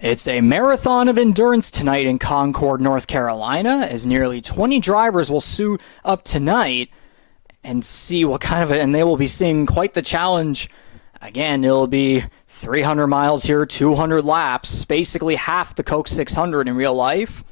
It's a marathon of endurance tonight in Concord, North Carolina, as nearly 20 drivers will suit up tonight and see what kind of and they will be seeing quite the challenge. Again, it'll be 300 miles here, 200 laps, basically half the Coke 600 in real life.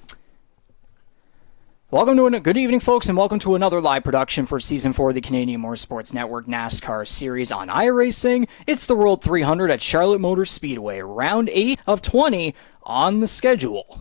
Welcome to good evening, folks, and welcome to another live production for Season 4 of the Canadian Motorsports Network NASCAR Series on iRacing. It's the World 300 at Charlotte Motor Speedway, round 8 of 20 on the schedule.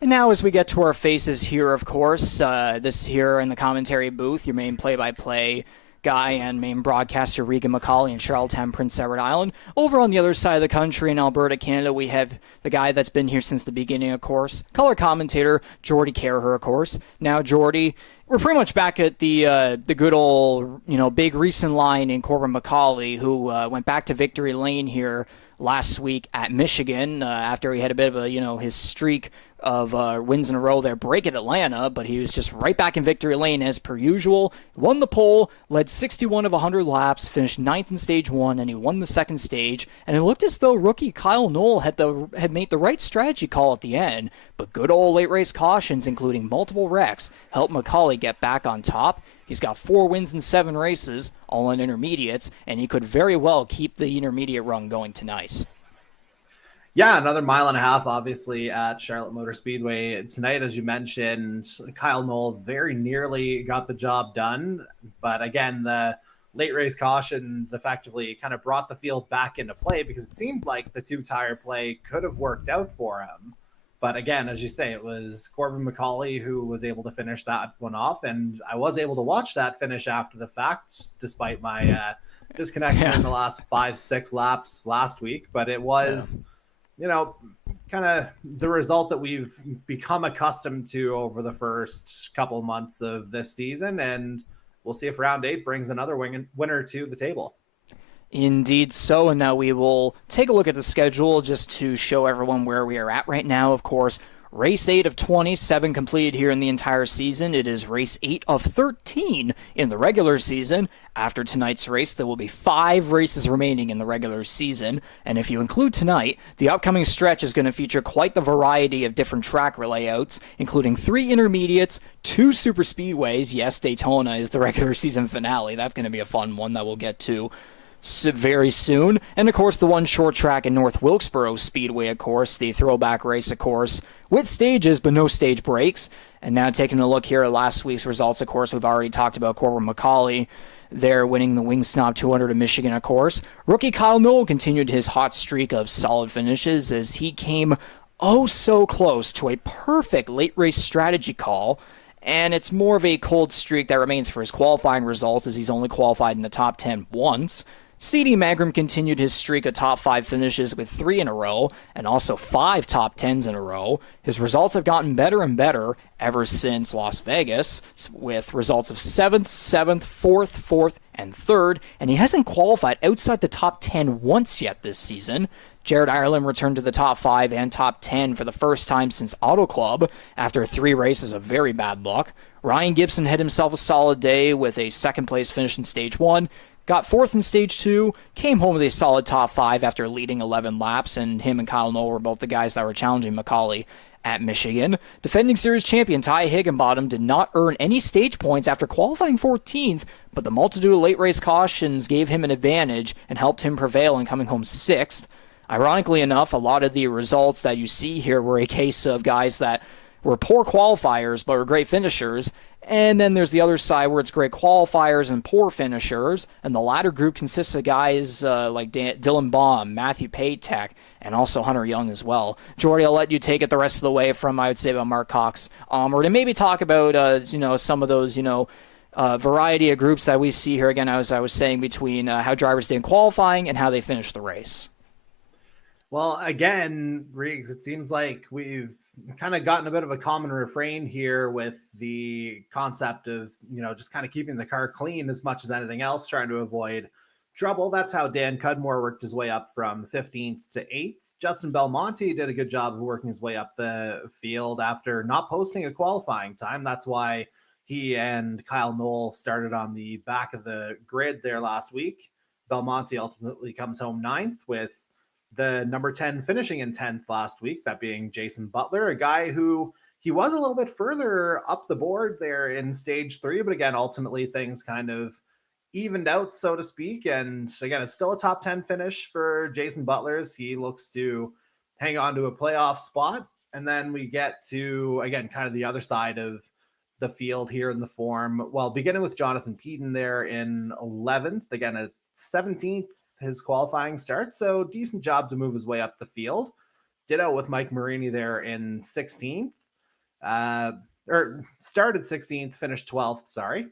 And now as we get to our faces here, of course, this here in the commentary booth, your main play-by-play guy and main broadcaster Ryan MacAulay in Charlottetown, Prince Edward Island. Over on the other side of the country in Alberta, Canada, we have the guy that's been here since the beginning, of course, color commentator Jordy Caraher, of course. Now, Jordy, we're pretty much back at the good old, big recent line in Corbin MacAulay, who went back to victory lane here last week at Michigan after he had a bit of his streak of wins in a row there break at Atlanta, but he was just right back in victory lane as per usual. Won the pole, led 61 of 100 laps, finished 9th in stage 1, and he won the second stage. And it looked as though rookie Kyle Noel had made the right strategy call at the end, but good old late race cautions, including multiple wrecks, helped MacAulay get back on top. He's got 4 wins in 7 races, all in intermediates, and he could very well keep the intermediate run going tonight. Yeah, another mile and a half, obviously, at Charlotte Motor Speedway tonight. As you mentioned, Kyle Noel very nearly got the job done. But again, the late race cautions effectively kind of brought the field back into play because it seemed like the 2-tire play could have worked out for him. But again, as you say, it was Corbin MacAulay who was able to finish that one off. And I was able to watch that finish after the fact, despite my disconnection in the last 5-6 laps last week. But it was... kind of the result that we've become accustomed to over the first couple of months of this season. And we'll see if round 8 brings another winner to the table. Indeed so, and now we will take a look at the schedule just to show everyone where we are at right now. Of course, race 8 of 27 completed here in the entire season. It is race 8 of 13 in the regular season. After tonight's race, there will be 5 races remaining in the regular season. And if you include tonight, the upcoming stretch is going to feature quite the variety of different track layouts, including 3 intermediates, 2 super speedways. Yes, Daytona is the regular season finale. That's going to be a fun one that we'll get to very soon. And of course the one short track in North Wilkesboro Speedway, of course, the throwback race, of course, with stages but no stage breaks. And now taking a look here at last week's results, of course, we've already talked about Corbin MacAulay there winning the Wing Snob 200 in Michigan, of course. Rookie Kyle Noel continued his hot streak of solid finishes as he came oh so close to a perfect late race strategy call. And it's more of a cold streak that remains for his qualifying results as he's only qualified in the top 10 once. C.D. Magrum continued his streak of top 5 finishes with 3 in a row, and also 5 top 10s in a row. His results have gotten better and better ever since Las Vegas, with results of 7th, 7th, 4th, 4th, and 3rd, and he hasn't qualified outside the top 10 once yet this season. Jared Ireland returned to the top 5 and top 10 for the first time since Auto Club, after 3 races of very bad luck. Ryan Gibson had himself a solid day with a second place finish in Stage 1, got 4th in Stage 2, came home with a solid top 5 after leading 11 laps, and him and Kyle Noel were both the guys that were challenging MacAulay at Michigan. Defending series champion Ty Higginbottom did not earn any stage points after qualifying 14th, but the multitude of late race cautions gave him an advantage and helped him prevail in coming home 6th. Ironically enough, a lot of the results that you see here were a case of guys that were poor qualifiers but were great finishers. And then there's the other side where it's great qualifiers and poor finishers. And the latter group consists of guys like Dylan Baum, Matthew Patek, and also Hunter Young as well. Jordy, I'll let you take it the rest of the way from, I would say, about Mark Cox onward. And maybe talk about, some of those, variety of groups that we see here, again, as I was saying, between how drivers did in qualifying and how they finished the race. Well, again, Riggs, it seems like we've kind of gotten a bit of a common refrain here with the concept of, just kind of keeping the car clean as much as anything else, trying to avoid trouble. That's how Dan Cudmore worked his way up from 15th to 8th. Justin Belmonte did a good job of working his way up the field after not posting a qualifying time. That's why he and Kyle Noel started on the back of the grid there last week. Belmonte ultimately comes home 9th with the number 10 finishing in 10th last week, that being Jason Butler, a guy who he was a little bit further up the board there in stage 3, but again, ultimately things kind of evened out, so to speak. And again, it's still a top 10 finish for Jason Butler's. He looks to hang on to a playoff spot. And then we get to, again, kind of the other side of the field here in the form. Well, beginning with Jonathan Peden there in 11th, again, at 17th, his qualifying start. So decent job to move his way up the field. Ditto with Mike Marini there in 16th. Or started 16th, finished 12th, sorry.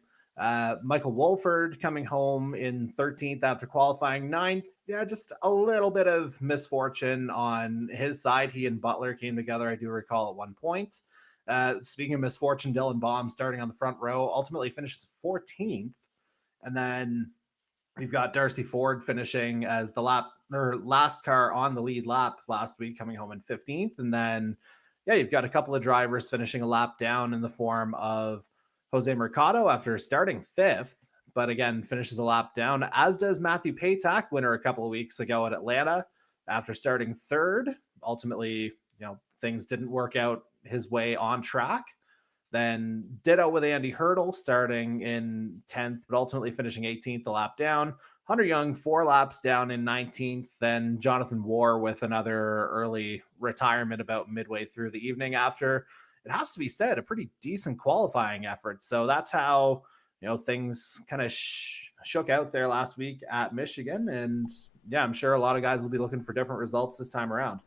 Michael Wolford coming home in 13th after qualifying 9th. Yeah, just a little bit of misfortune on his side. He and Butler came together, I do recall, at one point. Speaking of misfortune, Dylan Baum starting on the front row, ultimately finishes 14th. And then we've got Darcy Ford finishing as the last car on the lead lap last week, coming home in 15th. And then, yeah, you've got a couple of drivers finishing a lap down in the form of Jose Mercado after starting 5th, but again, finishes a lap down, as does Matthew Paytak, winner a couple of weeks ago at Atlanta, after starting 3rd. Ultimately, things didn't work out his way on track. Then ditto with Andy Hurdle starting in 10th, but ultimately finishing 18th, a lap down. Hunter Young, 4 laps down in 19th. Then Jonathan War with another early retirement about midway through the evening after, it has to be said, a pretty decent qualifying effort. So that's how, things kind of shook out there last week at Michigan. And yeah, I'm sure a lot of guys will be looking for different results this time around.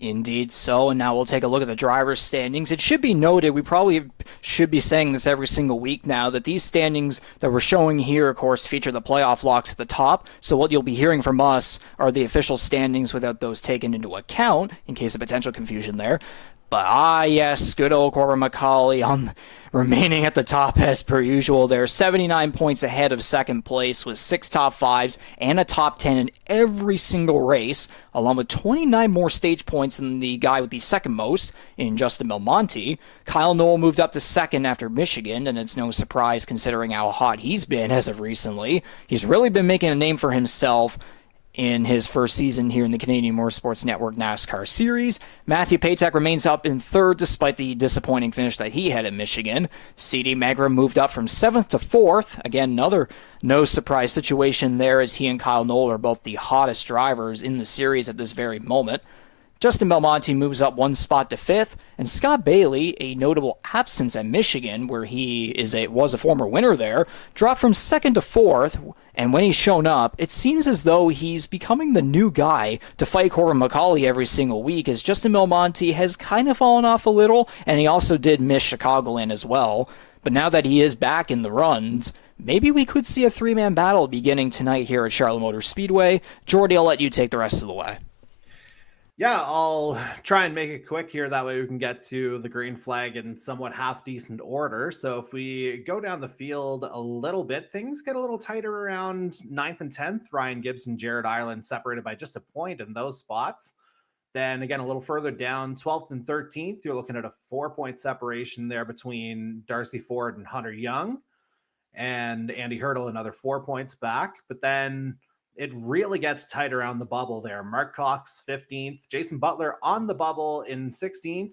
Indeed so, and now we'll take a look at the driver's standings. It should be noted, we probably should be saying this every single week now, that these standings that we're showing here, of course, feature the playoff locks at the top. So what you'll be hearing from us are the official standings without those taken into account, in case of potential confusion there. But yes, good old Corbin MacAulay remaining at the top as per usual there. 79 points ahead of second place with 6 top 5s and a top 10 in every single race, along with 29 more stage points than the guy with the second most in Justin Belmonte. Kyle Noel moved up to second after Michigan, and it's no surprise considering how hot he's been as of recently. He's really been making a name for himself in his first season here in the Canadian Motorsports Network NASCAR Series. Matthew Paytak remains up in 3rd despite the disappointing finish that he had at Michigan. CD Magra moved up from 7th to 4th. Again, another no surprise situation there, as he and Kyle Noel are both the hottest drivers in the series at this very moment. Justin Belmonte moves up 1 spot to 5th, and Scott Bailey, a notable absence at Michigan, where he was a former winner there, dropped from 2nd to 4th, and when he's shown up, it seems as though he's becoming the new guy to fight Corbin MacAulay every single week, as Justin Belmonte has kind of fallen off a little, and he also did miss Chicagoland as well. But now that he is back in the runs, maybe we could see a 3-man battle beginning tonight here at Charlotte Motor Speedway. Jordy, I'll let you take the rest of the way. Yeah, I'll try and make it quick here. That way we can get to the green flag in somewhat half-decent order. So if we go down the field a little bit, things get a little tighter around 9th and 10th. Ryan Gibson, Jared Ireland separated by just a point in those spots. Then again, a little further down, 12th and 13th, you're looking at a 4-point separation there between Darcy Ford and Hunter Young. And Andy Hurdle, another 4 points back. But then it really gets tight around the bubble there. Mark Cox, 15th. Jason Butler on the bubble in 16th.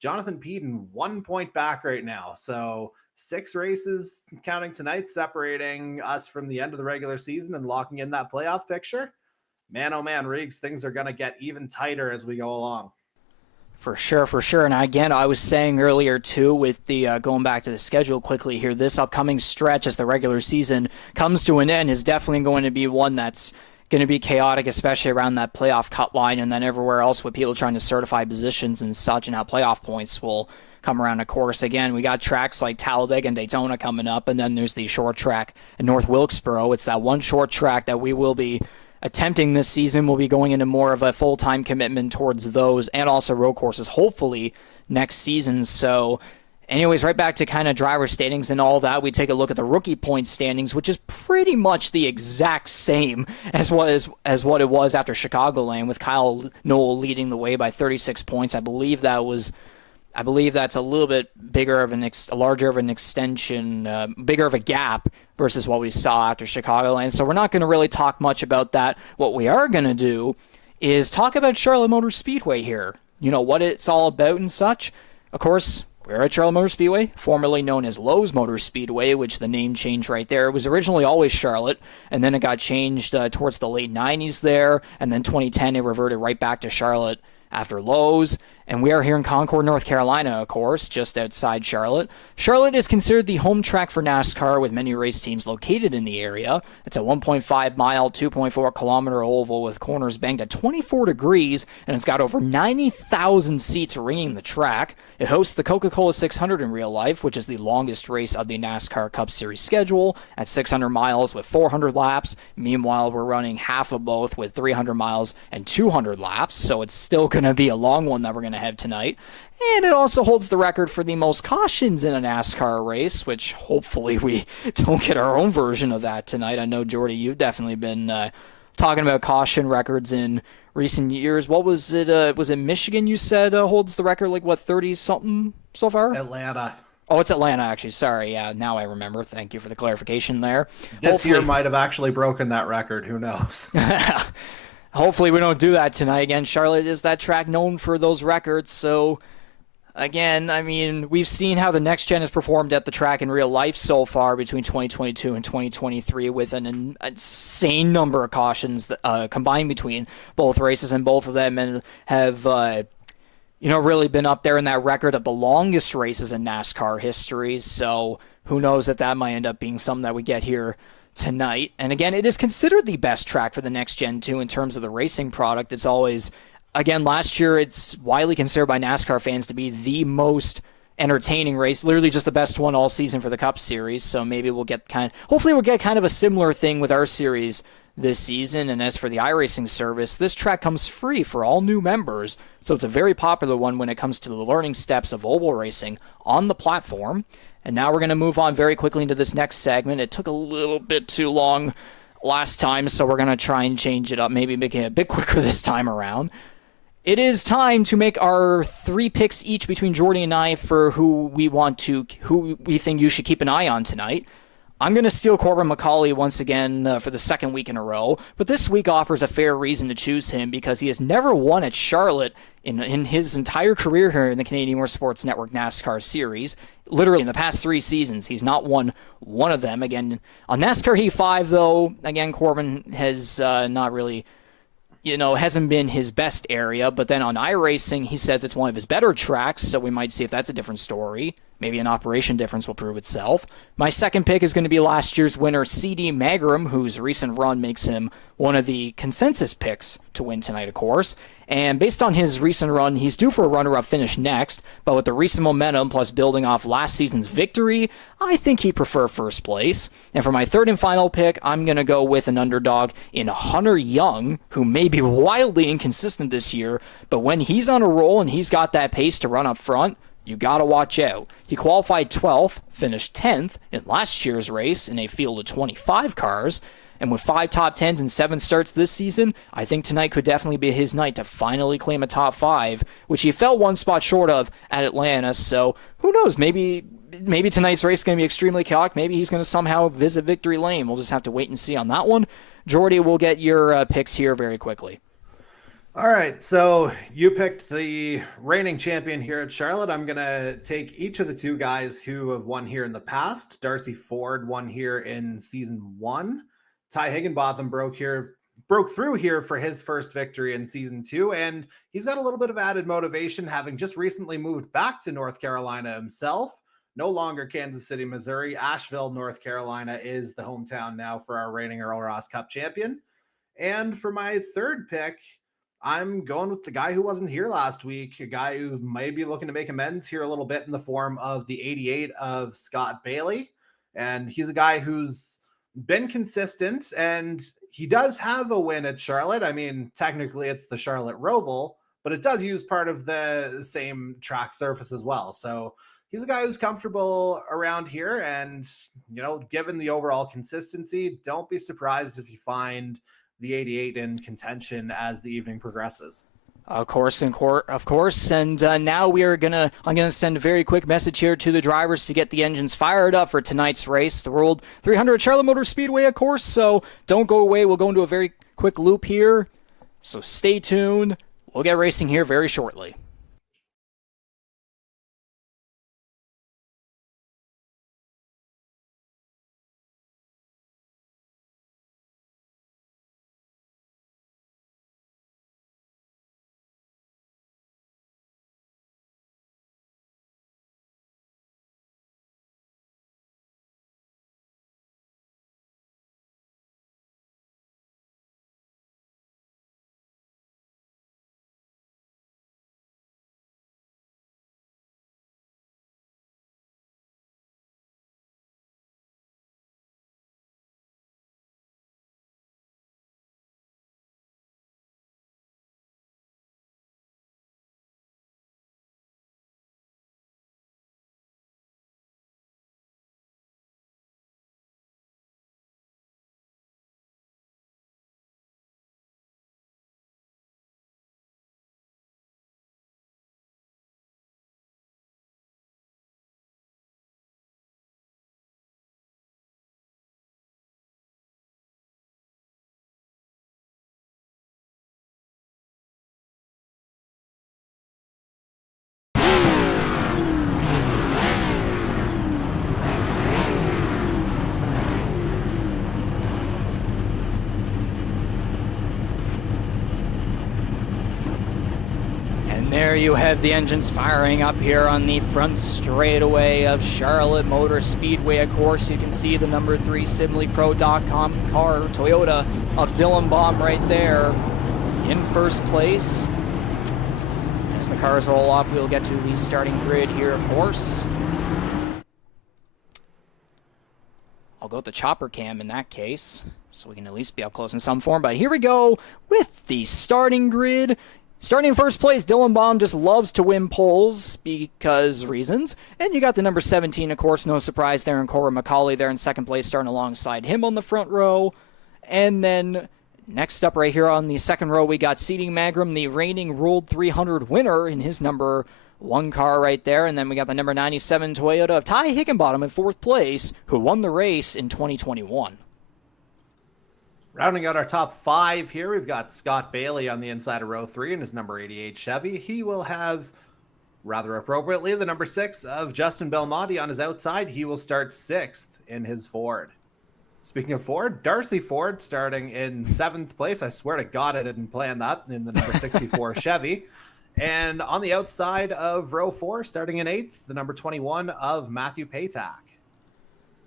Jonathan Peden, 1 point back right now. So 6 races counting tonight, separating us from the end of the regular season and locking in that playoff picture. Man, oh man, Riggs, things are going to get even tighter as we go along. For sure. And again, I was saying earlier, too, with the going back to the schedule quickly here, this upcoming stretch as the regular season comes to an end is definitely going to be one that's going to be chaotic, especially around that playoff cut line and then everywhere else with people trying to certify positions and such, and how playoff points will come around. Of course, again, we got tracks like Talladega and Daytona coming up, and then there's the short track in North Wilkesboro. It's that one short track that we will be attempting this season. Will be going into more of a full-time commitment towards those, and also road courses, hopefully, next season. So anyways, right back to kind of driver standings and all that, we take a look at the rookie point standings, which is pretty much the exact same as what it was after Chicagoland, with Kyle Noel leading the way by 36 points. I believe that's a little bit bigger of larger of an extension, bigger of a gap versus what we saw after Chicagoland. So we're not going to really talk much about that. What we are going to do is talk about Charlotte Motor Speedway here. You know, what it's all about and such. Of course, we're at Charlotte Motor Speedway, formerly known as Lowe's Motor Speedway, which the name changed right there. It was originally always Charlotte, and then it got changed towards the late 90s there, and then 2010 it reverted right back to Charlotte after Lowe's. And we are here in Concord, North Carolina, of course, just outside Charlotte. Charlotte is considered the home track for NASCAR, with many race teams located in the area. It's a 1.5-mile, 2.4-kilometer oval with corners banked at 24 degrees, and it's got over 90,000 seats ringing the track. It hosts the Coca-Cola 600 in real life, which is the longest race of the NASCAR Cup Series schedule, at 600 miles with 400 laps. Meanwhile, we're running half of both with 300 miles and 200 laps, so it's still going to be a long one that we're going to have tonight. And it also holds the record for the most cautions in a NASCAR race, which hopefully we don't get our own version of that tonight. I know, Jordy, you've definitely been talking about caution records in recent years. What was it? Was it Michigan you said holds the record, like, what, 30-something so far? Atlanta. Oh, it's Atlanta, actually. Sorry, yeah, now I remember. Thank you for the clarification there. This year might have actually broken that record. Who knows? Hopefully we don't do that tonight. Again, Charlotte is that track known for those records, so again, I mean, we've seen how the next gen has performed at the track in real life so far between 2022 and 2023, with an insane number of cautions combined between both races, and both of them and have really been up there in that record of the longest races in NASCAR history. So who knows if that might end up being something that we get here tonight. And again, it is considered the best track for the next gen too in terms of the racing product. It's always, again, last year it's widely considered by NASCAR fans to be the most entertaining race, literally just the best one all season for the Cup Series. So maybe hopefully we'll get kind of a similar thing with our series this season. And as for the iRacing service, this track comes free for all new members, so it's a very popular one when it comes to the learning steps of oval racing on the platform. And now we're going to move on very quickly into this next segment. It took a little bit too long last time, so we're going to try and change it up, maybe make it a bit quicker this time around. It is time to make our 3 picks each between Jordy and I for who we think you should keep an eye on tonight. I'm going to steal Corbin MacAulay once again for the second week in a row, but this week offers a fair reason to choose him because he has never won at Charlotte in his entire career here in the Canadian Motorsports Network NASCAR Series. Literally, in the past 3 seasons, he's not won one of them. Again, on NASCAR Heat 5, though, again, Corbin has not really, hasn't been his best area, but then on iRacing, he says it's one of his better tracks, so we might see if that's a different story. Maybe an operation difference will prove itself. My second pick is going to be last year's winner, CD Magram, whose recent run makes him one of the consensus picks to win tonight, of course. And based on his recent run, he's due for a runner-up finish next, but with the recent momentum plus building off last season's victory, I think he'd prefer first place. And for my third and final pick, I'm going to go with an underdog in Hunter Young, who may be wildly inconsistent this year, but when he's on a roll and he's got that pace to run up front, you gotta watch out. He qualified 12th, finished 10th in last year's race in a field of 25 cars, and with 5 top 10s and 7 starts this season, I think tonight could definitely be his night to finally claim a top 5, which he fell 1 spot short of at Atlanta. So who knows, maybe tonight's race is going to be extremely chaotic. Maybe he's going to somehow visit victory lane. We'll just have to wait and see on that one. Jordy, we'll get your picks here very quickly. All right, so you picked the reigning champion here at Charlotte. I'm going to take each of the 2 guys who have won here in the past. Darcy Ford won here in season 1. Ty Higginbotham broke through here for his first victory in season 2, and he's got a little bit of added motivation, having just recently moved back to North Carolina himself. No longer Kansas City, Missouri. Asheville, North Carolina is the hometown now for our reigning Earl Ross Cup champion. And for my third pick, I'm going with the guy who wasn't here last week, a guy who may be looking to make amends here a little bit in the form of the 88 of Scott Bailey. And he's a guy who's been consistent, and he does have a win at Charlotte. I mean, technically it's the Charlotte Roval, but it does use part of the same track surface as well. So he's a guy who's comfortable around here. And, given the overall consistency, don't be surprised if you find the 88 in contention as the evening progresses. Of course. And now I'm gonna send a very quick message here to the drivers to get the engines fired up for tonight's race, the World 300 Charlotte Motor Speedway, of course. So don't go away. We'll go into a very quick loop here. So stay tuned. We'll get racing here very shortly. There you have the engines firing up here on the front straightaway of Charlotte Motor Speedway. Of course, you can see the number 3 SimlyPro.com car, Toyota of Dylan Baum right there in first place. As the cars roll off, we'll get to the starting grid here, of course. I'll go with the chopper cam in that case, so we can at least be up close in some form. But here we go with the starting grid. Starting in first place, Dylan Baum just loves to win poles because reasons. And you got the number 17, of course, no surprise there, and Corbin MacAulay there in second place, starting alongside him on the front row. And then next up right here on the second row, we got Seating Magram, the reigning World 300 winner in his number 1 car right there. And then we got the number 97 Toyota of Ty Higginbottom in fourth place, who won the race in 2021. Rounding out our top 5 here, we've got Scott Bailey on the inside of row 3 in his number 88 Chevy. He will have, rather appropriately, the number 6 of Justin Belmonte on his outside. He will start 6th in his Ford. Speaking of Ford, Darcy Ford starting in 7th place. I swear to God I didn't plan that, in the number 64 Chevy. And on the outside of row 4, starting in 8th, the number 21 of Matthew Paytak.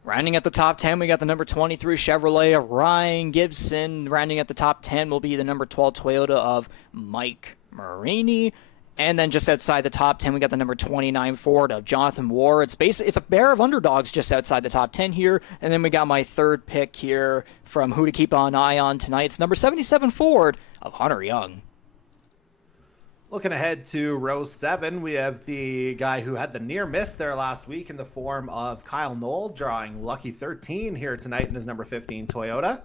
Rounding at the top 10, we got the number 23 Chevrolet of Ryan Gibson. Rounding at the top 10 will be the number 12 Toyota of Mike Marini. And then just outside the top 10, we got the number 29 Ford of Jonathan Ward. It's a pair of underdogs just outside the top 10 here. And then we got my third pick here from who to keep an eye on tonight. It's number 77 Ford of Hunter Young. Looking ahead to row 7, we have the guy who had the near miss there last week in the form of Kyle Noel, drawing lucky 13 here tonight in his number 15 Toyota.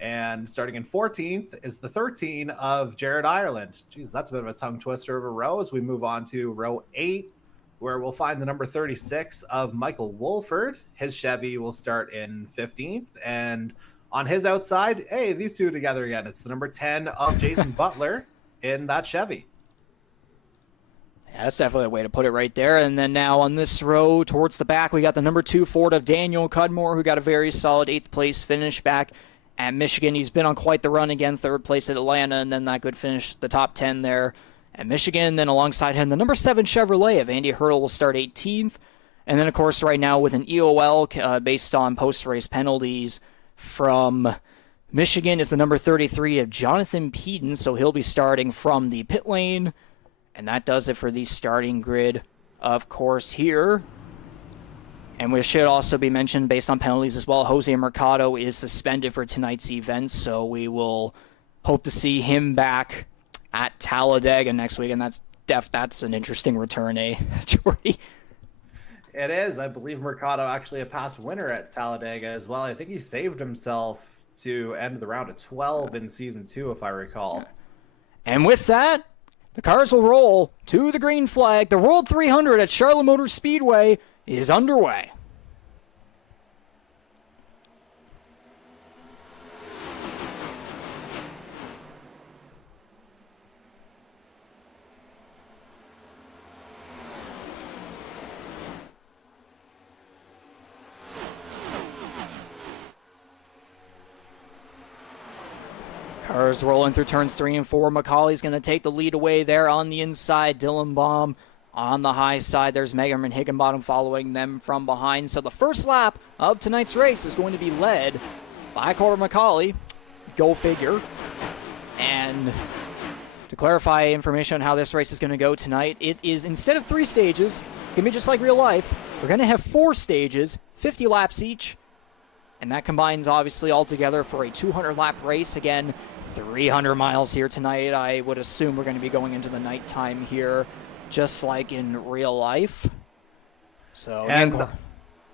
And starting in 14th is the 13 of Jared Ireland. Geez, that's a bit of a tongue twister of a row as we move on to row 8, where we'll find the number 36 of Michael Wolford. His Chevy will start in 15th. And on his outside, hey, these two together again. It's the number 10 of Jason Butler in that Chevy. Yeah, that's definitely a way to put it right there. And then now on this row towards the back, we got the number 2 Ford of Daniel Cudmore, who got a very solid 8th place finish back at Michigan. He's been on quite the run again, 3rd place at Atlanta, and then that good finish, the top 10 there at Michigan. Then alongside him, the number 7 Chevrolet of Andy Hurdle will start 18th. And then, of course, right now with an EOL based on post-race penalties from Michigan is the number 33 of Jonathan Peden, so he'll be starting from the pit lane. And that does it for the starting grid, of course, here. And we should also be mentioned, based on penalties as well, Jose Mercado is suspended for tonight's event, so we will hope to see him back at Talladega next week, and that's an interesting return, Jordy? It is. I believe Mercado actually a past winner at Talladega as well. I think he saved himself to end the round at 12 in Season 2, if I recall. And with that, the cars will roll to the green flag. The World 300 at Charlotte Motor Speedway is underway. Cars rolling through turns 3 and 4. MacAulay's going to take the lead away there on the inside. Dylan Baum on the high side. There's Megram and Higginbottom following them from behind. So the first lap of tonight's race is going to be led by Corbin MacAulay. Go figure. And to clarify information on how this race is going to go tonight, it is, instead of 3 stages, it's going to be just like real life. We're going to have 4 stages, 50 laps each. And that combines, obviously, all together for a 200-lap race. Again, 300 miles here tonight. I would assume we're going to be going into the nighttime here, just like in real life. So, and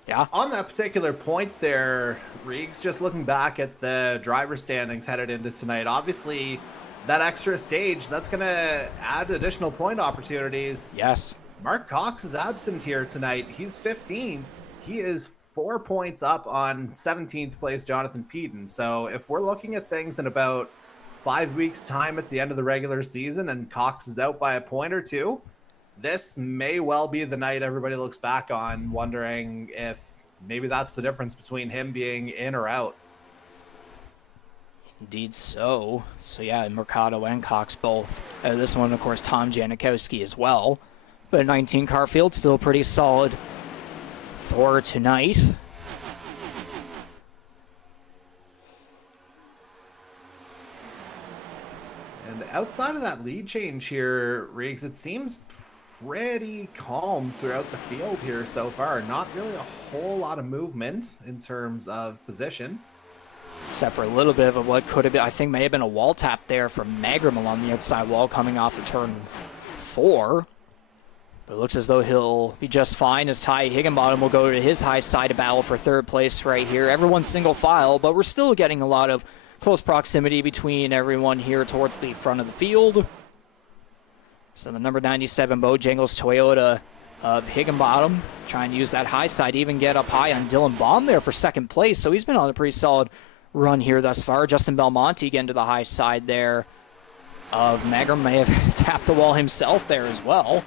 yeah. On that particular point there, Reegs, just looking back at the driver standings headed into tonight, obviously that extra stage, that's going to add additional point opportunities. Yes. Mark Cox is absent here tonight. He's 15th. He is 4 points up on 17th place Jonathan Peden. So if we're looking at things in about 5 weeks' time at the end of the regular season and Cox is out by a point or 2, this may well be the night everybody looks back on, wondering if maybe that's the difference between him being in or out. Indeed so. So yeah, Mercado and Cox both. This one, of course, Tom Janikowski as well. But a 19-car field, still pretty solid for tonight. And outside of that lead change here, Riggs, it seems pretty calm throughout the field here so far. Not really a whole lot of movement in terms of position. Except for a little bit of what could have been, I think may have been a wall tap there from Megram along the outside wall coming off of turn 4. But it looks as though he'll be just fine as Ty Higginbottom will go to his high side to battle for 3rd place right here. Everyone's single file, but we're still getting a lot of close proximity between everyone here towards the front of the field. So the number 97 Bojangles Toyota of Higginbottom trying to use that high side, even get up high on Dylan Baum there for 2nd place. So he's been on a pretty solid run here thus far. Justin Belmonte getting to the high side there of Megram. May have tapped the wall himself there as well.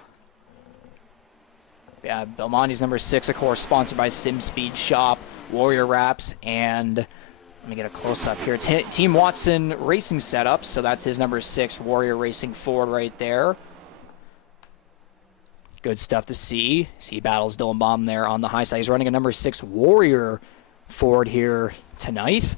Yeah, Belmonte's number 6, of course, sponsored by SimSpeed Shop, Warrior Wraps, and let me get a close-up here. Team Watson Racing Setup, so that's his number 6, Warrior Racing Ford right there. Good stuff to see. He battles Dylan Baum there on the high side. He's running a number 6 Warrior Ford here tonight.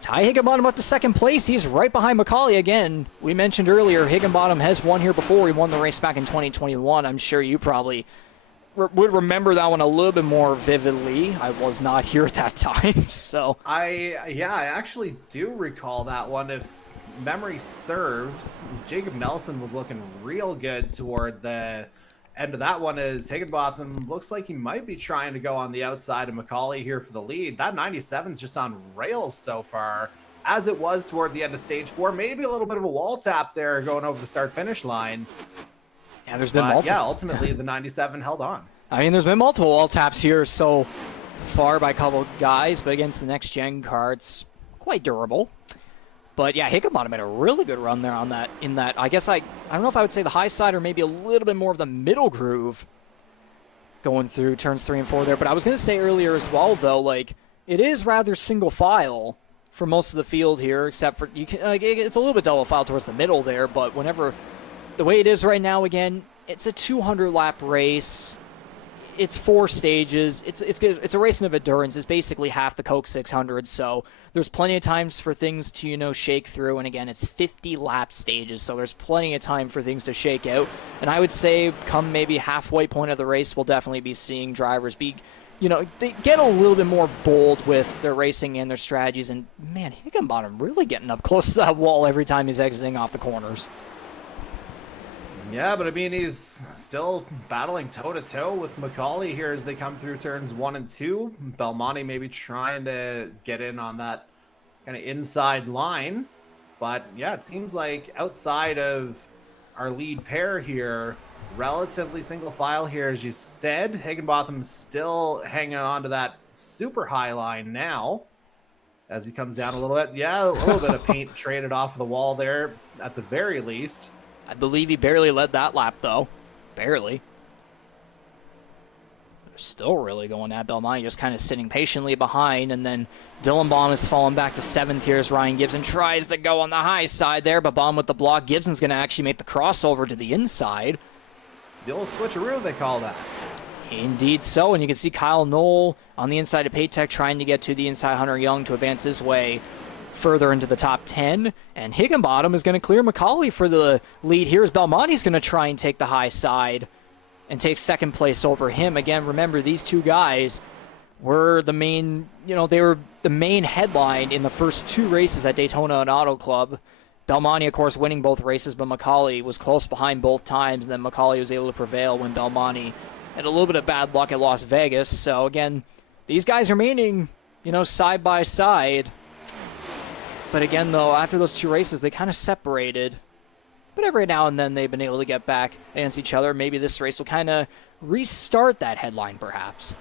Ty Higginbottom up to 2nd place. He's right behind MacAulay again. We mentioned earlier, Higginbottom has won here before. He won the race back in 2021. I'm sure you probably would remember that one a little bit more vividly. I was not here at that time, so. I actually do recall that one. If memory serves, Jacob Nelson was looking real good toward the end of that one, as Higginbotham looks like he might be trying to go on the outside of MacAulay here for the lead. That 97's just on rails so far, as it was toward the end of stage 4. Maybe a little bit of a wall tap there going over the start-finish line. Yeah, there's been multiple. Yeah, ultimately the 97 held on. I mean, there's been multiple wall taps here so far by a couple guys, but against the next-gen car, it's quite durable. But yeah, Higginbottom made a really good run there on that. In that, I guess I don't know if I would say the high side or maybe a little bit more of the middle groove going through turns 3 and 4 there. But I was going to say earlier as well, though, like it is rather single file for most of the field here, except for you can. It's a little bit double file towards the middle there. But whenever the way it is right now, again, it's a 200-lap race. It's 4 stages. It's a race of endurance. It's basically half the Coke 600. So there's plenty of times for things to shake through. And again, it's 50 lap stages, so there's plenty of time for things to shake out. And I would say, come maybe halfway point of the race, we'll definitely be seeing drivers be, they get a little bit more bold with their racing and their strategies. And man, Higginbottom really getting up close to that wall every time he's exiting off the corners. Yeah, but I mean, he's still battling toe-to-toe with MacAulay here as they come through turns 1 and 2. Belmonte maybe trying to get in on that kind of inside line. But yeah, it seems like outside of our lead pair here, relatively single file here, as you said. Higginbotham's still hanging on to that super high line now as he comes down a little bit. Yeah, a little bit of paint traded off the wall there at the very least. I believe he barely led that lap, though. Barely. Still really going at Belmonte, just kind of sitting patiently behind, and then Dylan Baum has fallen back to 7th here as Ryan Gibson tries to go on the high side there, but Baum with the block. Gibson's going to actually make the crossover to the inside. The old switcheroo, they call that. Indeed so, and you can see Kyle Noel on the inside of Paytech trying to get to the inside Hunter Young to advance his way further into the top 10, and Higginbottom is going to clear MacAulay for the lead here as Belmonte's going to try and take the high side and take second place over him. Again, remember, these two guys were the main, they were the main headline in the first 2 races at Daytona and Auto Club. Belmonte, of course, winning both races, but MacAulay was close behind both times, and then MacAulay was able to prevail when Belmonte had a little bit of bad luck at Las Vegas. So, again, these guys remaining, side by side. But again, though, after those 2 races, they kind of separated. But every now and then they've been able to get back against each other. Maybe this race will kind of restart that headline, perhaps.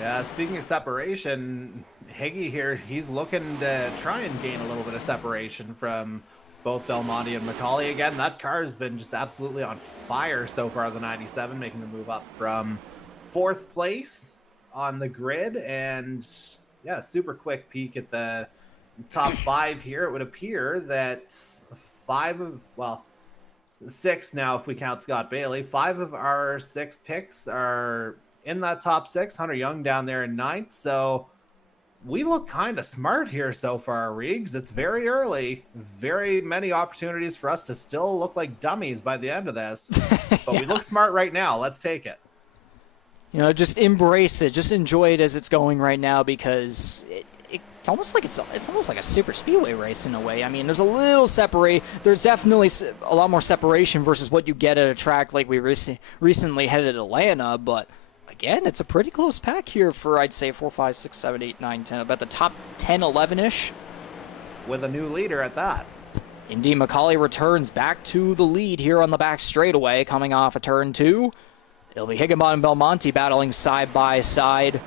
Yeah, speaking of separation, Higgy here, he's looking to try and gain a little bit of separation from both Belmonte and MacAulay. Again, that car has been just absolutely on fire so far, the 97, making the move up from 4th place on the grid. And yeah, super quick peek at the top 5 here. It would appear that 6 now, if we count Scott Bailey. 5 of our 6 picks are in that top 6. Hunter Young down there in 9th. So we look kind of smart here so far, Riggs. It's very early. Very many opportunities for us to still look like dummies by the end of this. But we look smart right now. Let's take it. Just embrace it. Just enjoy it as it's going right now, because it's almost like a super speedway race in a way. I mean, there's a little there's definitely a lot more separation versus what you get at a track like we recently headed at Atlanta, but again, it's a pretty close pack here for, I'd say, 4, 5, 6, 7, 8, 9, 10, about the top 10, 11-ish. With a new leader at that. Indeed, MacAulay returns back to the lead here on the back straightaway, coming off a turn 2. It'll be Higginbottom and Belmonte battling side by side.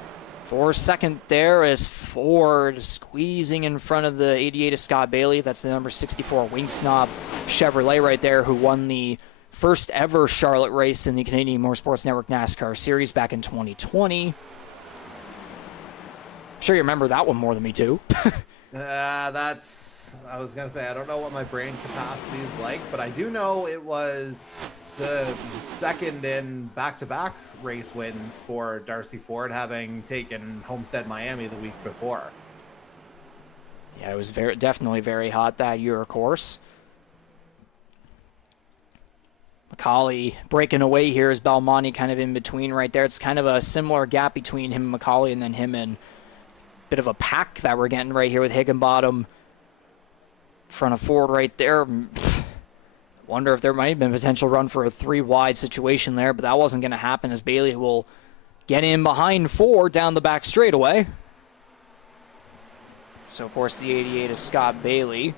For second there is Ford squeezing in front of the 88 of Scott Bailey. That's the number 64 Wing Snob Chevrolet right there, who won the first ever Charlotte race in the Canadian eMotorsports Network NASCAR Series back in 2020. I'm sure you remember that one more than me too. I was going to say, I don't know what my brain capacity is like, but I do know it was the second in back-to-back race wins for Darcy Ford, having taken Homestead Miami the week before. Yeah, it was definitely very hot that year, of course. MacAulay breaking away here as Belmonte kind of in between right there. It's kind of a similar gap between him and MacAulay, and then him and a bit of a pack that we're getting right here with Higginbottom in front of Ford right there. Wonder if there might have been a potential run for a 3-wide situation there, but that wasn't going to happen as Bailey will get in behind Ford down the back straightaway. So, of course, the 88 is Scott Bailey,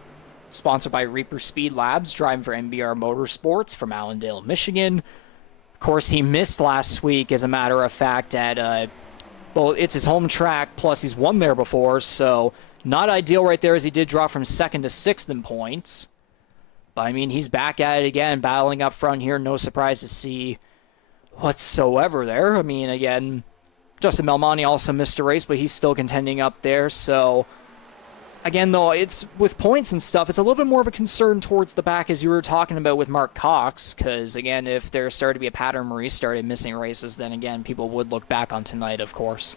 sponsored by Reaper Speed Labs, driving for NBR Motorsports from Allendale, Michigan. Of course, he missed last week, as a matter of fact, at it's his home track, plus he's won there before, so not ideal right there, as he did drop from 2nd to 6th in points. But, I mean, he's back at it again, battling up front here. No surprise to see whatsoever there. I mean, again, Justin Belmonte also missed a race, but he's still contending up there. So, again, though, it's with points and stuff, it's a little bit more of a concern towards the back, as you were talking about with Mark Cox. Because, again, if there started to be a pattern where he started missing races, then, again, people would look back on tonight, of course.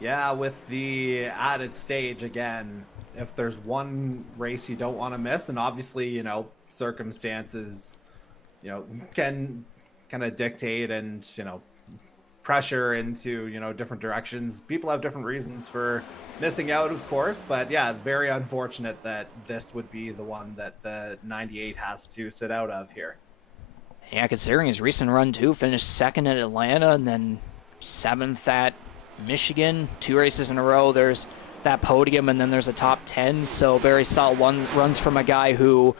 Yeah, with the added stage, again, if there's one race you don't want to miss, and obviously, circumstances, can kind of dictate and, pressure into, different directions. People have different reasons for missing out, of course, but yeah, very unfortunate that this would be the one that the 98 has to sit out of here. Yeah, considering his recent run, too, finished 2nd at Atlanta and then 7th at Michigan, 2 races in a row. There's that podium, and then there's a top 10, so very solid runs from a guy who,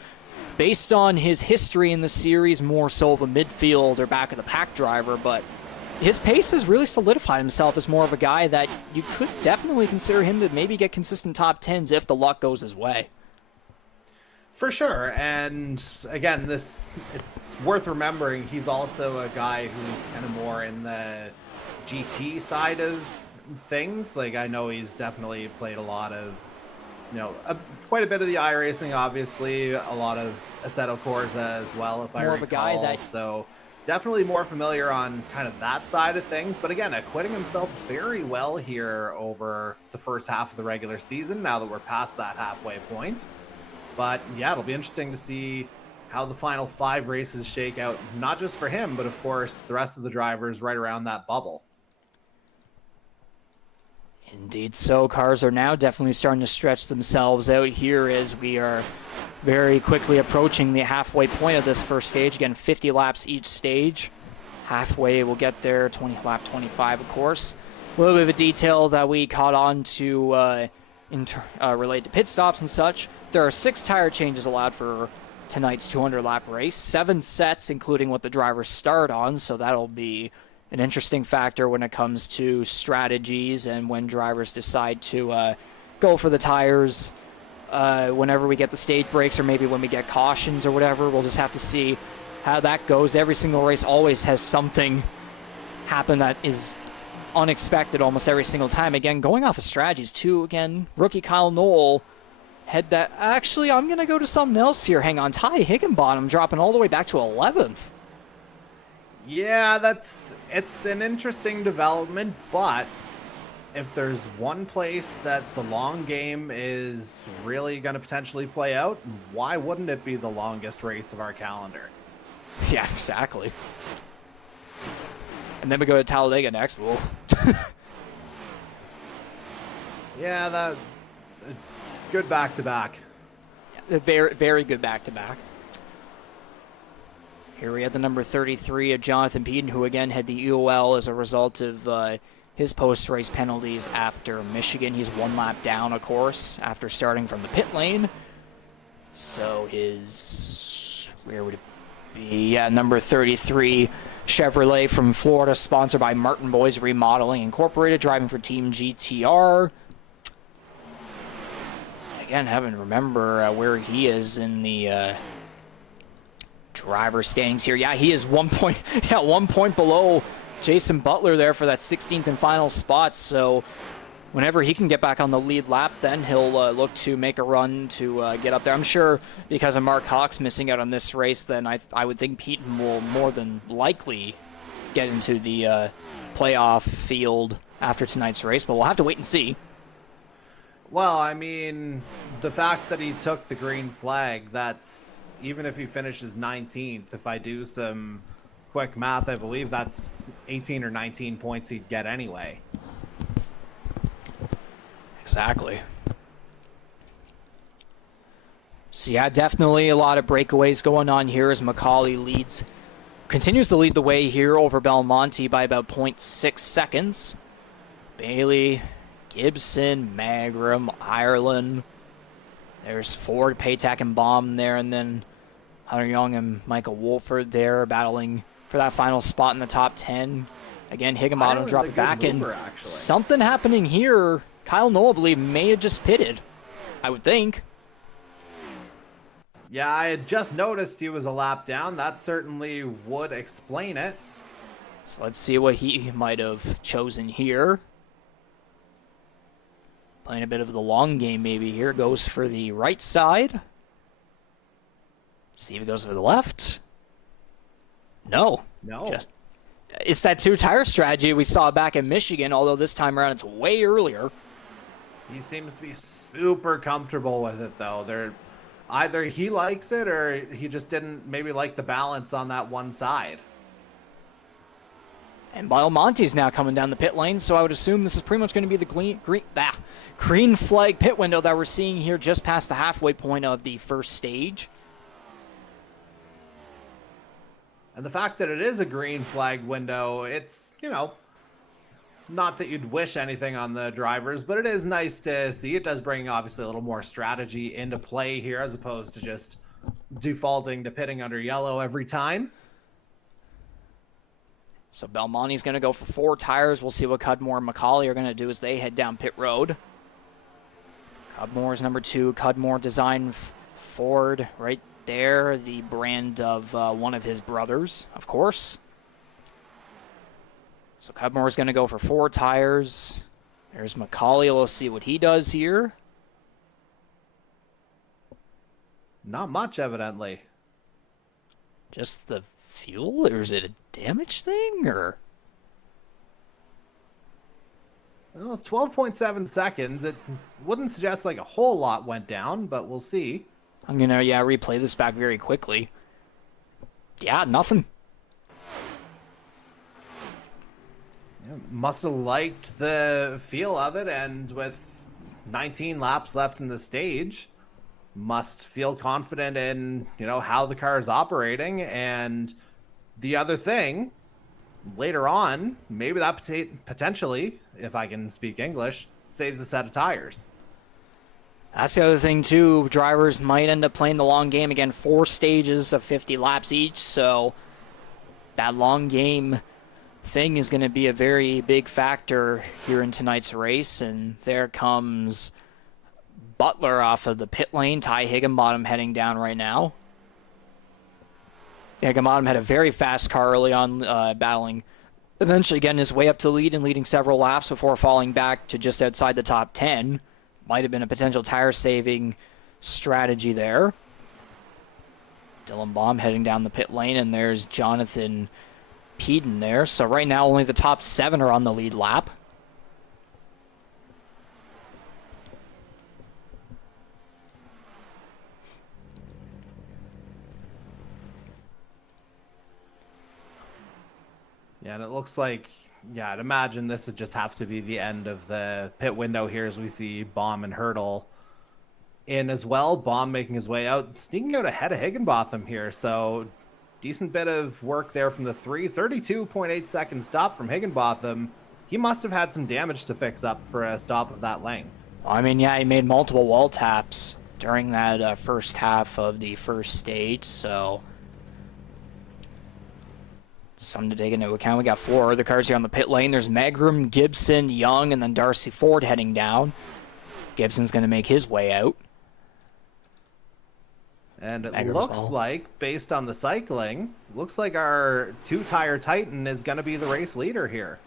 based on his history in the series, more so of a midfield or back of the pack driver, but his pace has really solidified himself as more of a guy that you could definitely consider him to maybe get consistent top 10s if the luck goes his way. For sure. And again, it's worth remembering he's also a guy who's kind of more in the GT side of things. Like, I know he's definitely played a lot of, quite a bit of the iRacing, obviously, a lot of Assetto Corsa as well, if I recall. More of a guy that... So definitely more familiar on kind of that side of things. But again, acquitting himself very well here over the first half of the regular season, now that we're past that halfway point. But yeah, it'll be interesting to see how the final 5 races shake out, not just for him, but of course the rest of the drivers right around that bubble. Indeed so. Cars are now definitely starting to stretch themselves out here as we are very quickly approaching the halfway point of this first stage. Again, 50 laps each stage. Halfway we'll get there, 20 lap 25 of course. A little bit of a detail that we caught on to related to pit stops and such. There are 6 tire changes allowed for tonight's 200 lap race. 7 sets including what the drivers start on, so that'll be an interesting factor when it comes to strategies and when drivers decide to go for the tires whenever we get the stage breaks or maybe when we get cautions or whatever. We'll just have to see how that goes. Every single race always has something happen that is unexpected almost every single time. Again, going off of strategies too, again, rookie Kyle Noel had that. Actually, I'm going to go to something else here. Hang on. Ty Higginbottom dropping all the way back to 11th. Yeah, it's an interesting development, but if there's one place that the long game is really going to potentially play out, why wouldn't it be the longest race of our calendar? Yeah, exactly. And then we go to Talladega next. Wolf. Yeah, that good back-to-back. Yeah, very, very good back-to-back. Here we have the number 33 of Jonathan Peden, who again had the EOL as a result of his post-race penalties after Michigan. He's 1 lap down, of course, after starting from the pit lane. So where would it be? Yeah, number 33 Chevrolet from Florida, sponsored by Martin Boys Remodeling Incorporated, driving for Team GTR. Again, having to remember where he is in the driver standings here. Yeah, he is 1 point below Jason Butler there for that 16th and final spot. So whenever he can get back on the lead lap, then he'll look to make a run to get up there. I'm sure because of Mark Cox missing out on this race, then I would think Peden will more than likely get into the playoff field after tonight's race, but we'll have to wait and see. Well, I mean, the fact that he took the green flag, that's, even if he finishes 19th, if I do some quick math, I believe that's 18 or 19 points he'd get anyway. Exactly. So yeah, definitely a lot of breakaways going on here as MacAulay continues to lead the way here over Belmonte by about 0.6 seconds. Bailey, Gibson, Magram, Ireland. There's Ford, Paytack, and Baum there, and then Hunter Young and Michael Wolford there battling for that final spot in the top 10. Again, Higginbottom dropping back, and something happening here. Kyle Noel, I believe, may have just pitted, I would think. Yeah, I had just noticed he was a lap down. That certainly would explain it. So let's see what he might have chosen here. Playing a bit of the long game maybe here. Goes for the right side. See if he goes for the left. No. It's that 2-tire strategy we saw back in Michigan, although this time around it's way earlier. He seems to be super comfortable with it, though. Either he likes it or he just didn't maybe like the balance on that one side. And Belmonte's now coming down the pit lane, so I would assume this is pretty much going to be the green flag pit window that we're seeing here just past the halfway point of the first stage. And the fact that it is a green flag window, it's, not that you'd wish anything on the drivers, but it is nice to see. It does bring, obviously, a little more strategy into play here as opposed to just defaulting to pitting under yellow every time. So Belmonte's going to go for 4 tires. We'll see what Cudmore and MacAulay are going to do as they head down pit road. Cudmore's number 2. Cudmore designed Ford right there, the brand of one of his brothers, of course. So Cudmore's going to go for 4 tires. There's MacAulay. Let's see what he does here. Not much, evidently. Just the fuel, or is it a damage thing, or? Well, 12.7 seconds. It wouldn't suggest like a whole lot went down, but we'll see. I'm going to, replay this back very quickly. Yeah, nothing. Must have liked the feel of it, and with 19 laps left in the stage, must feel confident in, how the car is operating. And the other thing, later on, maybe that potentially, if I can speak English, saves a set of tires. That's the other thing, too. Drivers might end up playing the long game. Again, 4 stages of 50 laps each, so that long game thing is going to be a very big factor here in tonight's race. And there comes Butler off of the pit lane. Ty Higginbottom heading down right now. Higginbottom had a very fast car early on, battling, eventually getting his way up to lead and leading several laps before falling back to just outside the top 10. Might have been a potential tire-saving strategy there. Dylan Baum heading down the pit lane, and there's Jonathan Peden there. So right now only the top 7 are on the lead lap. Yeah, and it looks like, I'd imagine this would just have to be the end of the pit window here as we see Baum and Hurdle in as well. Baum making his way out, sneaking out ahead of Higginbotham here. So decent bit of work there from the 32.8 second stop from Higginbotham. He must have had some damage to fix up for a stop of that length. I mean, he made multiple wall taps during that first half of the first stage, so something to take into account. We got 4 other cars here on the pit lane. There's Megram, Gibson, Young, and then Darcy Ford heading down. Gibson's going to make his way out. And it looks like, based on the cycling, looks like our 2-tire Titan is going to be the race leader here.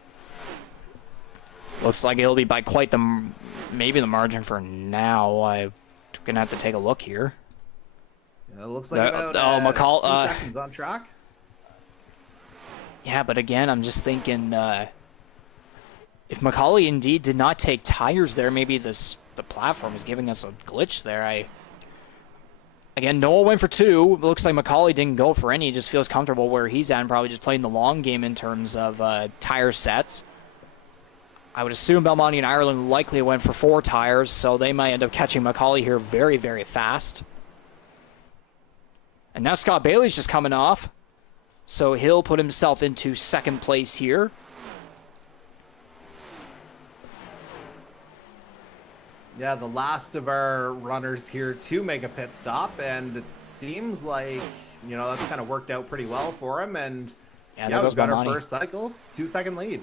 Looks like it'll be by quite maybe the margin for now. I'm going to have to take a look here. It looks like about 2 seconds on track. Yeah, but again, I'm just thinking, if MacAulay indeed did not take tires there, maybe the platform is giving us a glitch there. Again, Noel went for 2. It looks like MacAulay didn't go for any. He just feels comfortable where he's at and probably just playing the long game in terms of tire sets. I would assume Belmonte and Ireland likely went for 4 tires, so they might end up catching MacAulay here very, very fast. And now Scott Bailey's just coming off. So he'll put himself into 2nd place here. Yeah, the last of our runners here to make a pit stop, and it seems like, that's kind of worked out pretty well for him. And yeah, we got our first cycle, 2-second lead.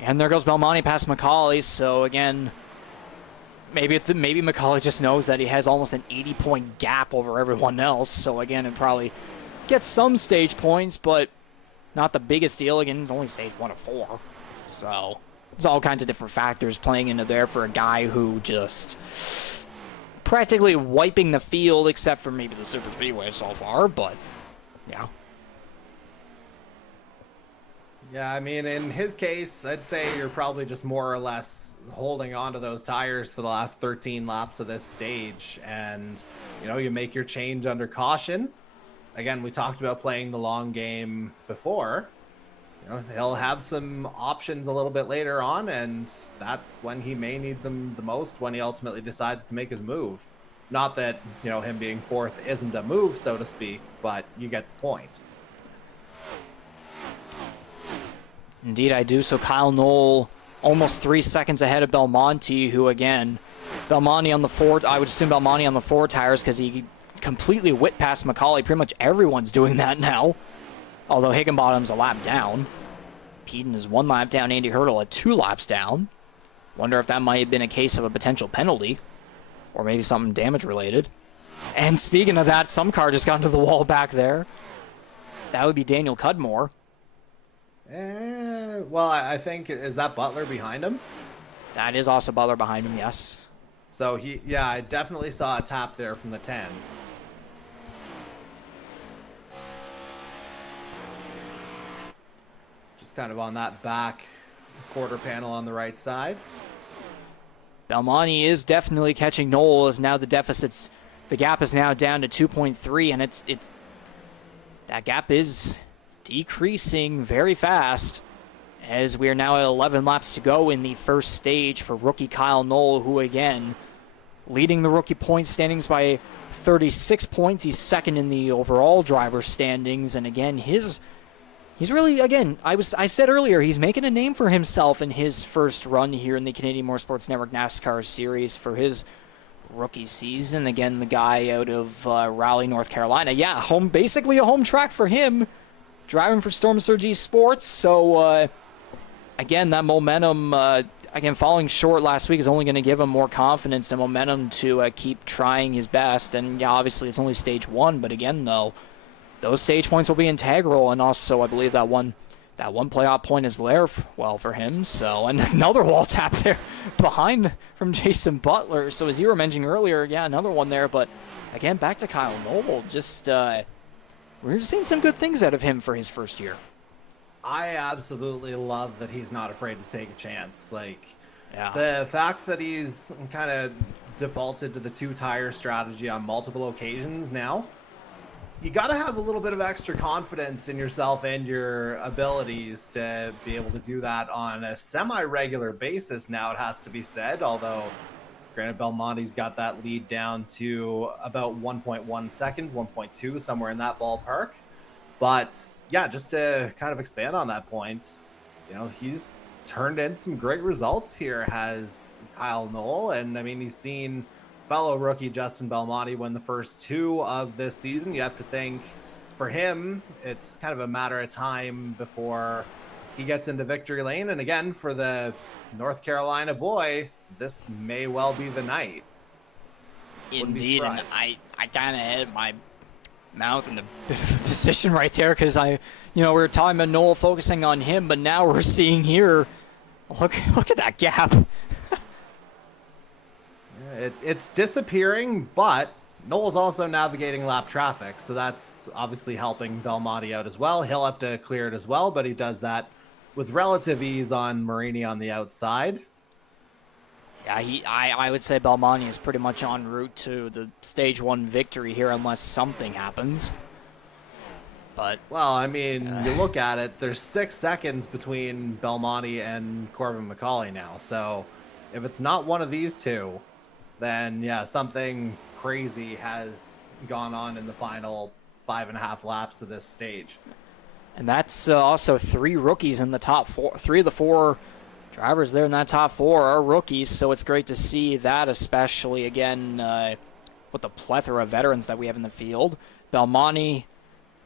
And there goes Belmonte past MacAulay. So again, maybe MacAulay just knows that he has almost an 80-point gap over everyone else. So again, it probably gets some stage points, but not the biggest deal. Again, it's only stage 1 of 4. So there's all kinds of different factors playing into there for a guy who just practically wiping the field, except for maybe the Super Speedway so far, but yeah. Yeah, I mean, in his case, I'd say you're probably just more or less holding on to those tires for the last 13 laps of this stage. And, you make your change under caution. Again, we talked about playing the long game before. He'll have some options a little bit later on, and that's when he may need them the most, when he ultimately decides to make his move. Not that, him being 4th isn't a move, so to speak, but you get the point. Indeed, I do. So Kyle Noel almost 3 seconds ahead of Belmonte, who again, Belmonte on the 4, I would assume Belmonte on the 4 tires because he completely whipped past MacAulay. Pretty much everyone's doing that now. Although Higginbottom's a lap down. Peden is 1 lap down. Andy Hurdle at 2 laps down. Wonder if that might have been a case of a potential penalty. Or maybe something damage related. And speaking of that, some car just got into the wall back there. That would be Daniel Cudmore. Well, I think, is that Butler behind him? That is also Butler behind him, yes. So yeah, I definitely saw a tap there from the 10. Just kind of on that back quarter panel on the right side. Belmonte is definitely catching Noel, as now the gap is now down to 2.3, and it's that gap is decreasing very fast, as we are now at 11 laps to go in the first stage for rookie Kyle Noel, who again leading the rookie point standings by 36 points. He's second in the overall driver standings, and again he's really, again, I said earlier, he's making a name for himself in his first run here in the Canadian Motorsports Network NASCAR Series for his rookie season. Again, the guy out of Raleigh, North Carolina. Yeah, basically a home track for him, driving for Storm Surge eSports. So, again, that momentum, again, falling short last week is only going to give him more confidence and momentum to keep trying his best. And, yeah, obviously it's only stage 1, but again, though, those stage points will be integral, and also I believe that one playoff point is there for him. So, and another wall tap there behind from Jason Butler. So as you were mentioning earlier, yeah, another one there. But again, back to Kyle Noel. Just we're seeing some good things out of him for his first year. I absolutely love that he's not afraid to take a chance. Like, yeah, the fact that he's kind of defaulted to the 2-tire strategy on multiple occasions now. You got to have a little bit of extra confidence in yourself and your abilities to be able to do that on a semi-regular basis now, it has to be said. Although, granted, Belmonte's got that lead down to about 1.1 seconds, 1.2, somewhere in that ballpark. But, yeah, just to kind of expand on that point, you know, he's turned in some great results here, has Kyle Noel. And, I mean, he's seen fellow rookie Justin Belmonte win the first 2 of this season. You have to think, for him, it's kind of a matter of time before he gets into victory lane. And again, for the North Carolina boy, this may well be the night. Indeed, and I kind of had my mouth in a bit of a position right there, because we were talking about Noel focusing on him, but now we're seeing here, look at that gap. It's disappearing, but Noel's also navigating lap traffic, so that's obviously helping Belmonte out as well. He'll have to clear it as well, but he does that with relative ease on Marini on the outside. Yeah, I would say Belmonte is pretty much en route to the stage 1 victory here, unless something happens. But well, I mean, you look at it, there's 6 seconds between Belmonte and Corbin MacAulay now, so if it's not one of these two, then yeah, something crazy has gone on in the final 5.5 laps of this stage. And that's also 3 rookies in the top 4. 3 of the 4 drivers there in that top 4 are rookies, so it's great to see that, especially again with the plethora of veterans that we have in the field. Belmonte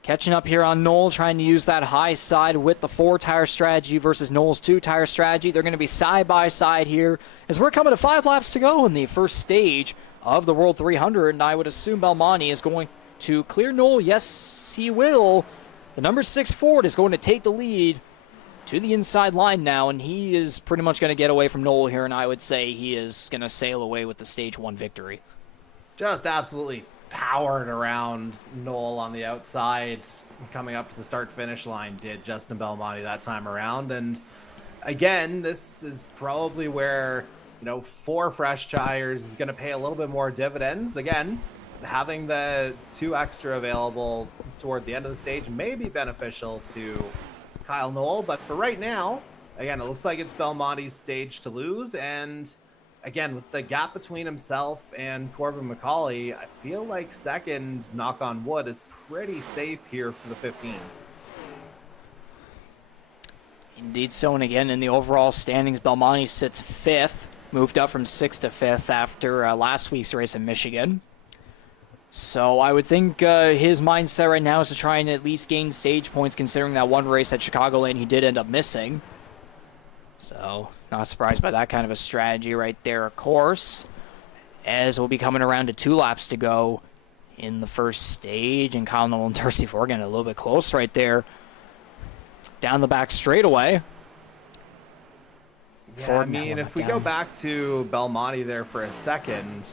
catching up here on Noel, trying to use that high side with the 4-tire strategy versus Noel's 2-tire strategy. They're going to be side by side here as we're coming to 5 laps to go in the first stage of the World 300, and I would assume Belmonte is going to clear Noel. Yes, he will. The number 6 Ford is going to take the lead to the inside line now, and he is pretty much going to get away from Noel here, and I would say he is going to sail away with the stage 1 victory. Just absolutely powered around Noel on the outside, coming up to the start-finish line, did Justin Belmonte that time around. And again, this is probably where, 4 fresh tires is going to pay a little bit more dividends. Again, having the 2 extra available toward the end of the stage may be beneficial to Kyle Noel, but for right now, again, it looks like it's Belmonte's stage to lose. And again, with the gap between himself and Corbin MacAulay, I feel like second, knock on wood, is pretty safe here for the 15. Indeed so, and again, in the overall standings, Belmonte sits 5th, moved up from 6th to 5th after last week's race in Michigan. So I would think his mindset right now is to try and at least gain stage points, considering that one race at Chicagoland he did end up missing. So not surprised by that kind of a strategy right there, of course, as we'll be coming around to 2 laps to go in the first stage, and Kyle Noel and Darcy Ford getting a little bit close right there. Down the back straightaway. Yeah, I mean, if we go back to Belmonte there for a second,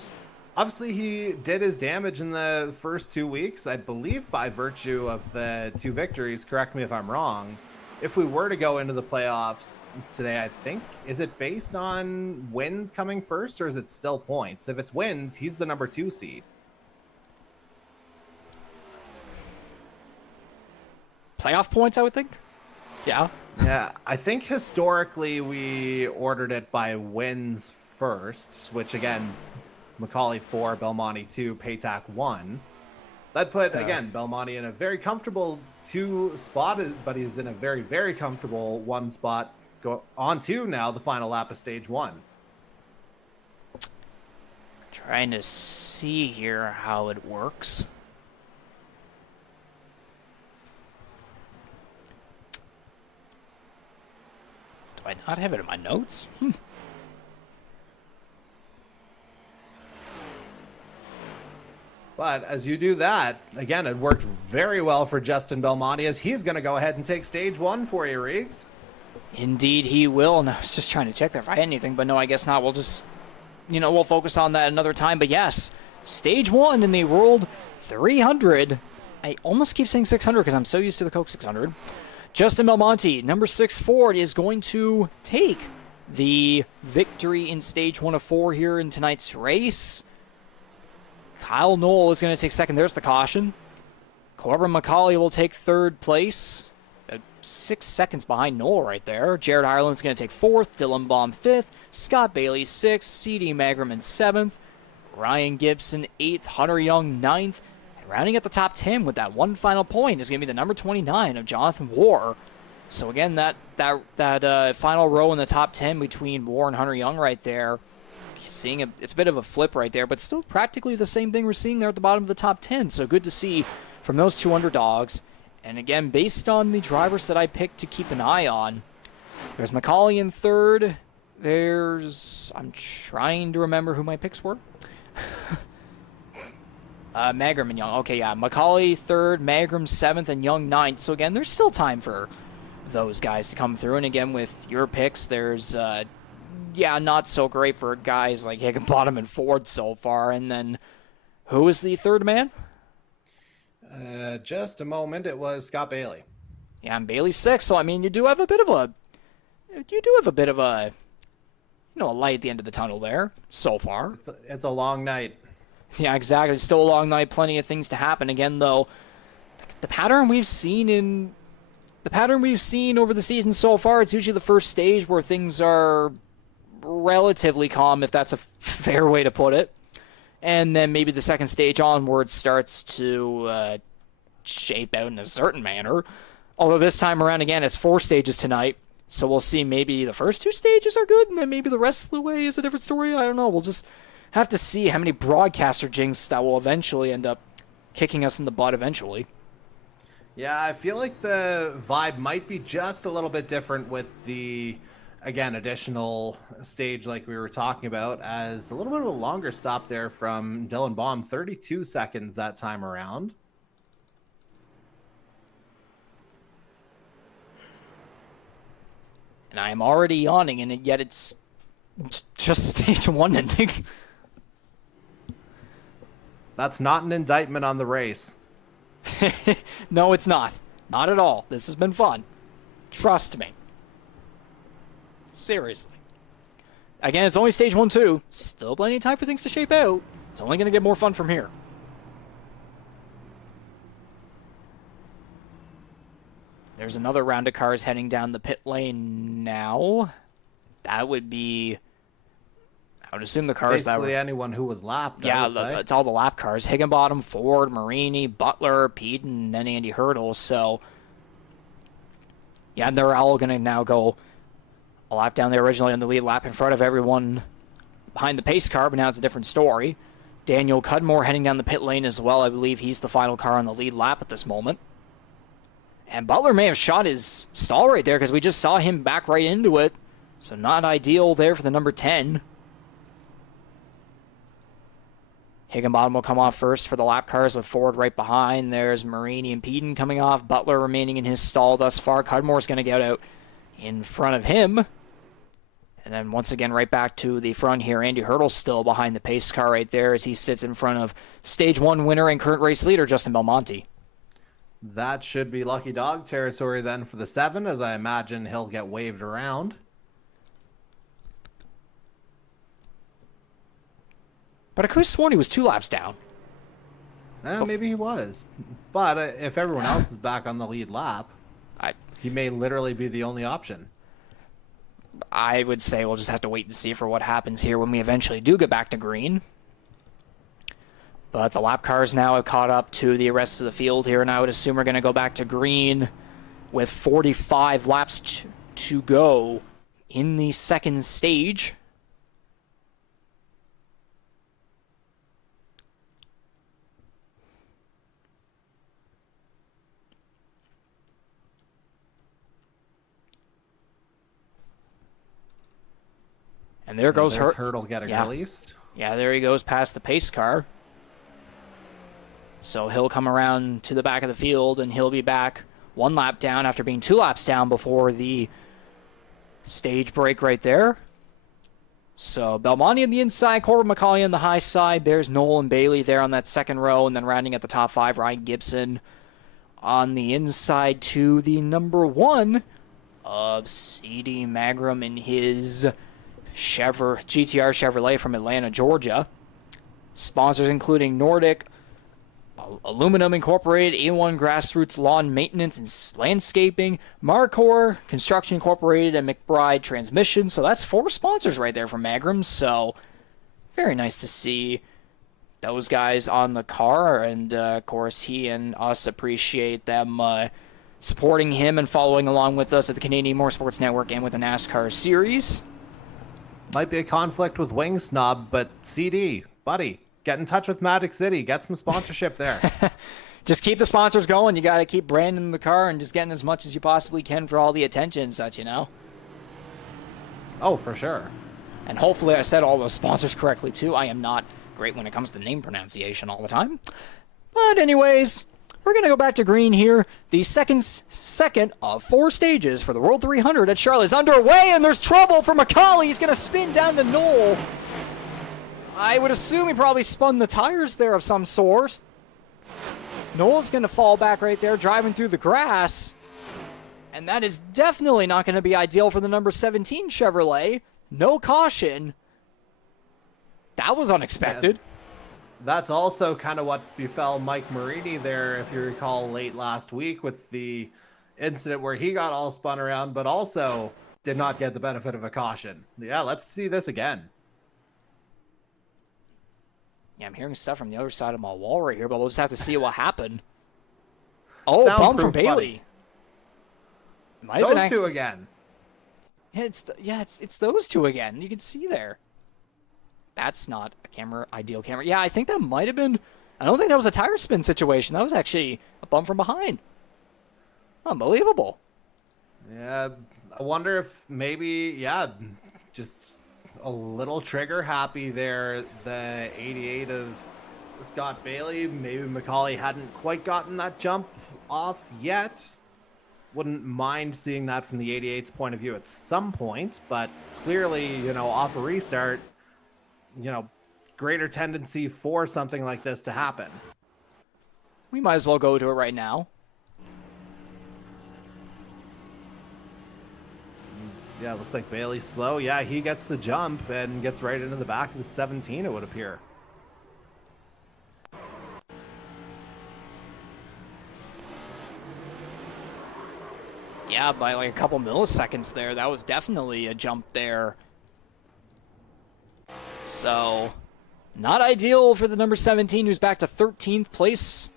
obviously he did his damage in the first 2 weeks, I believe by virtue of the 2 victories. Correct me if I'm wrong. If we were to go into the playoffs today, I think, is it based on wins coming first, or is it still points? If it's wins, he's the number 2 seed. Playoff points, I would think. Yeah. Yeah, I think historically we ordered it by wins first, which again, MacAulay 4, Belmonte 2, Paytack 1. That put, again, Belmonte in a very comfortable 2 spot, but he's in a very, very comfortable 1 spot. Go on to now the final lap of stage 1. Trying to see here how it works. Do I not have it in my notes? But as you do that, again, it worked very well for Justin Belmonte, as he's going to go ahead and take stage 1 for you, Reeks. Indeed he will. And I was just trying to check there if I had anything, but no, I guess not. We'll just, we'll focus on that another time. But yes, stage 1 in the World 300. I almost keep saying 600 because I'm so used to the Coke 600. Justin Belmonte, number 6 Ford, is going to take the victory in stage 1 of 4 here in tonight's race. Kyle Noel is going to take second. There's the caution. Corbin MacAulay will take 3rd place. 6 seconds behind Noel right there. Jared Ireland's going to take 4th. Dylan Baum 5th. Scott Bailey 6th. C.D. Magerman 7th. Ryan Gibson 8th. Hunter Young 9th. And rounding at the top 10 with that one final point is going to be the number 29 of Jonathan War. So again, that final row in the top 10 between War and Hunter Young right there. Seeing it's a bit of a flip right there, but still practically the same thing we're seeing there at the bottom of the top 10. So good to see from those 2 underdogs. And again, based on the drivers that I picked to keep an eye on, there's MacAulay in 3rd. I'm trying to remember who my picks were. Magerman Young. Okay, yeah. MacAulay 3rd, Magram 7th, and Young 9th. So again, there's still time for those guys to come through. And again, with your picks, there's not so great for guys like Higginbottom and Ford so far. And then, who was the 3rd man? Just a moment. It was Scott Bailey. Yeah, and Bailey's 6th. So I mean, you do have a bit of a a light at the end of the tunnel there so far. It's a long night. Yeah, exactly. Still a long night. Plenty of things to happen. Again, though, the pattern we've seen over the season so far, it's usually the first stage where things are relatively calm, if that's a fair way to put it. And then maybe the second stage onwards starts to shape out in a certain manner. Although this time around, again, it's 4 stages tonight. So we'll see, maybe the first 2 stages are good, and then maybe the rest of the way is a different story. I don't know. We'll just have to see how many broadcaster jinx that will eventually end up kicking us in the butt eventually. Yeah, I feel like the vibe might be just a little bit different with the, again, additional stage like we were talking about, as a little bit of a longer stop there from Dylan Baum, 32 seconds that time around. And I am already yawning, and yet it's just stage 1 ending. That's not an indictment on the race. No, it's not. Not at all. This has been fun. Trust me. Seriously. Again, it's only stage 1, too. Still plenty of time for things to shape out. It's only going to get more fun from here. There's another round of cars heading down the pit lane now. That would be, I would assume the cars basically anyone who was lapped. Yeah, it's all the lap cars. Higginbottom, Ford, Marini, Butler, Peden, and then Andy Hurdle. So, yeah, they're all going to now go a lap down there, originally on the lead lap in front of everyone behind the pace car, but now it's a different story. Daniel Cudmore heading down the pit lane as well. I believe he's the final car on the lead lap at this moment. And Butler may have shot his stall right there because we just saw him back right into it. So not ideal there for the number 10. Higginbottom will come off first for the lap cars with Ford right behind. There's Marini and Peden coming off. Butler remaining in his stall thus far. Cudmore's going to get out in front of him. And then once again, right back to the front here. Andy Hurdle's still behind the pace car right there as he sits in front of Stage 1 winner and current race leader, Justin Belmonte. That should be lucky dog territory then for the 7, as I imagine he'll get waved around. But I could have sworn he was 2 laps down. Maybe he was. But if everyone else is back on the lead lap, he may literally be the only option. I would say we'll just have to wait and see for what happens here when we eventually do get back to green. But the lap cars now have caught up to the rest of the field here, and I would assume we're going to go back to green with 45 laps to go in the second stage. And there goes Hurdle getting released. Yeah, there he goes past the pace car. So he'll come around to the back of the field, and he'll be back 1 lap down after being 2 laps down before the stage break right there. So Belmonte on the inside, Corbin MacAulay on the high side. There's Noel and Bailey there on that second row, and then rounding at the top 5, Ryan Gibson on the inside to the number 1 of C.D. Magram in his GTR Chevrolet from Atlanta, Georgia. Sponsors including Nordic, Aluminum Incorporated, A1 Grassroots Lawn Maintenance and Landscaping, Marcor Construction Incorporated, and McBride Transmission. So that's 4 sponsors right there from Magram. So very nice to see those guys on the car. And, of course, he and us appreciate them supporting him and following along with us at the Canadian Motorsports Network and with the NASCAR Series. Might be a conflict with Wing Snob, but CD, buddy, get in touch with Magic City. Get some sponsorship there. Just keep the sponsors going. You got to keep branding the car and just getting as much as you possibly can for all the attention and such, you know? Oh, for sure. And hopefully I said all those sponsors correctly, too. I am not great when it comes to name pronunciation all the time. But anyways, we're going to go back to green here. The second of 4 stages for the World 300 at Charlotte is underway, and there's trouble for MacAulay. He's going to spin down to Noel. I would assume he probably spun the tires there of some sort. Noel's going to fall back right there, driving through the grass. And that is definitely not going to be ideal for the number 17 Chevrolet. No caution. That was unexpected. That's also kind of what befell Mike Marini there, if you recall, late last week with the incident where he got all spun around, but also did not get the benefit of a caution. Yeah, let's see this again. Yeah, I'm hearing stuff from the other side of my wall right here, but we'll just have to see what happened. Oh, bump from Bailey. Those 2 again. Yeah, it's those 2 again. You can see there. That's not a ideal camera. Yeah, I think that might have been... I don't think that was a tire spin situation. That was actually a bump from behind. Unbelievable. Yeah, I wonder if maybe, just a little trigger happy there. The 88 of Scott Bailey. Maybe MacAulay hadn't quite gotten that jump off yet. Wouldn't mind seeing that from the 88's point of view at some point, but clearly, off a restart, greater tendency for something like this to happen. We might as well go to it right now. Yeah, looks like Bailey's slow. Yeah, he gets the jump and gets right into the back of the 17, it would appear. Yeah, by like a couple milliseconds there. That was definitely a jump there. So, not ideal for the number 17, who's back to 13th place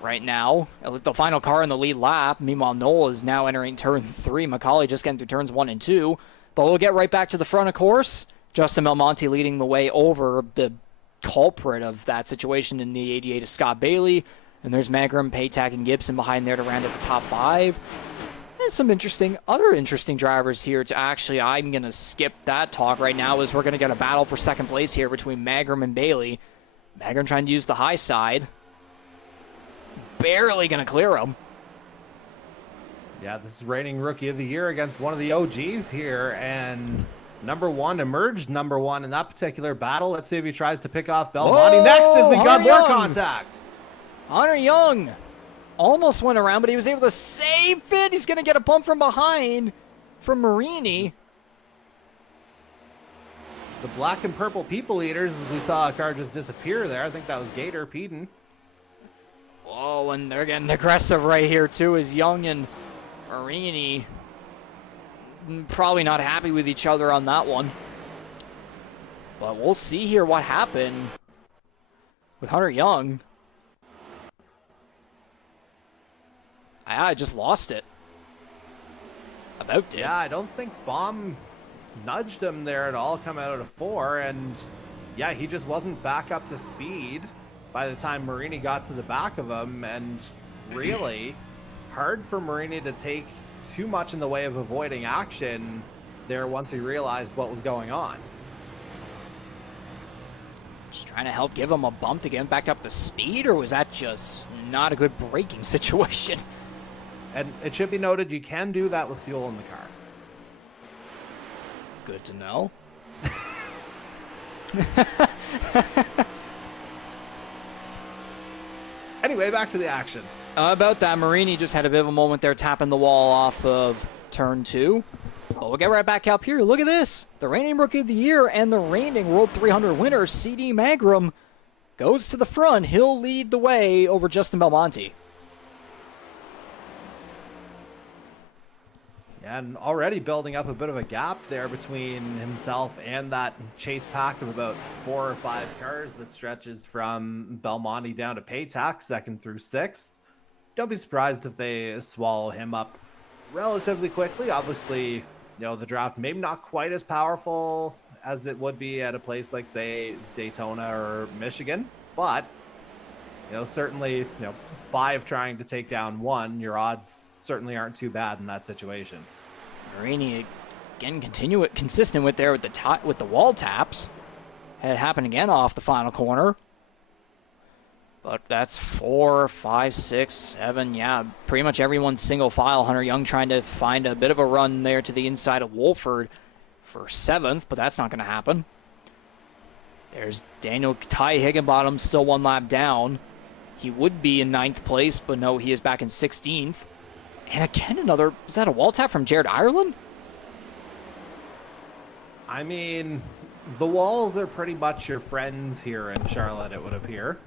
right now. The final car in the lead lap. Meanwhile, Noel is now entering turn 3. MacAulay just getting through turns 1 and 2. But we'll get right back to the front, of course. Justin Belmonte leading the way over the culprit of that situation in the 88 is Scott Bailey. And there's Magram, Paytack, and Gibson behind there to round at the top 5. And some other interesting drivers here to actually, I'm going to skip that talk right now, as we're going to get a battle for second place here between Magram and Bailey. Magrum trying to use the high side. Barely going to clear him. Yeah, this is reigning Rookie of the Year against one of the OGs here, and number one emerged number one in that particular battle. Let's see if he tries to pick off Belmonte next as we got more contact. Hunter Young almost went around, but he was able to save it. He's going to get a bump from behind from Marini. The black and purple people eaters, as we saw a car just disappear there. I think that was Gator Peden. Whoa, and they're getting aggressive right here, too, as Young and Marini probably not happy with each other on that one. But we'll see here what happened with Hunter Young. I just lost it. About did. Yeah, I don't think Baum nudged him there at all, come out of 4, and yeah, he just wasn't back up to speed by the time Marini got to the back of him, and really hard for Marini to take too much in the way of avoiding action there once he realized what was going on. Just trying to help give him a bump to get him back up to speed, or was that just not a good braking situation? And it should be noted, you can do that with fuel in the car. Good to know. Anyway, back to the action. About that, Marini just had a bit of a moment there tapping the wall off of turn 2. But we'll get right back up here. Look at this. The reigning Rookie of the Year and the reigning World 300 winner, CD Magrum, goes to the front. He'll lead the way over Justin Belmonte. Yeah, and already building up a bit of a gap there between himself and that chase pack of about 4 or 5 cars that stretches from Belmonte down to Paytax, 2nd through 6th. Don't be surprised if they swallow him up relatively quickly. Obviously, you know, the draft maybe not quite as powerful as it would be at a place like, say, Daytona or Michigan, but, you know, certainly, you know, 5 trying to take down 1, your odds certainly aren't too bad in that situation. Marini again consistent with there with the wall taps. Had it happen again off the final corner. But that's 4, 5, 6, 7. Yeah, pretty much everyone's single file. Hunter Young trying to find a bit of a run there to the inside of Wolford for 7th, but that's not going to happen. There's Daniel Ty Higginbottom still 1 lap down. He would be in 9th place, but no, he is back in 16th. And again, another, is that a wall tap from Jared Ireland? I mean, the walls are pretty much your friends here in Charlotte, it would appear.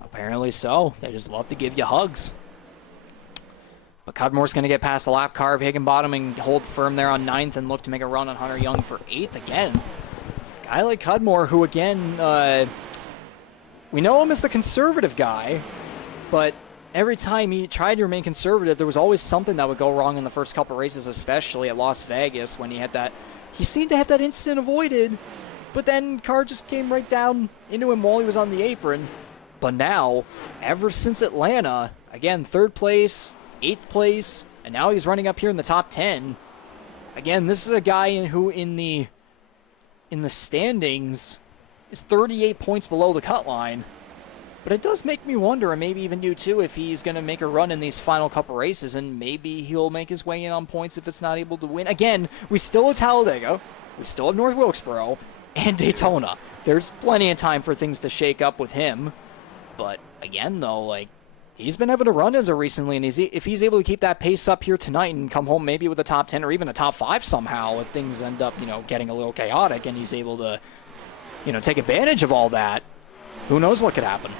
Apparently so. They just love to give you hugs. But Cudmore's going to get past the lap car of Higginbottom and hold firm there on 9th and look to make a run on Hunter Young for 8th again. Guy like Cudmore, who again, we know him as the conservative guy, but every time he tried to remain conservative, there was always something that would go wrong in the first couple races, especially at Las Vegas when he had that. He seemed to have that incident avoided, but then car just came right down into him while he was on the apron. But now, ever since Atlanta, again, 3rd place, 8th place, and now he's running up here in the top 10. Again, this is a guy who in the standings is 38 points below the cut line. But it does make me wonder, and maybe even you too, if he's going to make a run in these final couple races, and maybe he'll make his way in on points if it's not able to win. Again, we still have Talladega, we still have North Wilkesboro, and Daytona. There's plenty of time for things to shake up with him. But again, though, like, he's been able to run as of recently, and if he's able to keep that pace up here tonight and come home maybe with a top 10 or even a top 5 somehow, if things end up, you know, getting a little chaotic and he's able to, you know, take advantage of all that, who knows what could happen.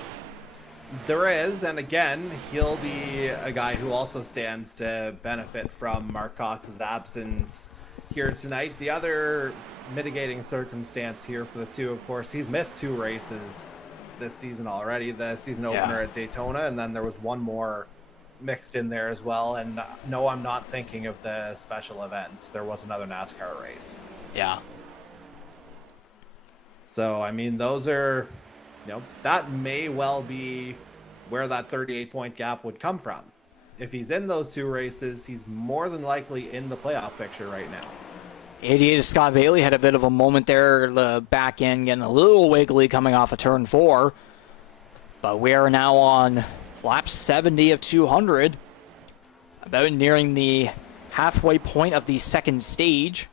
There is, and again, he'll be a guy who also stands to benefit from Mark Cox's absence here tonight. The other mitigating circumstance here for the two, of course, he's missed 2 races this season already, the season opener at Daytona, and then there was one more mixed in there as well. And no, I'm not thinking of the special event. There was another NASCAR race. Yeah. So, I mean, those are, you know, that may well be where that 38-point gap would come from. If he's in those 2 races, he's more than likely in the playoff picture right now. 88 Scott Bailey had a bit of a moment there, the back end getting a little wiggly coming off of turn 4. But we are now on lap 70 of 200, about nearing the halfway point of the second stage.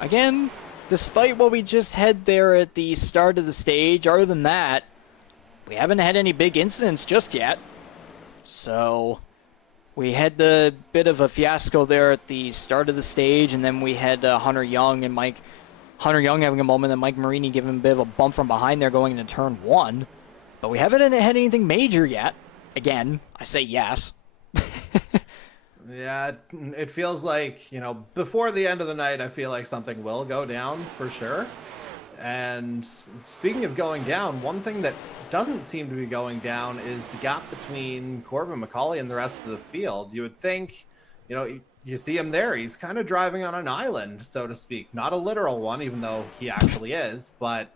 Again, despite what we just had there at the start of the stage, other than that, we haven't had any big incidents just yet. So we had the bit of a fiasco there at the start of the stage, and then we had Hunter Young having a moment, and Mike Marini giving him a bit of a bump from behind there going into turn 1. But we haven't had anything major yet. Again, I say yes. Yeah, it feels like, before the end of the night, I feel like something will go down for sure. And speaking of going down, one thing that doesn't seem to be going down is the gap between Corbin MacAulay and the rest of the field. You would think, you see him there. He's kind of driving on an island, so to speak. Not a literal one, even though he actually is, but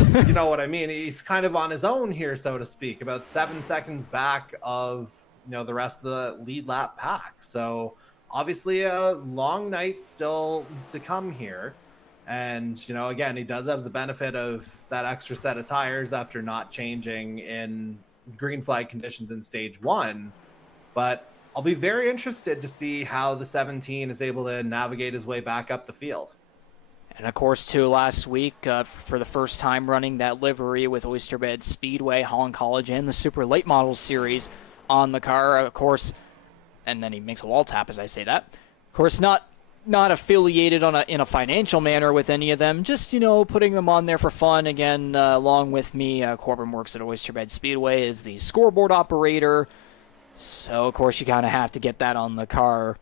you know what I mean? He's kind of on his own here, so to speak, about 7 seconds back of the rest of the lead lap pack. So obviously a long night still to come here. And, again, he does have the benefit of that extra set of tires after not changing in green flag conditions in stage 1. But I'll be very interested to see how the 17 is able to navigate his way back up the field. And of course, too, last week, for the first time running that livery with Oysterbed Speedway, Holland College, and the Super Late Model Series on the car, of course, and then he makes a wall tap as I say that. Of course, not affiliated in a financial manner with any of them, just, putting them on there for fun. Again, along with me, Corbin works at Oysterbed Speedway as the scoreboard operator, so of course you kind of have to get that on the car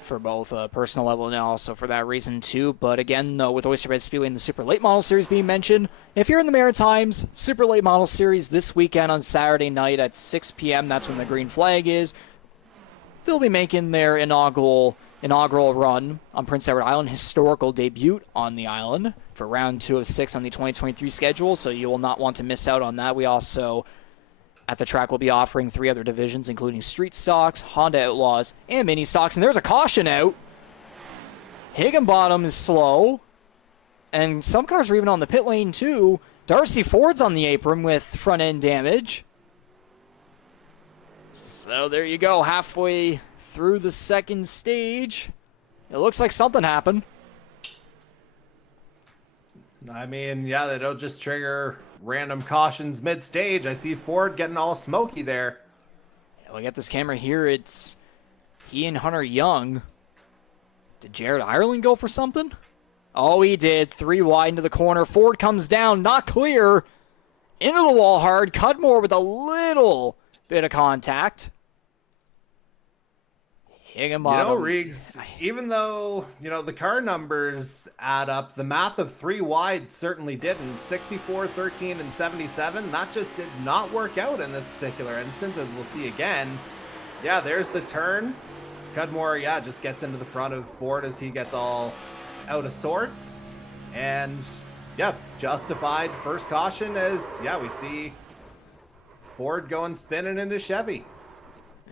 for both a personal level and also for that reason too. But again, with Oysterbed Speedway and the Super Late Model Series being mentioned, if you're in the Maritimes, Super Late Model Series this weekend on Saturday night at 6 p.m., that's when the green flag is. They'll be making their inaugural run on Prince Edward Island, historical debut on the island for round 2 of 6 on the 2023 schedule, so you will not want to miss out on that. We also, at the track, will be offering 3 other divisions, including street stocks, Honda Outlaws, and mini stocks. And there's a caution out. Higginbottom is slow, and some cars are even on the pit lane too. Darcy Ford's on the apron with front end damage. So there you go, halfway through the second stage. It looks like something happened. I mean, yeah, they don't just trigger random cautions mid-stage. I see Ford getting all smoky there. Yeah, look at this camera here. It's he and Hunter Young. Did Jared Ireland go for something? Oh, he did. 3 wide into the corner. Ford comes down, not clear. Into the wall hard. Cudmore with a little bit of contact. Higginbottom. Riggs, even though, the car numbers add up, the math of 3 wide certainly didn't. 64, 13, and 77, that just did not work out in this particular instance, as we'll see again. Yeah, there's the turn. Cudmore, just gets into the front of Ford as he gets all out of sorts. And, justified first caution as, we see Ford going spinning into Chevy.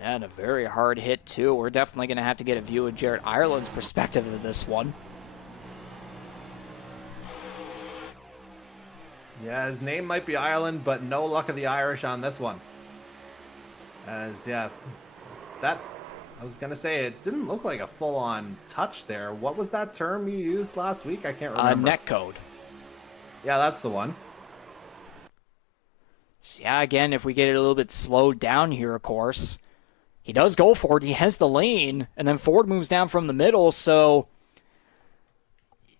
And a very hard hit, too. We're definitely going to have to get a view of Jared Ireland's perspective of this one. Yeah, his name might be Ireland, but no luck of the Irish on this one. As, I was going to say, it didn't look like a full-on touch there. What was that term you used last week? I can't remember. Net code. Yeah, that's the one. So, again, if we get it a little bit slowed down here, of course, he does go for it. He has the lane, and then Ford moves down from the middle, so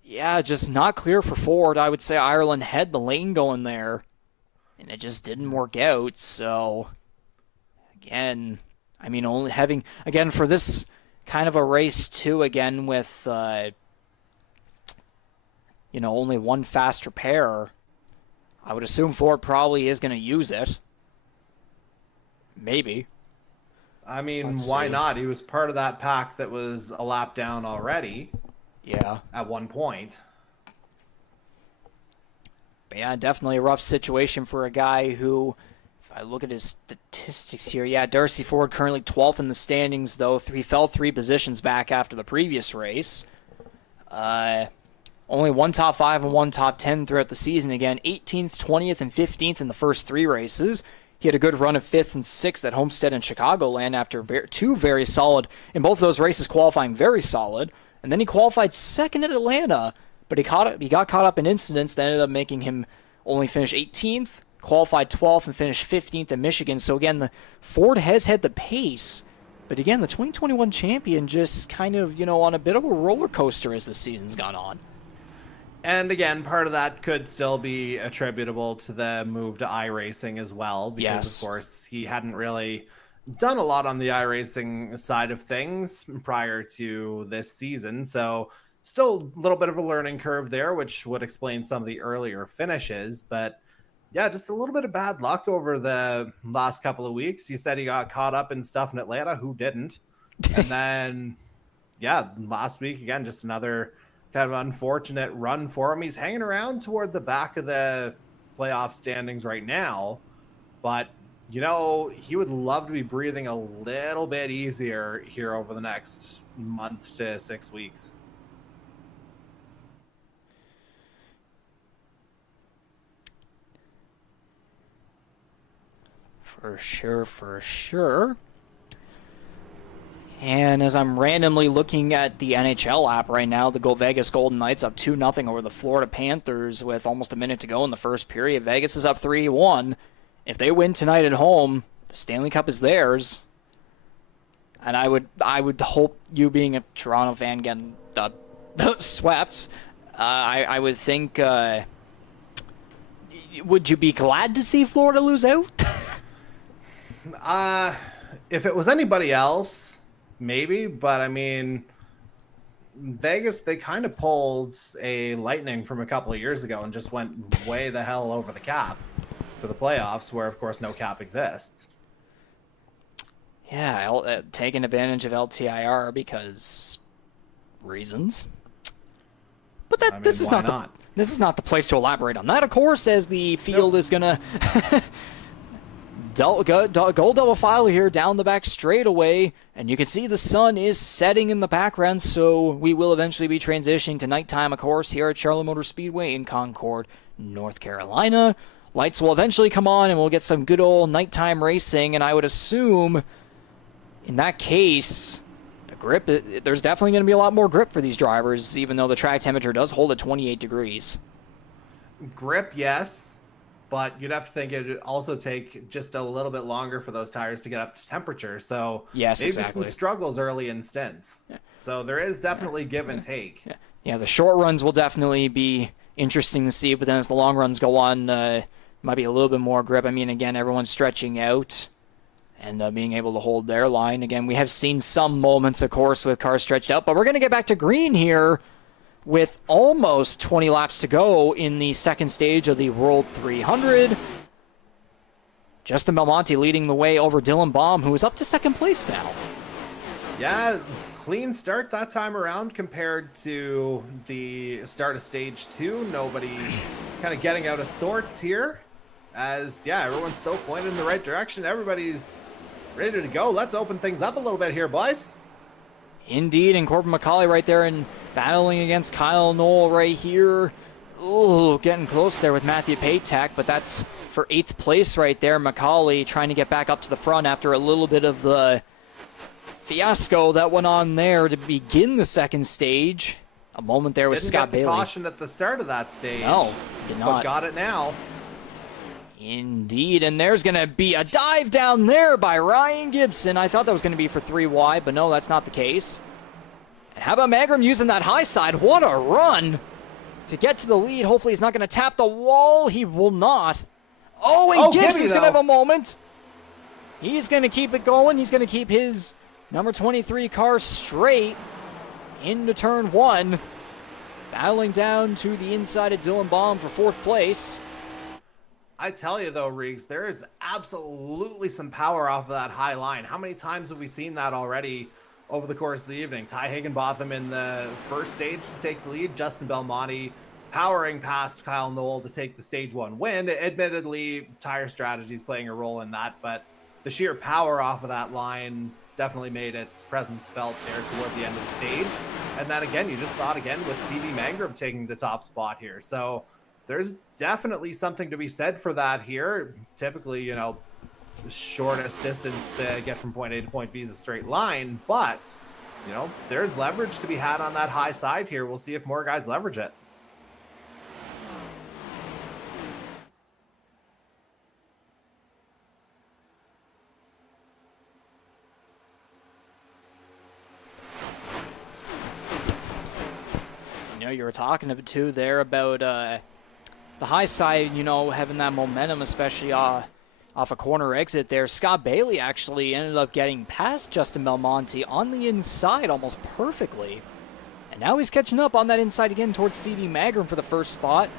just not clear for Ford. I would say Ireland had the lane going there, and it just didn't work out. So, again, only having, again, for this kind of a race, too, again, with, only one faster pair, I would assume Ford probably is going to use it. Maybe. Why not? He was part of that pack that was a lap down already. Yeah. At one point. But definitely a rough situation for a guy who, if I look at his statistics here, Darcy Ford currently 12th in the standings, though. He fell 3 positions back after the previous race. Only one top 5 and one top 10 throughout the season. Again, 18th, 20th, and 15th in the first 3 races. He had a good run of 5th and 6th at Homestead and Chicagoland after 2 very solid, in both of those races qualifying very solid. And then he qualified 2nd at Atlanta, but he got caught up in incidents that ended up making him only finish 18th, qualified 12th, and finished 15th in Michigan. So again, the Ford has had the pace, but again, the 2021 champion just kind of, on a bit of a roller coaster as the season's gone on. And again, part of that could still be attributable to the move to iRacing as well, because Yes. of course he hadn't really done a lot on the iRacing side of things prior to this season. So still a little bit of a learning curve there, which would explain some of the earlier finishes. But yeah, just a little bit of bad luck over the last couple of weeks. You said he got caught up in stuff in Atlanta. Who didn't? And then, yeah, last week, again, just another kind of unfortunate run for him. He's hanging around toward the back of the playoff standings right now, but he would love to be breathing a little bit easier here over the next month to 6 weeks. For sure. And as I'm randomly looking at the NHL app right now, the Vegas Golden Knights up 2-0 over the Florida Panthers with almost a minute to go in the first period. Vegas is up 3-1. If they win tonight at home, the Stanley Cup is theirs. And I would hope, you being a Toronto fan getting swept, I would think, would you be glad to see Florida lose out? If it was anybody else, maybe, but I mean, Vegas, they kind of pulled a Lightning from a couple of years ago and just went way the hell over the cap for the playoffs, where of course no cap exists. Yeah, taking advantage of LTIR because reasons. But this is not the place to elaborate on that, of course, as the field is gonna go double file here down the back straightaway, and you can see the sun is setting in the background, so we will eventually be transitioning to nighttime, of course, here at Charlotte Motor Speedway in Concord, North Carolina. Lights will eventually come on, and we'll get some good old nighttime racing, and I would assume, in that case, the grip, there's definitely going to be a lot more grip for these drivers, even though the track temperature does hold at 28 degrees. Grip, yes. But you'd have to think it would also take just a little bit longer for those tires to get up to temperature. So yes, maybe exactly. some struggles early in stints. Yeah. So there is definitely give and take. Yeah, the short runs will definitely be interesting to see, but then as the long runs go on, might be a little bit more grip. I mean, again, everyone's stretching out and being able to hold their line. Again, we have seen some moments, of course, with cars stretched out, but we're going to get back to green here with almost 20 laps to go in the second stage of the World 300. Justin Belmonte leading the way over Dylan Baum, who is up to second place now. Yeah, clean start that time around compared to the start of stage 2. Nobody kind of getting out of sorts here, as, yeah, everyone's still pointed in the right direction. Everybody's ready to go. Let's open things up a little bit here, boys. Indeed, and Corbin MacAulay right there and battling against Kyle Noel right here. Ooh, getting close there with Matthew Patek, but that's for 8th place right there. MacAulay trying to get back up to the front after a little bit of the fiasco that went on there to begin the second stage. A moment there with Scott Bailey. Didn't get the caution at the start of that stage. No, did not. But got it now. Indeed, and there's going to be a dive down there by Ryan Gibson. I thought that was going to be for 3 wide, but no, that's not the case. And how about Magram using that high side? What a run to get to the lead. Hopefully he's not going to tap the wall. He will not. Oh, and Gibson's going to have a moment. He's going to keep it going. He's going to keep his number 23 car straight into turn 1. Battling down to the inside of Dylan Baum for 4th place. I tell you though, Riggs, there is absolutely some power off of that high line. How many times have we seen that already over the course of the evening? Ty Higginbotham in the first stage to take the lead. Justin Belmonte powering past Kyle Noel to take the stage 1 win. Admittedly, tire strategy is playing a role in that, but the sheer power off of that line definitely made its presence felt there toward the end of the stage. And then again, you just saw it again with CD Mangrum taking the top spot here. So there's definitely something to be said for that here. Typically, you know, the shortest distance to get from point A to point B is a straight line, but you know, there's leverage to be had on that high side here. We'll see if more guys leverage it. You know, you were talking too there about the high side, you know, having that momentum, especially off a corner exit there. Scott Bailey actually ended up getting past Justin Belmonte on the inside almost perfectly. And now he's catching up on that inside again towards CD Mangrum for the first spot.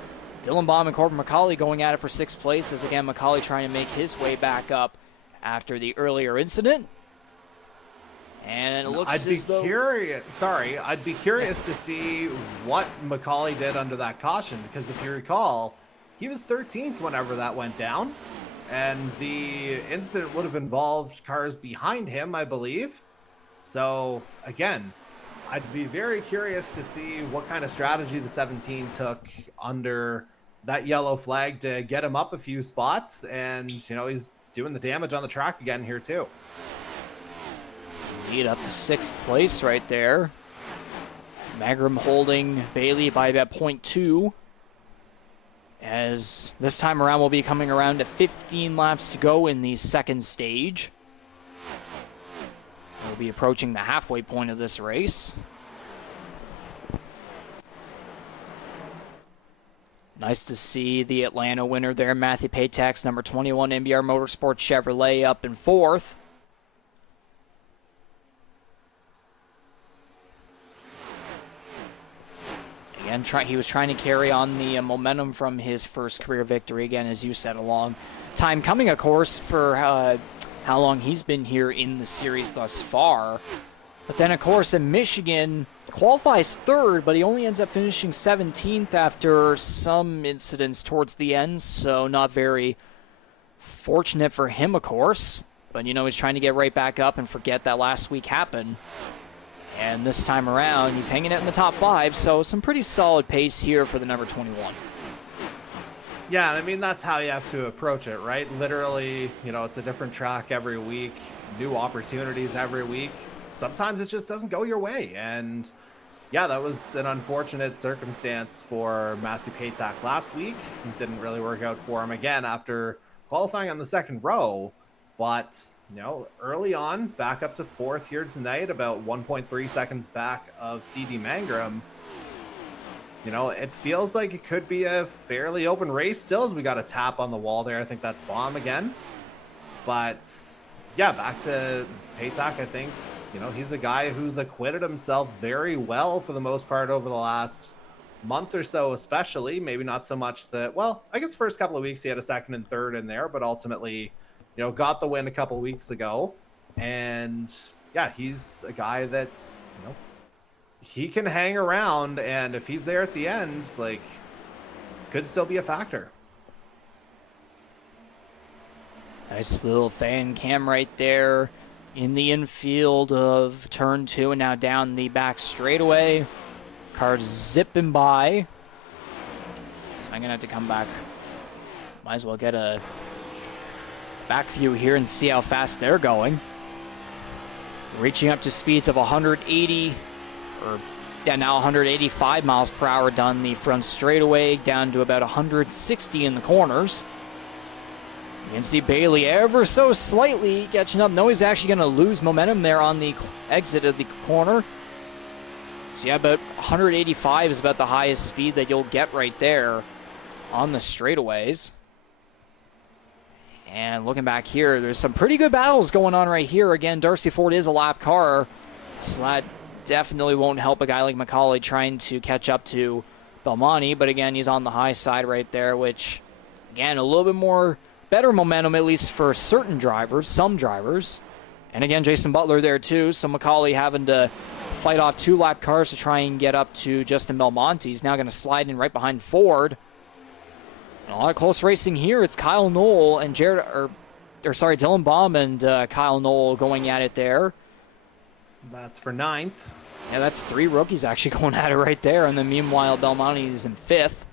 Dylan Baum and Corbin MacAulay going at it for 6th place, as again MacAulay trying to make his way back up after the earlier incident. And it looks as though... I'd be curious to see what MacAulay did under that caution, because if you recall, he was 13th whenever that went down, and the incident would have involved cars behind him, I believe. So, again, I'd be very curious to see what kind of strategy the 17 took under that yellow flag to get him up a few spots, and, you know, he's doing the damage on the track again here, too. Indeed, up to 6th place right there. Mangrum holding Bailey by about 0.2. As this time around we'll be coming around to 15 laps to go in the second stage. We'll be approaching the halfway point of this race. Nice to see the Atlanta winner there, Matthew Patak's number 21 NBR Motorsports Chevrolet up in 4th. Again, he was trying to carry on the momentum from his first career victory, again, as you said, a long time coming, of course, for how long he's been here in the series thus far. But then, of course, in Michigan, qualifies 3rd, but he only ends up finishing 17th after some incidents towards the end, so not very fortunate for him, of course. But, you know, he's trying to get right back up and forget that last week happened. And this time around, he's hanging out in the top 5, so some pretty solid pace here for the number 21. Yeah, I mean, that's how you have to approach it, right? Literally, you know, it's a different track every week, new opportunities every week. Sometimes it just doesn't go your way. And yeah, that was an unfortunate circumstance for Matthew Patak last week. It didn't really work out for him again after qualifying on the 2nd row. But, you know, early on, back up to 4th here tonight, about 1.3 seconds back of CD Mangrum. You know, it feels like it could be a fairly open race still, as we got a tap on the wall there. I think that's Baum again. But, yeah, back to Patak, I think. You know, he's a guy who's acquitted himself very well for the most part over the last month or so, especially. Maybe not so much that, well, I guess first couple of weeks he had a 2nd and 3rd in there, but ultimately, you know, got the win a couple of weeks ago. And yeah, he's a guy that's, you know, he can hang around, and if he's there at the end, like, could still be a factor. Nice little fan cam right there in the infield of turn 2 and now down the back straightaway. Cars zipping by. So I'm going to have to come back. Might as well get a back view here and see how fast they're going. Reaching up to speeds of 180, or yeah, now 185 miles per hour down the front straightaway, down to about 160 in the corners. You can see Bailey ever so slightly catching up. No, he's actually going to lose momentum there on the exit of the corner. So yeah, about 185 is about the highest speed that you'll get right there on the straightaways. And looking back here, there's some pretty good battles going on right here. Again, Darcy Ford is a lap car, so that definitely won't help a guy like MacAulay trying to catch up to Belmonte. But again, he's on the high side right there, which, again, a little bit more better momentum, at least for certain drivers, some drivers. And again, Jason Butler there too, so MacAulay having to fight off 2 lap cars to try and get up to Justin Belmonte. He's now going to slide in right behind Ford. And a lot of close racing here. It's Kyle Noel and Dylan Baum and Kyle Noel going at it there. That's for 9th. Yeah, that's 3 rookies actually going at it right there. And then meanwhile, Belmonte is in 5th.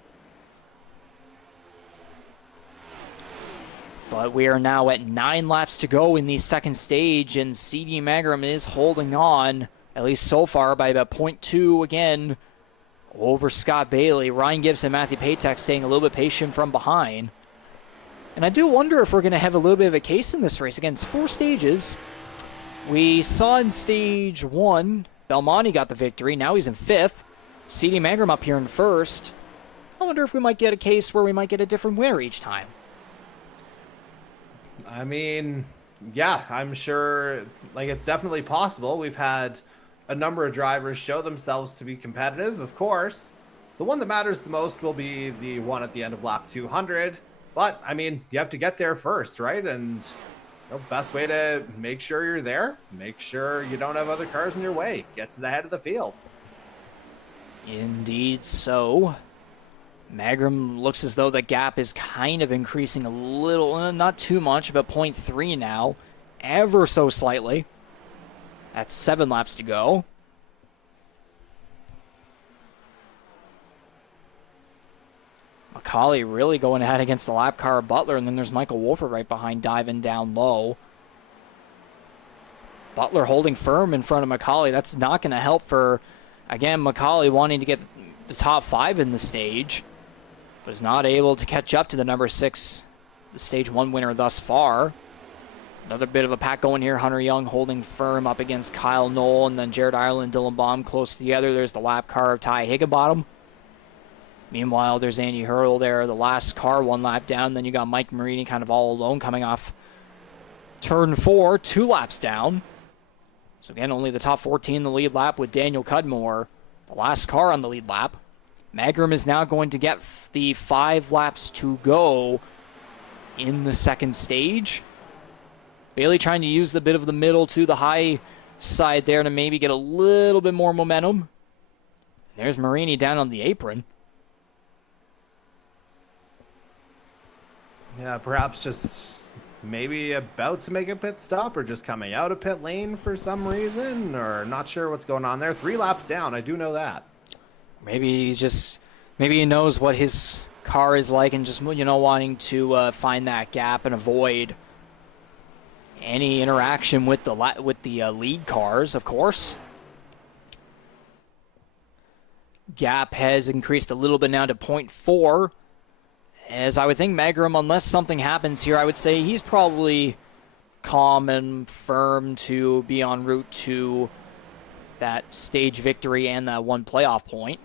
But we are now at 9 laps to go in the second stage, and CD Magram is holding on, at least so far, by about 0.2 again over Scott Bailey. Ryan Gibson, Matthew Patek staying a little bit patient from behind. And I do wonder if we're going to have a little bit of a case in this race. Again, it's 4 stages. We saw in stage 1, Belmonte got the victory. Now he's in 5th. CD Magram up here in 1st. I wonder if we might get a case where we might get a different winner each time. I mean, yeah, I'm sure, like, it's definitely possible. We've had a number of drivers show themselves to be competitive. Of course, the one that matters the most will be the one at the end of lap 200. But, I mean, you have to get there first, right? And the best way to make sure you're there, make sure you don't have other cars in your way. Get to the head of the field. Indeed so. Magram looks as though the gap is kind of increasing a little, not too much, about 0.3 now, ever so slightly. That's 7 laps to go. MacAulay really going ahead against the lap car of Butler, and then there's Michael Wolford right behind, diving down low. Butler holding firm in front of MacAulay. That's not going to help for, again, MacAulay wanting to get the top 5 in the stage, but is not able to catch up to the number 6, the stage 1 winner thus far. Another bit of a pack going here. Hunter Young holding firm up against Kyle Noel, and then Jared Ireland, Dylan Baum close together. There's the lap car of Ty Higginbottom. Meanwhile, there's Andy Hurl there, the last car 1 lap down. Then you got Mike Marini kind of all alone coming off turn 4, 2 laps down. So again, only the top 14 in the lead lap with Daniel Cudmore, the last car on the lead lap. Magram is now going to get the 5 laps to go in the second stage. Bailey trying to use the bit of the middle to the high side there to maybe get a little bit more momentum. There's Marini down on the apron. Yeah, perhaps just maybe about to make a pit stop or just coming out of pit lane for some reason, or not sure what's going on there. 3 laps down, I do know that. Maybe he knows what his car is like and just, wanting to find that gap and avoid any interaction with the lead cars, of course. Gap has increased a little bit now to 0.4. As I would think Magram, unless something happens here, I would say he's probably calm and firm to be en route to that stage victory and that 1 playoff point.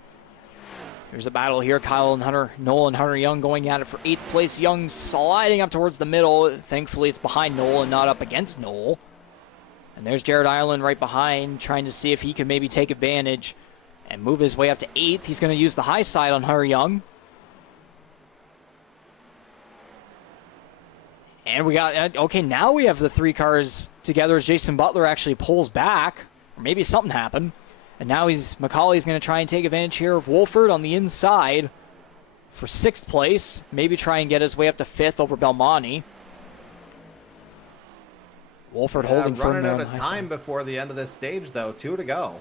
There's a battle here. Kyle and Noel and Hunter Young going at it for 8th place. Young sliding up towards the middle. Thankfully, it's behind Noel and not up against Noel. And there's Jared Ireland right behind, trying to see if he can maybe take advantage and move his way up to 8th. He's going to use the high side on Hunter Young. And we got, okay, now we have the 3 cars together as Jason Butler actually pulls back. Or maybe something happened. And now MacAulay's going to try and take advantage here of Wolford on the inside for 6th place. Maybe try and get his way up to 5th over Belmonte. Wolford holding firm there. Running out of time before the end of this stage, though. 2 to go.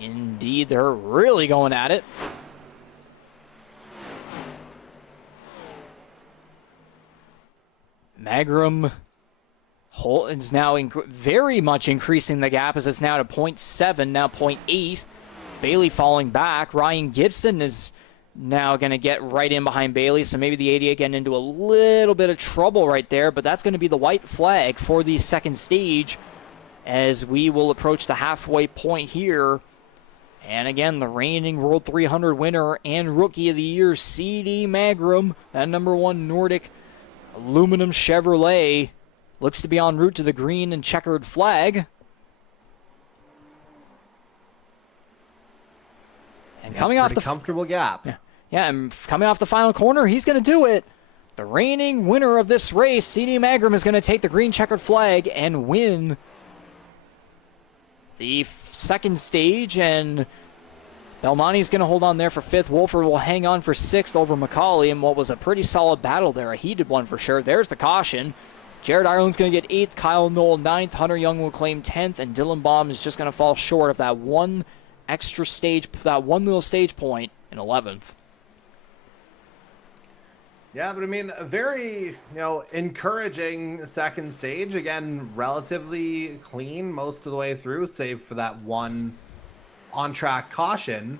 Indeed, they're really going at it. Magram is now very much increasing the gap as it's now to 0.7, now 0.8. Bailey falling back. Ryan Gibson is now going to get right in behind Bailey, so maybe the 88 getting into a little bit of trouble right there, but that's going to be the white flag for the second stage as we will approach the halfway point here. And again, the reigning World 300 winner and Rookie of the Year, CD Magram, that number 1 Nordic aluminum Chevrolet, looks to be en route to the green and checkered flag. And coming off the comfortable gap. Yeah, and coming off the final corner, he's going to do it. The reigning winner of this race, CD Magram, is going to take the green checkered flag and win the second stage, and Belmonte's going to hold on there for 5th. Wolford will hang on for 6th over MacAulay in what was a pretty solid battle there, a heated one for sure. There's the caution. Jared Ireland's going to get 8th, Kyle Noel 9th, Hunter Young will claim 10th, and Dylan Baum is just going to fall short of that one little stage point in 11th. Yeah, but I mean, a very, encouraging second stage. Again, relatively clean most of the way through, save for that one on-track caution.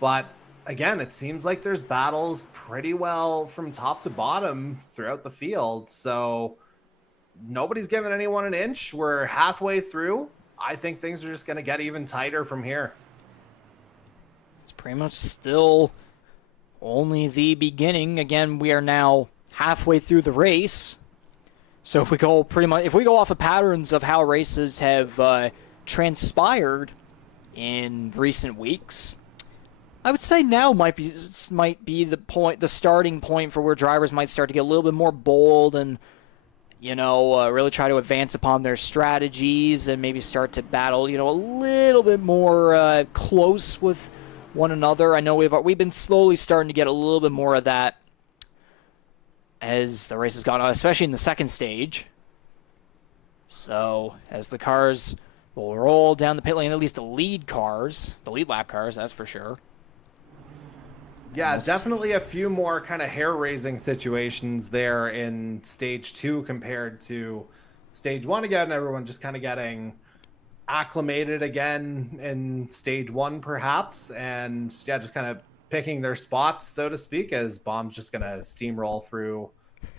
But again, it seems like there's battles pretty well from top to bottom throughout the field. So nobody's giving anyone an inch. We're halfway through. I think things are just going to get even tighter from here. It's pretty much still only the beginning. Again, we are now halfway through the race. So if we go off of patterns of how races have transpired in recent weeks, I would say now might be the starting point for where drivers might start to get a little bit more bold and really try to advance upon their strategies and maybe start to battle a little bit more close with one another. I know we've been slowly starting to get a little bit more of that as the race has gone on, especially in the second stage. So as the cars will roll down the pit lane, at least the lead lap cars, that's for sure. Yeah, definitely a few more kind of hair-raising situations there in stage 2 compared to stage 1. Again, everyone just kind of getting acclimated again in stage 1 perhaps, and just kind of picking their spots, so to speak, as Baum's just going to steamroll through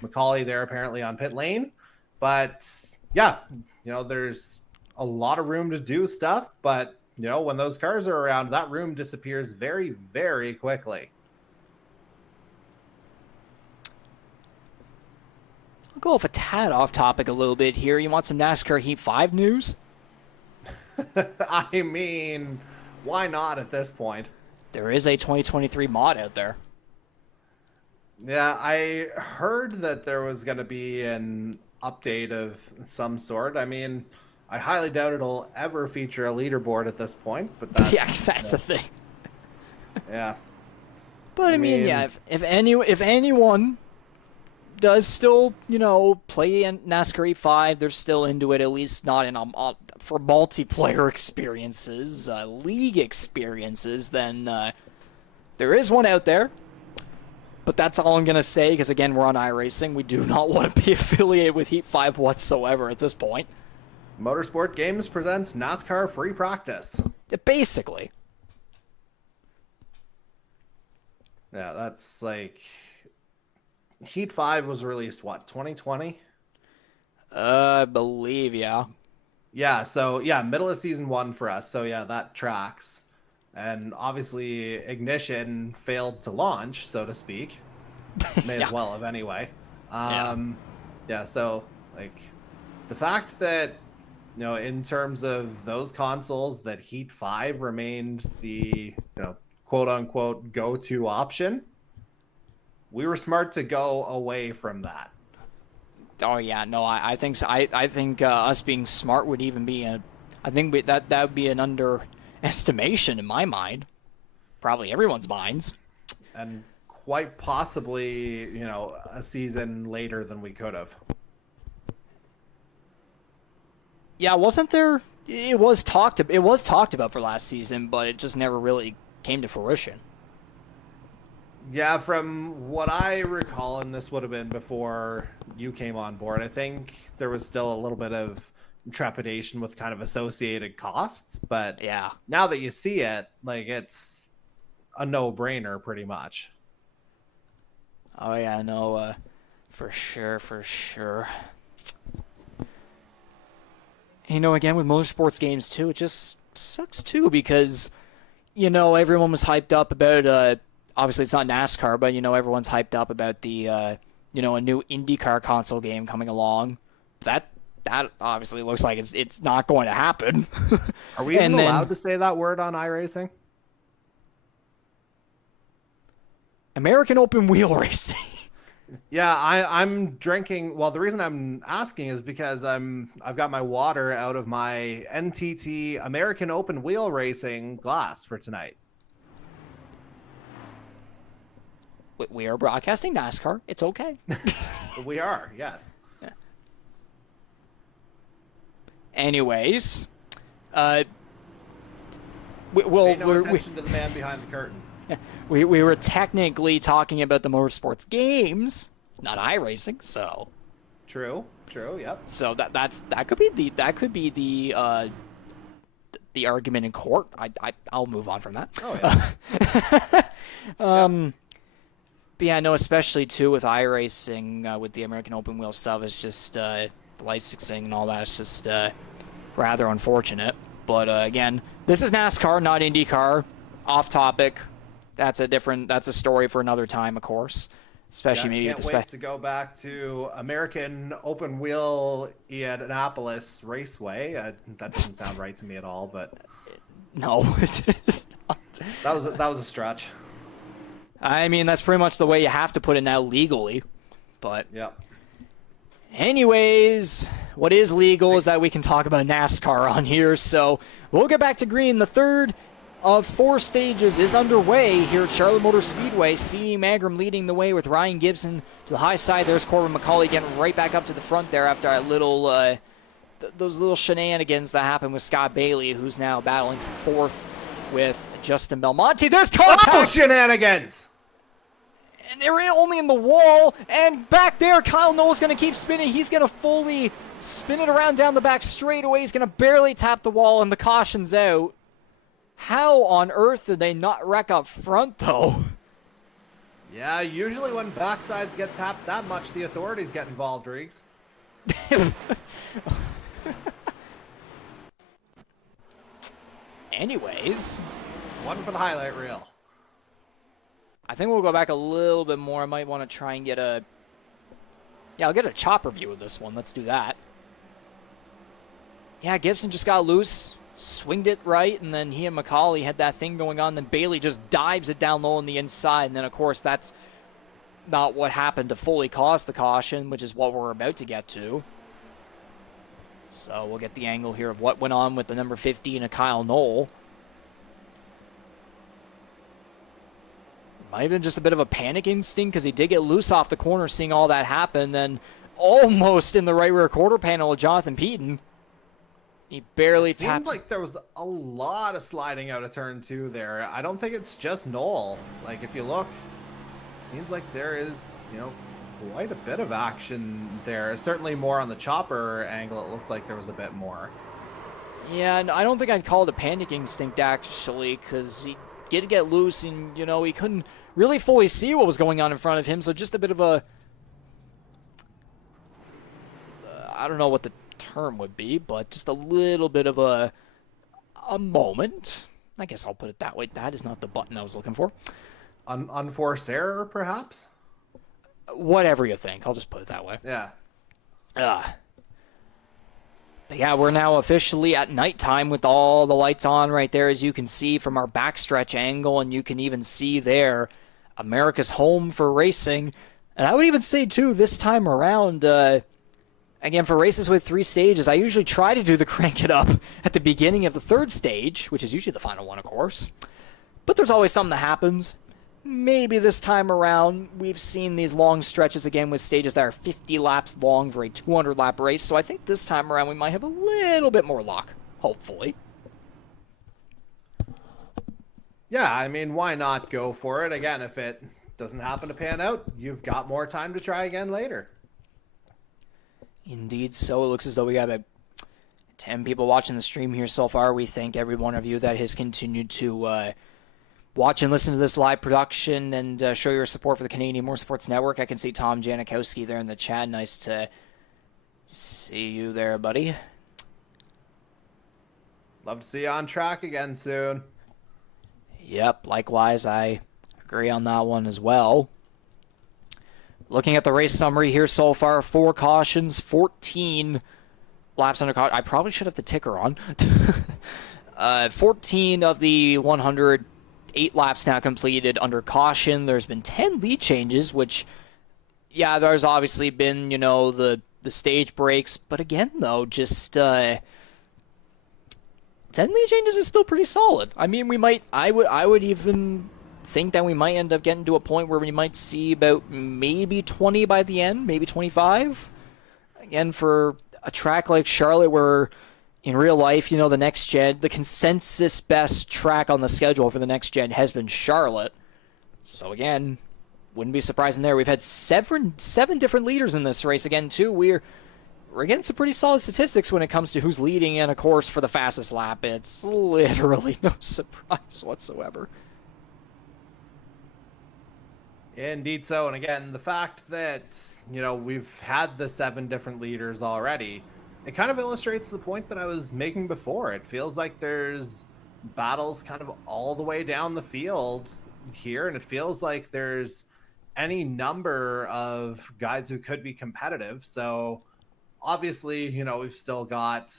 MacAulay there apparently on pit lane. But there's a lot of room to do stuff, but when those cars are around, that room disappears very, very quickly. I'll go off a tad off topic a little bit here. You want some NASCAR Heat 5 news? I mean, why not at this point? There is a 2023 mod out there. Yeah, I heard that there was going to be an update of some sort. I mean, I highly doubt it'll ever feature a leaderboard at this point, but that's the thing. Yeah. But I mean, if anyone does still, play in NASCAR E5, they're still into it, at least not for multiplayer experiences, league experiences, then there is one out there. But that's all I'm going to say, because again, we're on iRacing. We do not want to be affiliated with Heat 5 whatsoever at this point. Motorsport Games presents NASCAR Free Practice. Basically. Yeah, that's like... Heat 5 was released, 2020? I believe, yeah. Yeah, so, middle of season 1 for us. So, that tracks. And obviously, Ignition failed to launch, so to speak. May as well have anyway. So, the fact that, in terms of those consoles, that Heat 5 remained the, quote-unquote go-to option, we were smart to go away from that. Oh yeah, no, I think so. I think us being smart would even be that would be an underestimation in my mind, probably everyone's minds, and quite possibly a season later than we could have. Yeah, wasn't there? It was talked about for last season, but it just never really came to fruition. Yeah, from what I recall, and this would have been before you came on board, I think there was still a little bit of trepidation with kind of associated costs. But now that you see it, it's a no-brainer pretty much. Oh yeah, no, for sure. Again, with motorsports games too, it just sucks too because, everyone was hyped up about obviously, it's not NASCAR, but, everyone's hyped up about the, a new IndyCar console game coming along. That obviously looks like it's not going to happen. Are we even allowed to say that word on iRacing? American Open Wheel Racing. Yeah, I'm drinking. Well, the reason I'm asking is because I've got my water out of my NTT American Open Wheel Racing glass for tonight. We are broadcasting NASCAR. It's okay. We are, yes. Anyways, Pay no attention to the man behind the curtain. we were technically talking about the motorsports games, not iRacing, so. True, yep. So that could be the argument in court. I'll move on from that. Oh yeah. But yeah, no, especially too with iRacing, with the American Open Wheel stuff, it's just the licensing and all that. It's just rather unfortunate. But again, this is NASCAR, not IndyCar. Off topic. That's a story for another time, of course. Especially maybe can't wait to go back to American Open Wheel Indianapolis Raceway. That doesn't sound right to me at all, but no, it is not. That was a stretch. I mean, that's pretty much the way you have to put it now legally. But yeah. Anyways, what is legal is that we can talk about NASCAR on here. So we'll get back to green. The third of 4 stages is underway here at Charlotte Motor Speedway. C.E. Mangrum leading the way with Ryan Gibson to the high side. There's Corbin MacAulay getting right back up to the front there after a little those little shenanigans that happened with Scott Bailey, who's now battling for 4th with Justin Belmonte. There's contact! Oh, shenanigans! And they're only in the wall, and back there, Kyle Noel is going to keep spinning. He's going to fully spin it around down the back straightaway. He's going to barely tap the wall, and the caution's out. How on earth did they not wreck up front, though? Yeah, usually when backsides get tapped that much, the authorities get involved, Riggs. Anyways. One for the highlight reel. I think we'll go back a little bit more. I might want to try and get a... Yeah, I'll get a chopper view of this one. Let's do that. Yeah, Gibson just got loose, swinged it right, and then he and MacAulay had that thing going on. Then Bailey just dives it down low on the inside. And then, of course, that's not what happened to fully cause the caution, which is what we're about to get to. So we'll get the angle here of what went on with the number 15 of Kyle Noel. Might have been just a bit of a panic instinct because he did get loose off the corner seeing all that happen. Then almost in the right rear quarter panel of Jonathan Peden. He barely tapped. Seemed like there was a lot of sliding out of turn 2 there. I don't think it's just Noel. Like, if you look, it seems like there is, quite a bit of action there. Certainly more on the chopper angle. It looked like there was a bit more. Yeah, I don't think I'd call it a panic instinct, actually, because he did get loose and, he couldn't really fully see what was going on in front of him. So just a bit of a... I don't know what the term would be, but just a little bit of a moment. I guess I'll put it that way. That is not the button I was looking for. Unforced error, perhaps? Whatever you think. I'll just put it that way. Yeah. But yeah, we're now officially at nighttime with all the lights on right there, as you can see from our backstretch angle, and you can even see there America's home for racing. And I would even say, too, this time around, again, for races with 3 stages, I usually try to do the crank it up at the beginning of the 3rd stage, which is usually the final one, of course. But there's always something that happens. Maybe this time around, we've seen these long stretches again with stages that are 50 laps long for a 200-lap race. So I think this time around we might have a little bit more luck, hopefully. Yeah, I mean, why not go for it? Again, if it doesn't happen to pan out, you've got more time to try again later. Indeed, so it looks as though we got about 10 people watching the stream here so far. We thank every one of you that has continued to watch and listen to this live production and show your support for the Canadian eMotorsports Network. I can see Tom Janikowski there in the chat. Nice to see you there, buddy. Love to see you on track again soon. Yep, likewise. I agree on that one as well. Looking at the race summary here so far, 4 cautions, 14 laps under caution. I probably should have the ticker on. 14 of the 108 laps now completed under caution. There's been 10 lead changes, which, yeah, there's obviously been, the stage breaks. But again, though, just 10 lead changes is still pretty solid. I mean, I would even think that we might end up getting to a point where we might see about maybe 20 by the end, maybe 25. Again, for a track like Charlotte where in real life, the next gen, the consensus best track on the schedule for the next gen has been Charlotte. So again, wouldn't be surprising there. We've had seven different leaders in this race again too. We're getting some pretty solid statistics when it comes to who's leading, and of course for the fastest lap, it's literally no surprise whatsoever. Indeed so. And again, the fact that, we've had the 7 different leaders already, it kind of illustrates the point that I was making before. It feels like there's battles kind of all the way down the field here, and it feels like there's any number of guys who could be competitive. So obviously, we've still got,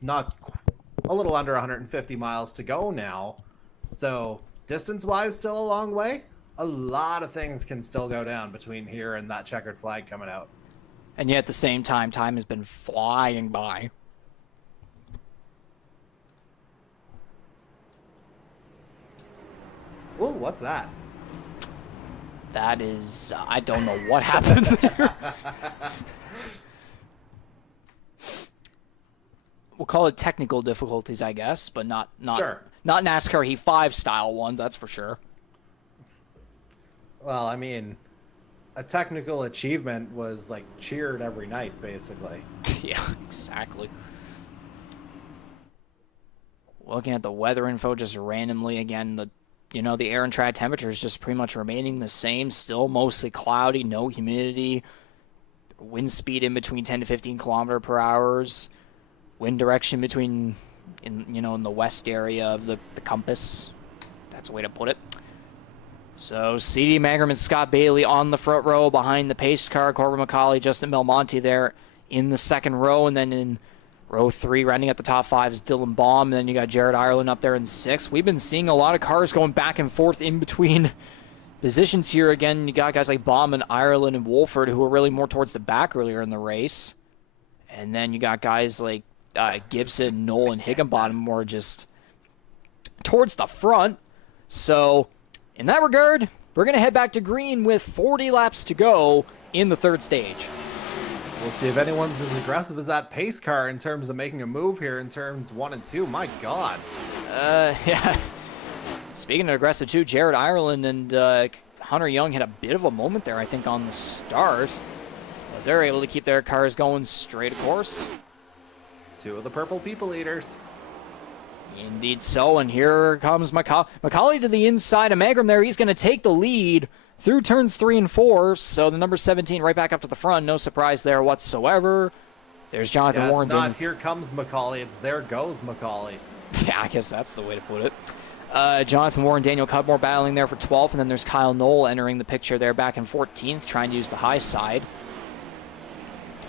not a little under 150 miles to go now. So distance-wise, still a long way. A lot of things can still go down between here and that checkered flag coming out. And yet at the same time has been flying by. Ooh, what's that? That is, I don't know what happened there. We'll call it technical difficulties, I guess, but not Sure. Not NASCAR Heat 5 style ones, that's for sure. Well, I mean, a technical achievement was like cheered every night, basically. Yeah, exactly. Looking at the weather info just randomly again, the air and track temperature is just pretty much remaining the same, still mostly cloudy, no humidity, wind speed in between 10 to 15 kilometer per hours, wind direction between in the west area of the compass. That's a way to put it. So C.D. Mangrum and Scott Bailey on the front row behind the pace car. Corbin MacAulay, Justin Belmonte there in the second row. And then in row 3, rounding at the top 5 is Dylan Baum. And then you got Jared Ireland up there in 6th. We've been seeing a lot of cars going back and forth in between positions here. Again, you got guys like Baum and Ireland and Wolford who were really more towards the back earlier in the race. And then you got guys like Gibson, Noel, and Higginbottom more just towards the front. So in that regard, we're going to head back to green with 40 laps to go in the third stage. We'll see if anyone's as aggressive as that pace car in terms of making a move here in turns 1 and 2. My God. Yeah. Speaking of aggressive too, Jared Ireland and Hunter Young had a bit of a moment there, I think, on the start. But they're able to keep their cars going straight, of course. 2 of the purple people eaters. Indeed so, and here comes MacAulay to the inside of Mangrum there. He's going to take the lead through turns 3 and 4, so the number 17 right back up to the front. No surprise there whatsoever. There's Jonathan Warren. It's not here comes MacAulay, it's there goes MacAulay. Yeah, I guess that's the way to put it. Jonathan Warren, Daniel Cudmore battling there for 12th, and then there's Kyle Noel entering the picture there back in 14th, trying to use the high side.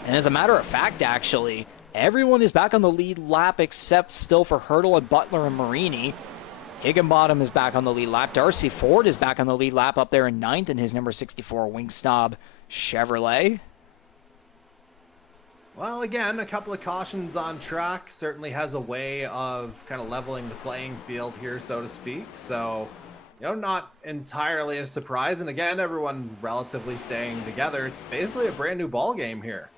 And as a matter of fact, actually, everyone is back on the lead lap except still for Hurdle and Butler and Marini. Higginbottom is back on the lead lap. Darcy Ford is back on the lead lap up there in 9th in his number 64 Wing Snob Chevrolet. Well, again, a couple of cautions on track certainly has a way of kind of leveling the playing field here, so to speak. So, not entirely a surprise. And again, everyone relatively staying together. It's basically a brand new ball game here.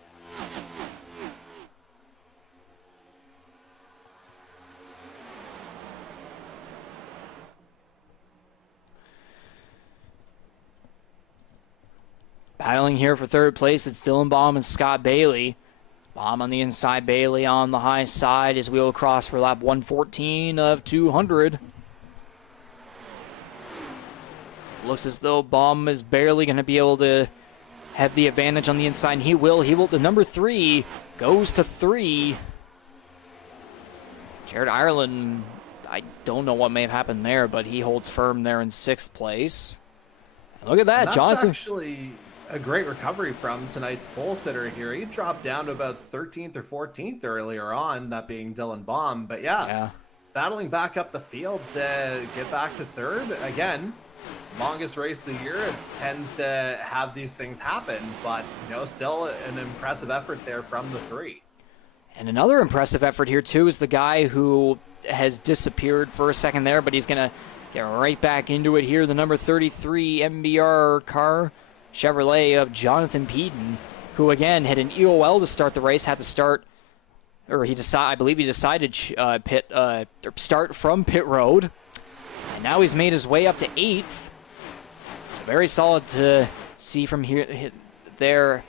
Battling here for third place, it's Dylan Baum and Scott Bailey. Baum on the inside, Bailey on the high side. His wheel across for lap 114 of 200. Looks as though Baum is barely going to be able to have the advantage on the inside. And he will. The number 3 goes to 3. Jared Ireland, I don't know what may have happened there, but he holds firm there in 6th place. And look at that, That's Jonathan. Actually a great recovery from tonight's pole sitter here. He dropped down to about 13th or 14th earlier on, that being Dylan Baum. But yeah, battling back up the field to get back to 3rd. Again, longest race of the year. It tends to have these things happen, but still an impressive effort there from the 3. And another impressive effort here too is the guy who has disappeared for a second there, but he's gonna get right back into it here. The number 33 MBR car, Chevrolet of Jonathan Peden, who again had an EOL to start the race, had to start or I believe he decided start from pit road. And now he's made his way up to 8th. So very solid to see from him there.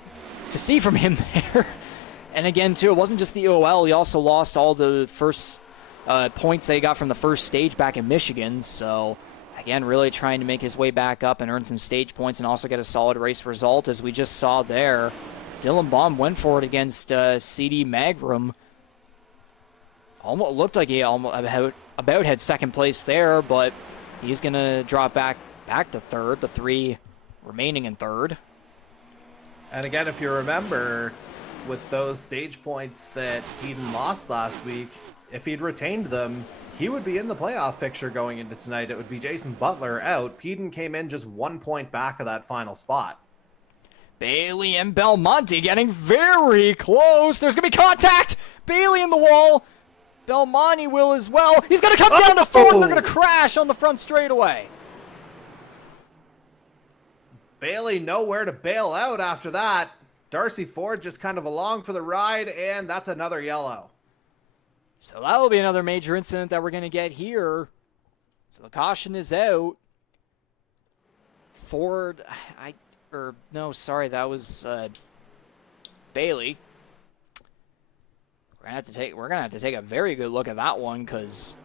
And again, too, it wasn't just the OL. He also lost all the first points that he got from the first stage back in Michigan. So, again, really trying to make his way back up and earn some stage points and also get a solid race result. As we just saw there, Dylan Baum went for it against CD Magram. Almost looked like he about had second place there, but he's going to drop back to third, the 3 remaining in third. And again, if you remember, with those stage points that Eden lost last week, if he'd retained them, he would be in the playoff picture going into tonight. It would be Jason Butler out. Peden came in just 1 point back of that final spot. Bailey and Belmonte getting very close. There's going to be contact. Bailey in the wall. Belmonte will as well. He's going to come down to 4th. They're going to crash on the front straightaway. Bailey nowhere to bail out after that. Darcy Ford just kind of along for the ride, and that's another yellow. So that will be another major incident that we're going to get here. So the caution is out. Ford, that was Bailey. We're gonna have to take a very good look at that one, because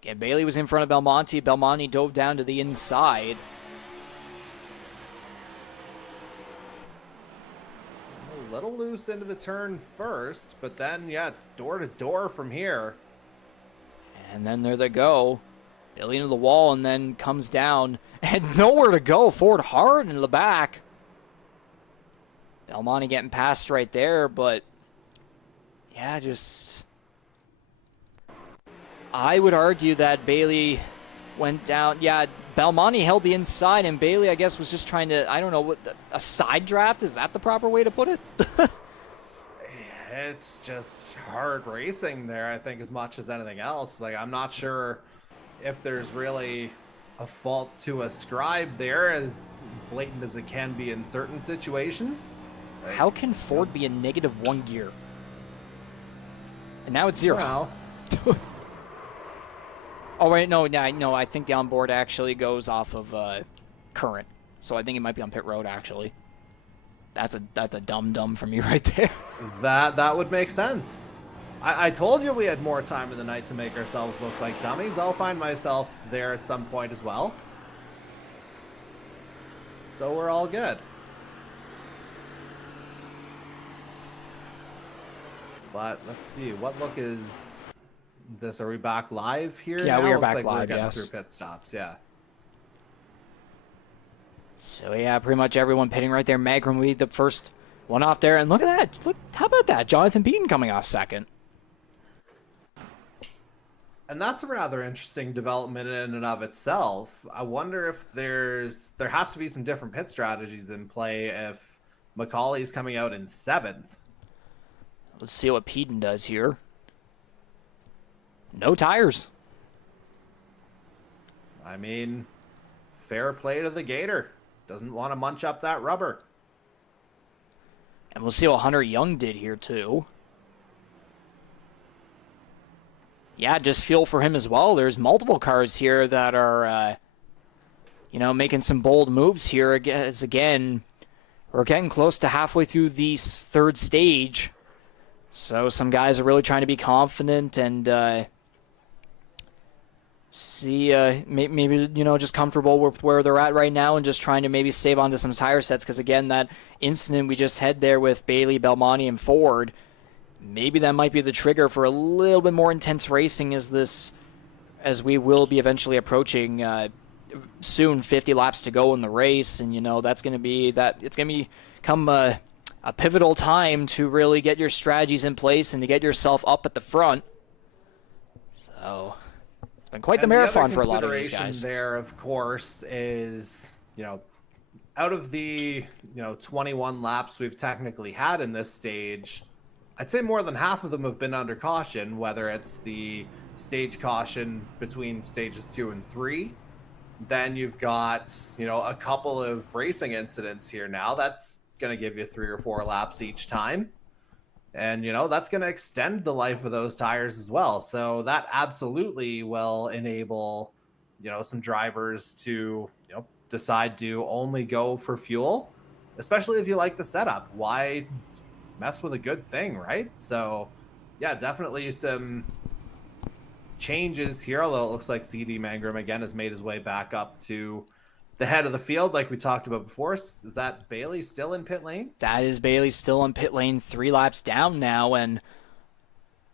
again, Bailey was in front of Belmonte. Belmonte dove down to the inside. A little loose into the turn first, but then, yeah, it's door to door from here. And then there they go. Bailey into the wall and then comes down. And nowhere to go. Ford hard into the back. Belmonte getting past right there, but yeah, I would argue that Bailey went down. Yeah, Belmonte held the inside, and Bailey, I guess, was just trying to, I don't know, a side draft? Is that the proper way to put it? It's just hard racing there, I think, as much as anything else. Like, I'm not sure if there's really a fault to ascribe there, as blatant as it can be in certain situations. Like, how can Ford be in -1 gear? And now it's 0. Well, oh, wait, no, I think the onboard actually goes off of current. So I think it might be on pit road, actually. That's a dumb from you right there. That would make sense. I told you we had more time in the night to make ourselves look like dummies. I'll find myself there at some point as well. So we're all good. But let's see, what look is this? Are we back live here? Yeah, now? we are Looks back like live, we're getting yes. through pit stops, yeah. So yeah, pretty much everyone pitting right there. Magram lead the first one off there, and look at that. Look, how about that? Jonathan Beaton coming off second. And that's a rather interesting development in and of itself. I wonder if there has to be some different pit strategies in play if MacAulay's coming out in 7th. Let's see what Peden does here. No tires. I mean, fair play to the Gator. Doesn't want to munch up that rubber. And we'll see what Hunter Young did here, too. Yeah, just feel for him as well. There's multiple cars here that are, making some bold moves here. Again, we're getting close to halfway through the 3rd stage. So some guys are really trying to be confident and maybe, just comfortable with where they're at right now and just trying to maybe save onto some tire sets. Because, again, that incident we just had there with Bailey, Belmonte, and Ford, maybe that might be the trigger for a little bit more intense racing as we will be eventually approaching soon 50 laps to go in the race. And, that's going to be that it's going to become a pivotal time to really get your strategies in place and to get yourself up at the front. So it's been quite the marathon for a lot of these guys. There, of course, is, out of the, 21 laps we've technically had in this stage, I'd say more than half of them have been under caution, whether it's the stage caution between stages 2 and 3. Then you've got, a couple of racing incidents here now. That's going to give you 3 or 4 laps each time. And, that's going to extend the life of those tires as well. So that absolutely will enable, some drivers to, decide to only go for fuel, especially if you like the setup. Why mess with a good thing, right? So, yeah, definitely some changes here, although it looks like CD Mangrum again has made his way back up to the head of the field like we talked about before. Is that Bailey still in pit lane? That is Bailey still in pit lane, 3 laps down now, and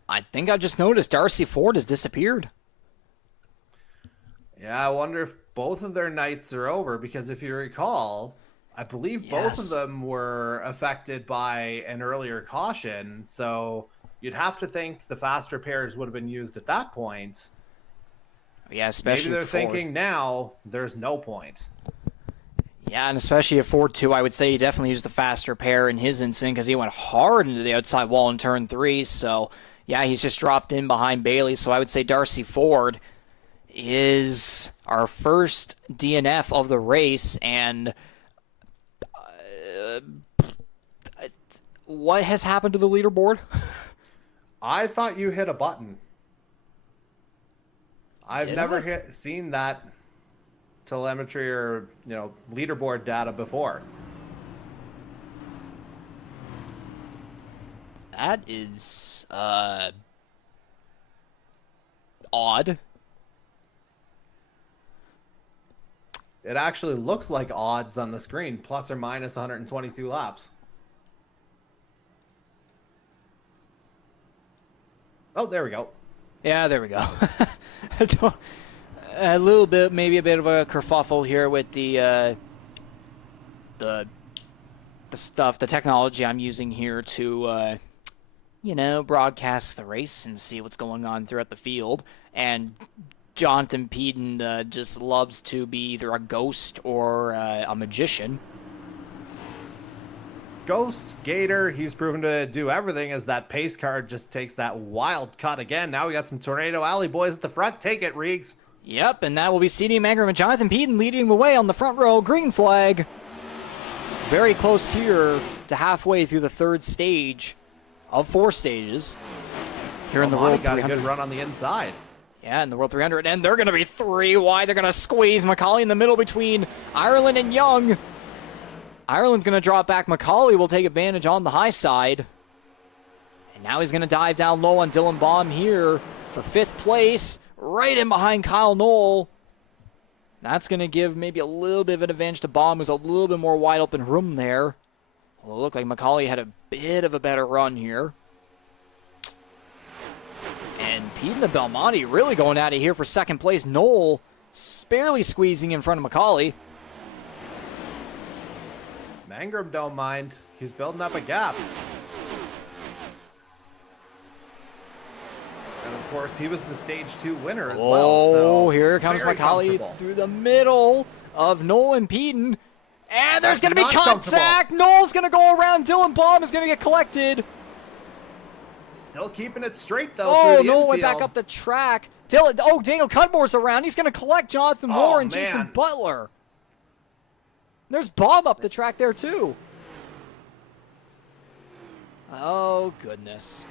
I think I just noticed Darcy Ford has disappeared. Yeah, I wonder if both of their nights are over, because if you recall, I believe both of them were affected by an earlier caution, so you'd have to think the fast repairs would have been used at that point. Yeah, especially maybe they're thinking now there's no point. Yeah, and especially at Ford 2, I would say he definitely used the fast repair in his incident because he went hard into the outside wall in turn 3. So, yeah, he's just dropped in behind Bailey. So I would say Darcy Ford is our first DNF of the race. And what has happened to the leaderboard? I thought you hit a button. I've never seen that telemetry or leaderboard data before. That is odd. It actually looks like odds on the screen, plus or minus 122 laps. Oh, there we go. Yeah, there we go. A little bit, maybe a bit of a kerfuffle here with the stuff, the technology I'm using here to, broadcast the race and see what's going on throughout the field. And Jonathan Peden just loves to be either a ghost or a magician. Ghost, Gator, he's proven to do everything as that pace car just takes that wild cut again. Now we got some Tornado Alley boys at the front. Take it, Reegs. Yep, and that will be CD Mangrum and Jonathan Peden leading the way on the front row. Green flag. Very close here to halfway through the third stage of 4 stages. Here in the World 300. Got a good run on the inside. Yeah, in the World 300. And they're going to be 3 wide. They're going to squeeze MacAulay in the middle between Ireland and Young. Ireland's going to drop back. MacAulay will take advantage on the high side. And now he's going to dive down low on Dylan Baum here for 5th place. Right in behind Kyle Noel. That's going to give maybe a little bit of an advantage to Baum, who's a little bit more wide open room there. Well, it looked like MacAulay had a bit of a better run here. And Peden and Belmonte really going at it here for 2nd place. Noel barely squeezing in front of MacAulay. Mangrum don't mind. He's building up a gap. And of course, he was the stage 2 winner as well. So here comes MacAulay through the middle of Noel and Peden. And there's going to be contact. Noel's going to go around. Dylan Baum is going to get collected. Still keeping it straight, though. Oh, Noel went back up the track. Daniel Cudmore's around. He's going to collect Jonathan Moore and Jason Butler. There's Baum up the track there, too. Oh, goodness.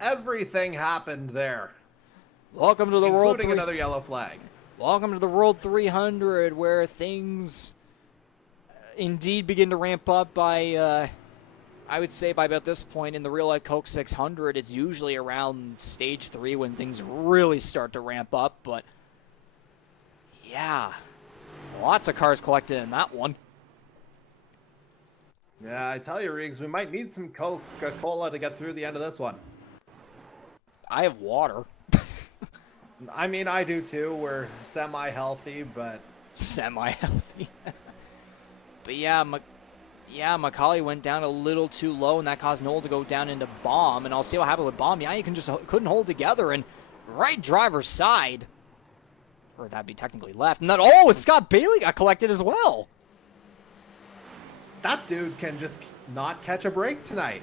Everything happened there. Welcome to the World 300. Including another yellow flag. Welcome to the World 300, where things indeed begin to ramp up by, I would say by about this point in the real-life Coke 600, it's usually around stage 3 when things really start to ramp up, but yeah, lots of cars collected in that one. Yeah, I tell you, Riggs, we might need some Coca-Cola to get through the end of this one. I have water. I mean, I do too. We're semi-healthy, but... Semi-healthy. But yeah, MacAulay went down a little too low, and that caused Noel to go down into Baum. And I'll see what happened with Baum. Yeah, he couldn't hold together. And right driver's side, or that'd be technically left. And then, and Scott Bailey got collected as well. That dude can just not catch a break tonight.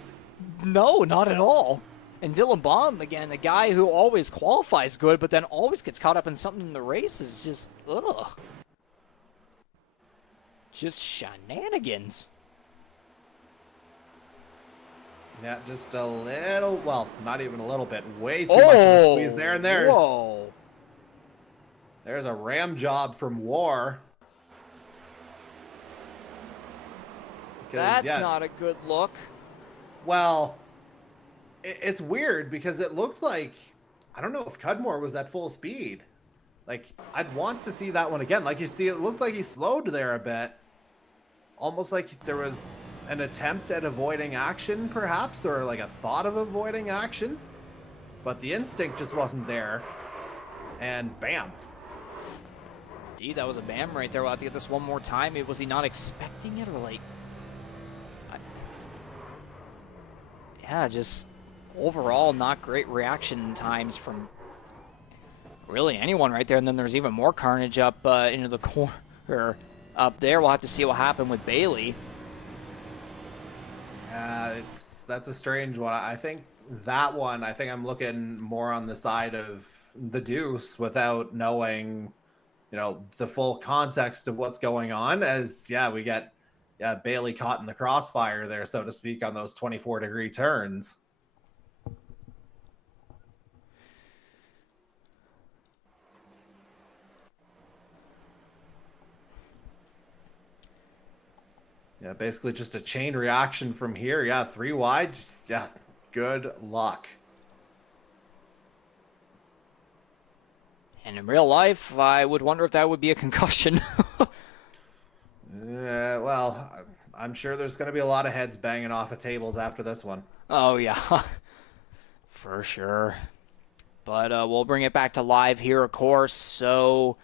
No, not at all. And Dylan Baum, again, a guy who always qualifies good, but then always gets caught up in something in the race, is just, ugh. Just shenanigans. Yeah, just a little, well, not even a little bit, way too much of a squeeze there. And there's a ram job from War. That's not a good look. Well, it's weird because it looked like, I don't know if Cudmore was at full speed. Like, I'd want to see that one again. Like, you see, it looked like he slowed there a bit. Almost like there was an attempt at avoiding action, perhaps, or like a thought of avoiding action. But the instinct just wasn't there. And bam. Indeed, that was a bam right there. We'll have to get this one more time. Was he not expecting it, or like... Yeah, just overall not great reaction times from really anyone right there. And then there's even more carnage up into the corner up there. We'll have to see what happened with Bailey. That's a strange one. I think I'm looking more on the side of the deuce without knowing, the full context of what's going on, as we get Bailey caught in the crossfire there, so to speak, on those 24-degree turns. Yeah, basically just a chain reaction from here. Yeah, 3 wide. Good luck. And in real life, I would wonder if that would be a concussion. Well, I'm sure there's going to be a lot of heads banging off of tables after this one. Oh, yeah. For sure. But we'll bring it back to live here, of course. So,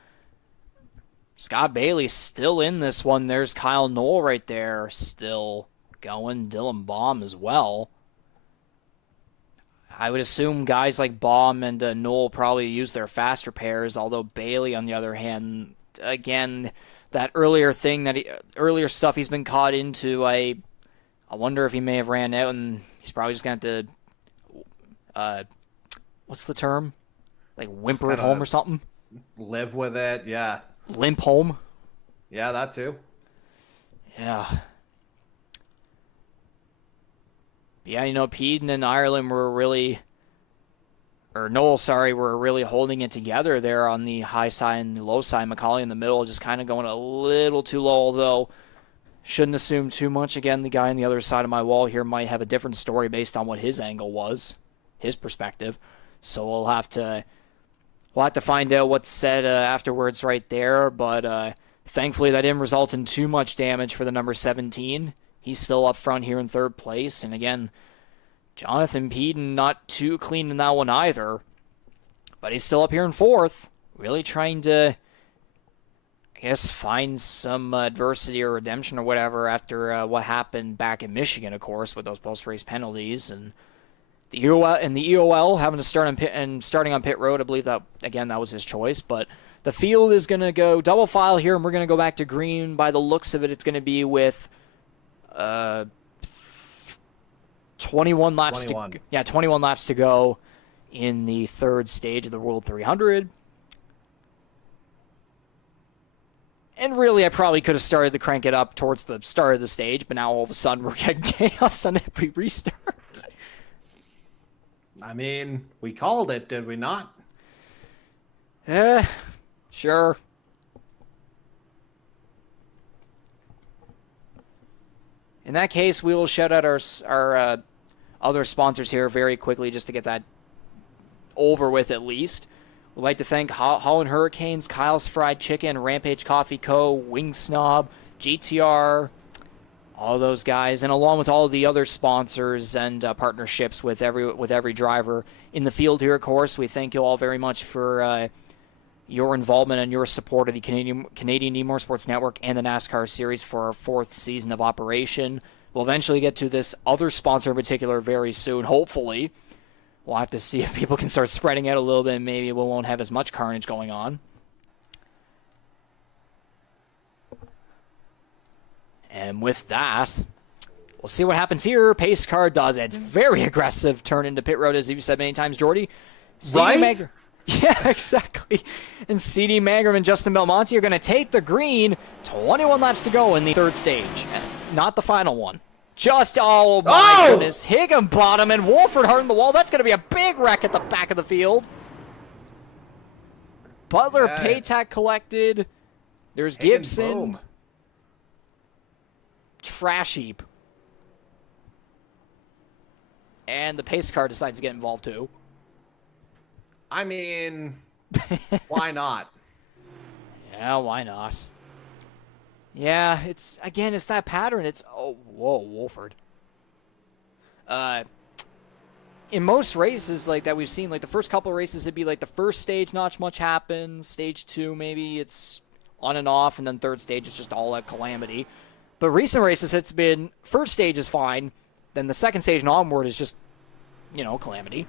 Scott Bailey still in this one. There's Kyle Noel right there still going. Dylan Baum as well. I would assume guys like Baum and Noel probably use their faster pairs, although Bailey, on the other hand, again, that earlier stuff he's been caught into, I wonder if he may have ran out and he's probably just going to have to, what's the term? Like whimper at home or something? Live with it, yeah. Limp home? Yeah, that too. Yeah. Yeah, Peden and Ireland were really, Noel, were really holding it together there on the high side and the low side. MacAulay in the middle just kind of going a little too low, although shouldn't assume too much. Again, the guy on the other side of my wall here might have a different story based on what his angle was, his perspective. So we'll have to find out what's said afterwards right there, but thankfully that didn't result in too much damage for the number 17. He's still up front here in third place. And again, Jonathan Peden not too clean in that one either. But he's still up here in fourth. Really trying to, I guess, find some adversity or redemption or whatever after what happened back in Michigan, of course, with those post-race penalties. And the EOL having to start on starting on pit road. I believe that, again, that was his choice. But the field is going to go double file here, and we're going to go back to green. By the looks of it, it's going to be with 21 laps 21 laps to go in the third stage of the World 300. And really, I probably could have started to crank it up towards the start of the stage, but now all of a sudden we're getting chaos on every restart. I mean, we called it, did we not? Sure. In that case, we will shout out our other sponsors here very quickly just to get that over with at least. We'd like to thank Holland Hurricanes, Kyle's Fried Chicken, Rampage Coffee Co., Wing Snob, GTR, all those guys, and along with all the other sponsors and partnerships with every driver in the field here, of course. We thank you all very much for your involvement and your support of the Canadian eMotorsports Network and the NASCAR Series for our 4th season of operation. We'll eventually get to this other sponsor in particular very soon, hopefully. We'll have to see if people can start spreading out a little bit, and maybe we won't have as much carnage going on. And with that, we'll see what happens here. Pace car does its very aggressive turn into pit road, as you've said many times, Jordy. Right? Yeah, exactly. And CD Magram and Justin Belmonte are going to take the green. 21 laps to go in the third stage. Not the final one. oh my goodness. Higginbottom and Wolford hard the wall. That's going to be a big wreck at the back of the field. Butler, Paytack collected. There's Gibson. Boom. Trash heap. And the pace car decides to get involved too. I mean, why not? Yeah, why not? Yeah, it's that pattern. It's, oh, whoa, Wolford. In most races like that we've seen, like the first couple of races, it'd be like the first stage, not much happens. Stage 2, maybe it's on and off, and then third stage is just all a calamity. But recent races, it's been first stage is fine, then the second stage and onward is just, calamity.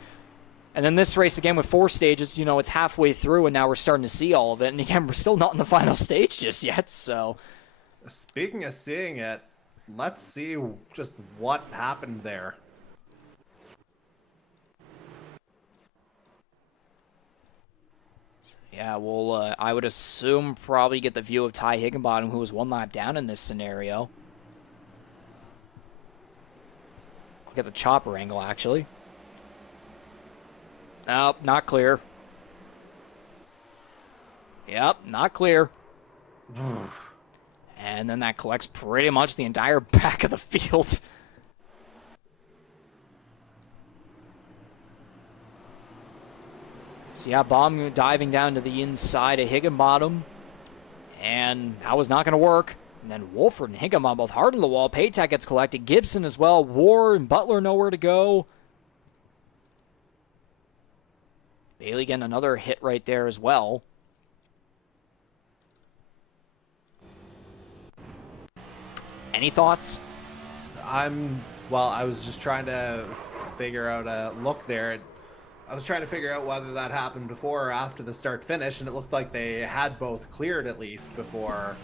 And then this race, again, with 4 stages, it's halfway through, and now we're starting to see all of it. And again, we're still not in the final stage just yet, so. Speaking of seeing it, let's see just what happened there. Yeah, well, I would assume probably get the view of Ty Higginbottom, who was 1 lap down in this scenario. I'll get the chopper angle, actually. Nope, not clear. Yep, not clear. And then that collects pretty much the entire back of the field. So yeah, Baum diving down to the inside of Higginbottom. And that was not going to work. And then Wolford and Higginbottom both hard on the wall. Paytack gets collected. Gibson as well. Ward and Butler nowhere to go. Bailey getting another hit right there as well. Any thoughts? I was just trying to figure out a look there. I was trying to figure out whether that happened before or after the start finish, and it looked like they had both cleared at least before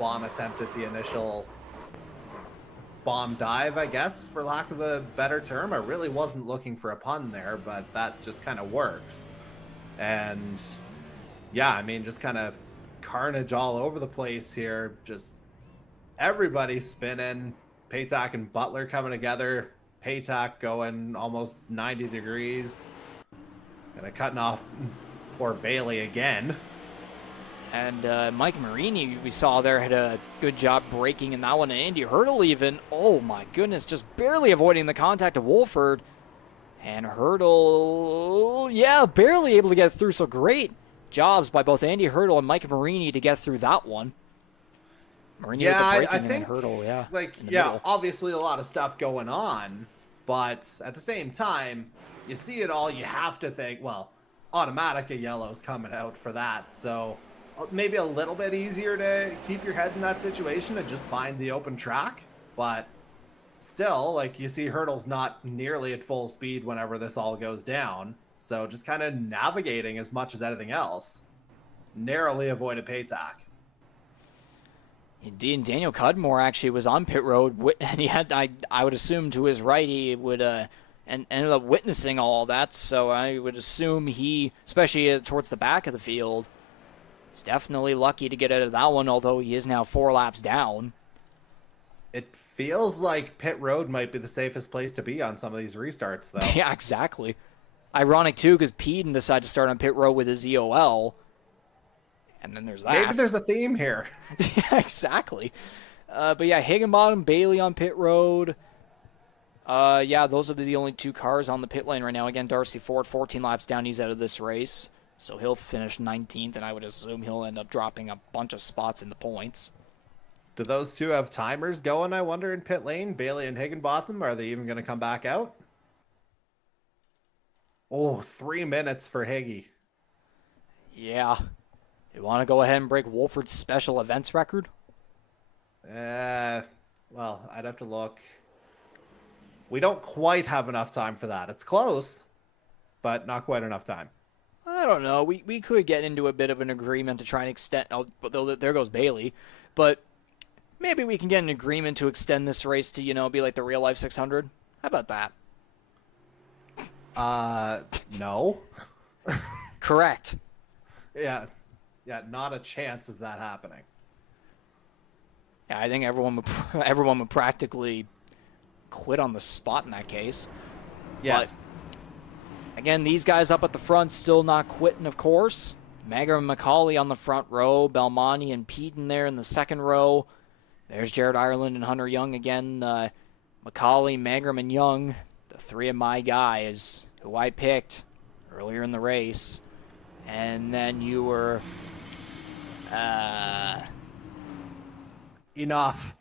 Baum attempted the initial bomb dive, I guess, for lack of a better term. I really wasn't looking for a pun there, but that just kind of works. And yeah, I mean, just kind of carnage all over the place here. Just everybody spinning. Paytack and Butler coming together. Paytack going almost 90 degrees. Kind of cutting off poor Bailey again. And Mike Marini, we saw there, had a good job braking in that one. And Andy Hurdle even, oh my goodness, just barely avoiding the contact of Wolford. And Hurdle, yeah, barely able to get through. So great jobs by both Andy Hurdle and Mike Marini to get through that one. Marini with the braking, I think, and Hurdle, yeah. Middle. Obviously a lot of stuff going on. But at the same time, you see it all, you have to think, well, automatic a yellow's coming out for that. So maybe a little bit easier to keep your head in that situation and just find the open track. But still, like, you see Hurdle's not nearly at full speed whenever this all goes down. So just kind of navigating as much as anything else. Narrowly avoided Paytack. Indeed, Daniel Cudmore actually was on pit road, and he had, I would assume to his right, he would and ended up witnessing all that. So I would assume he, especially towards the back of the field, is definitely lucky to get out of that one, although he is now 4 laps down. It feels like pit road might be the safest place to be on some of these restarts, though. Yeah, exactly. Ironic, too, because Peden decided to start on pit road with his EOL. And then there's that. Maybe there's a theme here. Yeah, exactly. But yeah, Higginbottom, Bailey on pit road. Yeah, those are the only 2 cars on the pit lane right now. Again, Darcy Ford, 14 laps down, he's out of this race. So he'll finish 19th, and I would assume he'll end up dropping a bunch of spots in the points. Do those 2 have timers going, I wonder, in pit lane? Bailey and Higginbotham, are they even going to come back out? Oh, 3 minutes for Higgy. Yeah. You want to go ahead and break Wolford's special events record? Well, I'd have to look. We don't quite have enough time for that. It's close, but not quite enough time. I don't know. We could get into a bit of an agreement to try and extend. Oh, there goes Bailey. But maybe we can get an agreement to extend this race to, be like the real life 600. How about that? No. Correct. Yeah, not a chance is that happening. Yeah, I think everyone would practically quit on the spot in that case. Yes. But, again, these guys up at the front still not quitting, of course. Magram and MacAulay on the front row. Belmonte and Peden there in the second row. There's Jared Ireland and Hunter Young again. MacAulay, Magram, and Young, the three of my guys who I picked earlier in the race. And then you were... Enough.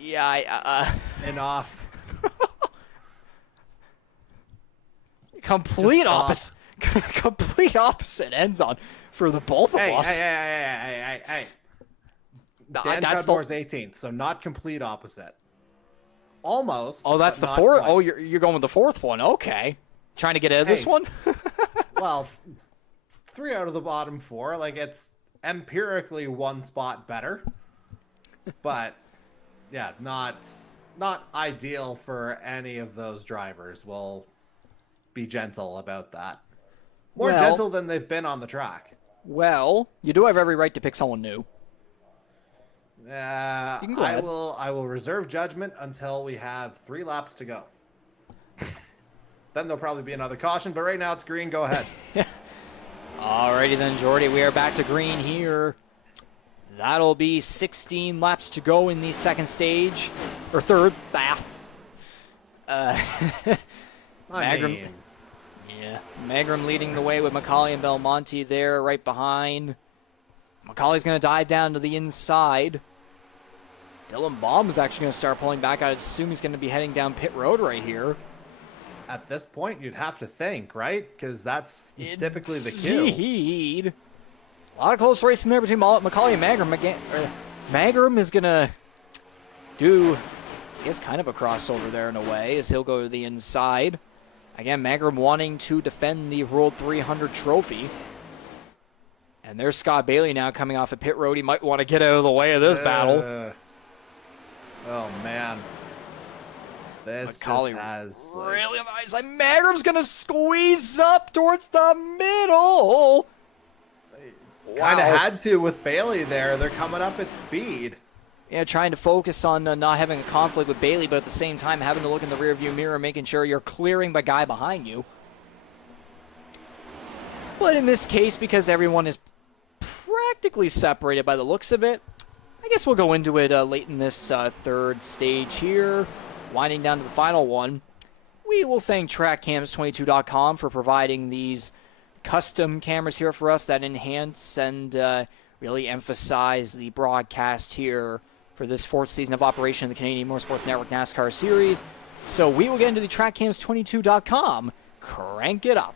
Yeah, Enough. complete opposite ends on for the both of us. Hey. Dan That's Cudmore's 18th, so not complete opposite. Almost. Oh, that's the fourth. Quite. Oh, you're going with the fourth one. Okay, trying to get out of this one. Well, 3 out of the bottom 4. Like, it's empirically 1 spot better, but yeah, not ideal for any of those drivers. We'll be gentle about that. More gentle than they've been on the track. Well, you do have every right to pick someone new. You can go ahead. I will reserve judgment until we have 3 laps to go. Then there'll probably be another caution, but right now it's green. Go ahead. Alrighty then, Jordy. We are back to green here. That'll be 16 laps to go in the second stage. Or third. Magram. Yeah. Magram leading the way with MacAulay and Belmonte there right behind. MacAulay's going to dive down to the inside. Dylan Baum is actually going to start pulling back. I'd assume he's going to be heading down pit road right here. At this point, you'd have to think, right? Because that's typically the cue. Indeed. A lot of close racing there between MacAulay and Magram. Magram is going to do, I guess, kind of a crossover there in a way, as he'll go to the inside. Again, Magram wanting to defend the World 300 trophy. And there's Scott Bailey now coming off a pit road. He might want to get out of the way of this battle. Oh, man. This MacAulay has really nice. Like, Magram's going to squeeze up towards the middle. Kind of had to with Bailey there. They're coming up at speed. Yeah, trying to focus on not having a conflict with Bailey, but at the same time having to look in the rearview mirror, making sure you're clearing the guy behind you. But in this case, because everyone is practically separated by the looks of it, I guess we'll go into it late in this third stage here. Winding down to the final one. We will thank TrackCams22.com for providing these custom cameras here for us that enhance and really emphasize the broadcast here for this 4th season of operation of the Canadian Motorsports Network NASCAR Series. So we will get into the TrackCams22.com. Crank it up.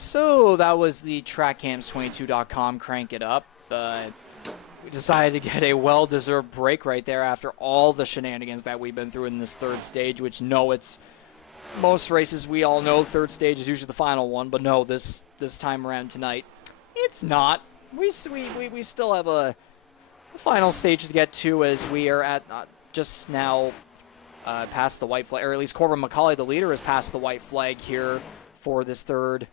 So that was the trackcams22.com crank it up. We decided to get a well-deserved break right there after all the shenanigans that we've been through in this third stage, which no, it's most races we all know third stage is usually the final one, but no, this time around tonight, it's not. We still have a final stage to get to as we are at just now past the white flag, or at least Corbin MacAulay, the leader, has passed the white flag here for this third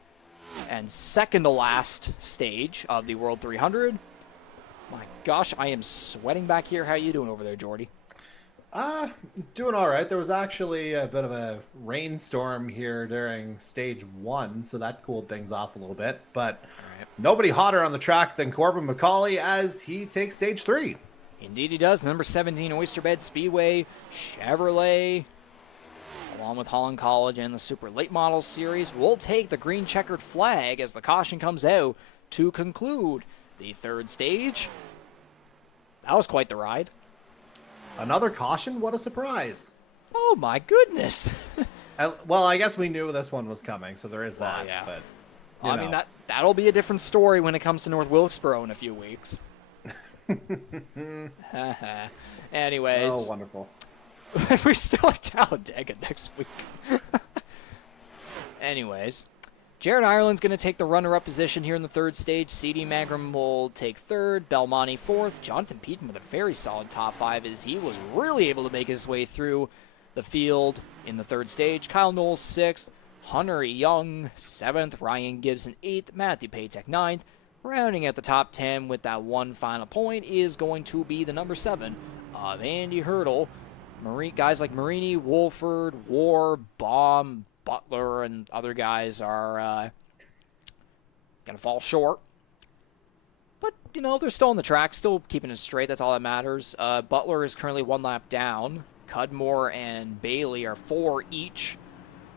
and second to last stage of the World 300. My gosh, I am sweating back here. How you doing over there, Jordy? Doing all right. There was actually a bit of a rainstorm here during stage 1, so that cooled things off a little bit. But nobody hotter on the track than Corbin MacAulay as he takes stage 3. Indeed he does. Number 17, Oyster Bed Speedway, Chevrolet, along with Holland College and the Super Late Model Series, will take the green checkered flag as the caution comes out to conclude the third stage. That was quite the ride. Another caution? What a surprise. Oh my goodness. Well, I guess we knew this one was coming, so there is that. Yeah. But, I mean, that'll be a different story when it comes to North Wilkesboro in a few weeks. Anyways. Oh, wonderful. We still have Talladega next week. Anyways. Jared Ireland's going to take the runner-up position here in the third stage. C.D. Magram will take third. Belmonte fourth. Jonathan Peterman with a very solid top 5 as he was really able to make his way through the field in the third stage. Kyle Noel 6th. Hunter Young 7th. Ryan Gibson 8th. Matthew Patek 9th. Rounding out the top 10 with that one final point is going to be the number 7 of Andy Hurdle. Guys like Marini, Wolford, War, Baum, Butler, and other guys are going to fall short. But, they're still on the track, still keeping it straight. That's all that matters. Butler is currently 1 lap down. Cudmore and Bailey are 4 each.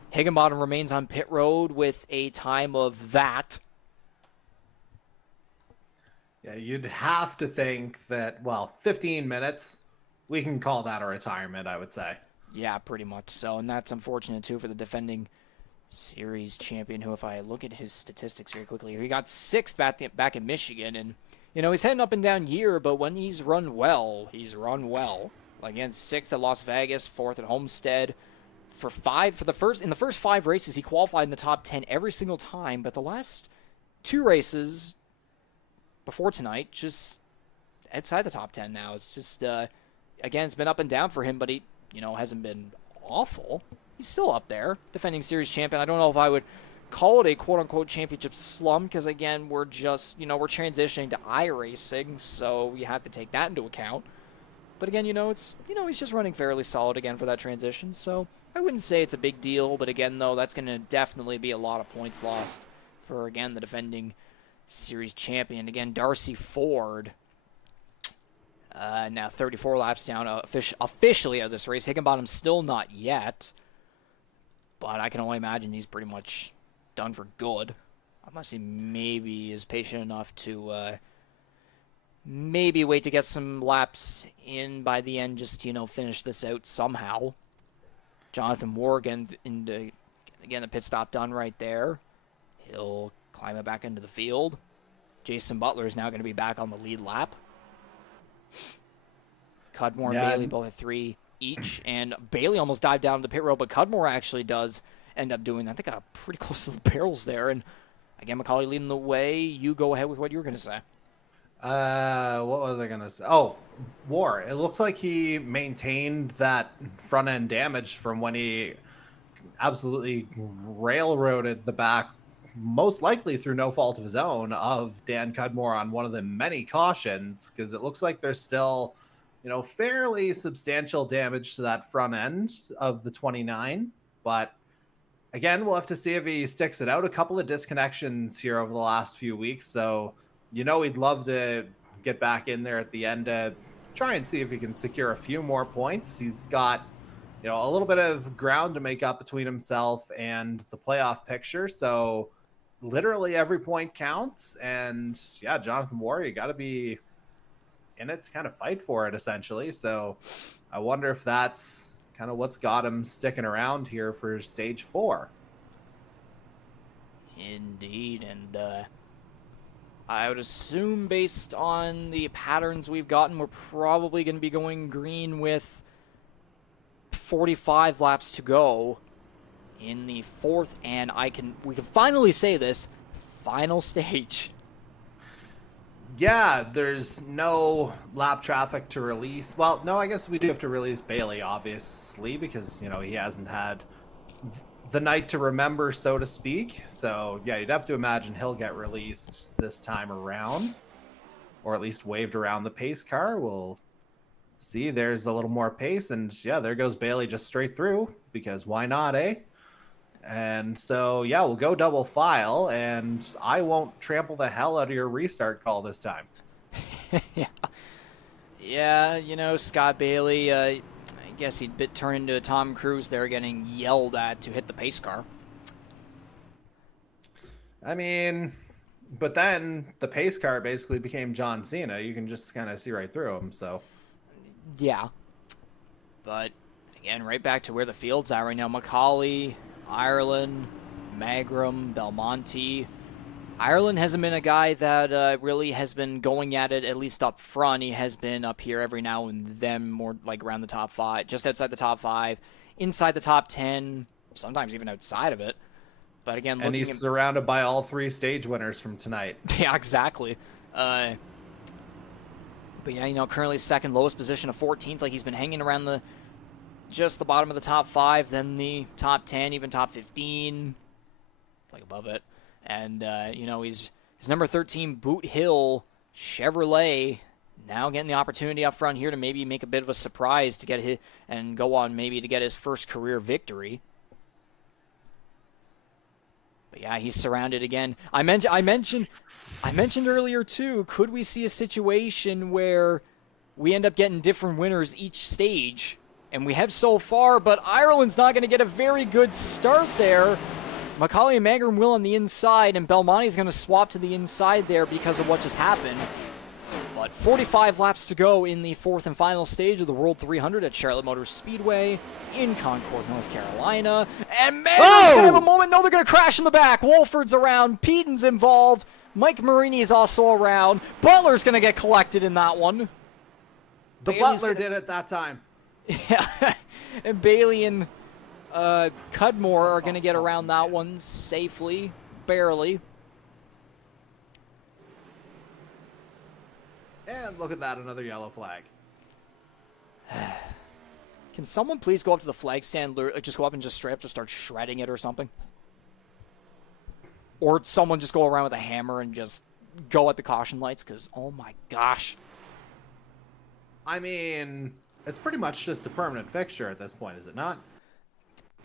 Higginbottom remains on pit road with a time of that. Yeah, you'd have to think that, 15 minutes, we can call that a retirement, I would say. Yeah, pretty much so, and that's unfortunate, too, for the defending series champion, who, if I look at his statistics very quickly, he got 6th back in Michigan, and, he's had an up and down year, but when he's run well, he's run well. Again, 6th at Las Vegas, 4th at Homestead. In the first 5 races, he qualified in the top 10 every single time, but the last 2 races before tonight, just outside the top 10 now. It's just, again, it's been up and down for him, but he, hasn't been awful. He's still up there, defending series champion. I don't know if I would call it a quote-unquote championship slump because, again, we're just, we're transitioning to iRacing, so you have to take that into account. But, again, it's, he's just running fairly solid again for that transition, so I wouldn't say it's a big deal. But, again, though, that's going to definitely be a lot of points lost for, again, the defending series champion. Again, Darcy Ford, now 34 laps down, officially out of this race. Higginbottom still not yet, but I can only imagine he's pretty much done for good, unless he maybe is patient enough to maybe wait to get some laps in by the end, just finish this out somehow. Jonathan Morgan, again, the pit stop done right there. He'll climb it back into the field. Jason Butler is now going to be back on the lead lap. Cudmore and Bailey both at 3 each, and Bailey almost dived down to the pit road, but Cudmore actually does end up doing, I think, pretty close to the barrels there. And again, MacAulay leading the way. You go ahead with what you were going to say. What was I going to say? Oh, War. It looks like he maintained that front end damage from when he absolutely railroaded the back, most likely through no fault of his own, of Dan Cudmore on one of the many cautions, because it looks like there's still, fairly substantial damage to that front end of the 29. But again, we'll have to see if he sticks it out. A couple of disconnections here over the last few weeks, so he'd love to get back in there at the end to try and see if he can secure a few more points. He's got a little bit of ground to make up between himself and the playoff picture, so literally every point counts. And yeah, Jonathan War, you got to be in it to kind of fight for it, essentially. So I wonder if that's kind of what's got him sticking around here for stage 4. Indeed, and I would assume based on the patterns we've gotten, we're probably going to be going green with 45 laps to go in the fourth, and we can finally say this, final stage. Yeah, there's no lap traffic to release. Well, no, I guess we do have to release Bailey, obviously, because, he hasn't had the night to remember, so to speak. So, yeah, you'd have to imagine he'll get released this time around, or at least waved around the pace car. We'll see. There's a little more pace, and yeah, there goes Bailey just straight through, because why not, eh? And so, yeah, we'll go double file, and I won't trample the hell out of your restart call this time. Yeah, Scott Bailey, I guess he'd turn into a Tom Cruise there getting yelled at to hit the pace car. I mean, but then the pace car basically became John Cena. You can just kind of see right through him, so. Yeah. But, again, right back to where the field's at right now. MacAulay, Ireland, Magram, Belmonte. Ireland hasn't been a guy that really has been going at it, at least up front. He has been up here every now and then, more like around the top 5, just outside the top 5, inside the top 10, sometimes even outside of it. But again, and he's surrounded by all 3 stage winners from tonight. Yeah, exactly. But yeah, currently second lowest position of 14th. Like, he's been hanging around just the bottom of the top 5, then the top 10, even top 15, like above it. And, he's his number 13 Boot Hill Chevrolet now getting the opportunity up front here to maybe make a bit of a surprise to get hit and go on maybe to get his first career victory. But yeah, he's surrounded again. I mentioned earlier too, could we see a situation where we end up getting different winners each stage? And we have so far, but Ireland's not going to get a very good start there. MacAulay and Magram will on the inside, and Belmonte's going to swap to the inside there because of what just happened. But 45 laps to go in the fourth and final stage of the World 300 at Charlotte Motor Speedway in Concord, North Carolina. And Magram's going to have a moment. No, they're going to crash in the back. Wolford's around. Peden's involved. Mike Marini is also around. Butler's going to get collected in that one. The Butler did it that time. Yeah, and Bailey and Cudmore are going to get around that one safely, barely. And look at that, another yellow flag. Can someone please go up to the flag stand, just go up and just straight up just start shredding it or something? Or someone just go around with a hammer and just go at the caution lights, because, oh my gosh. I mean, it's pretty much just a permanent fixture at this point, is it not?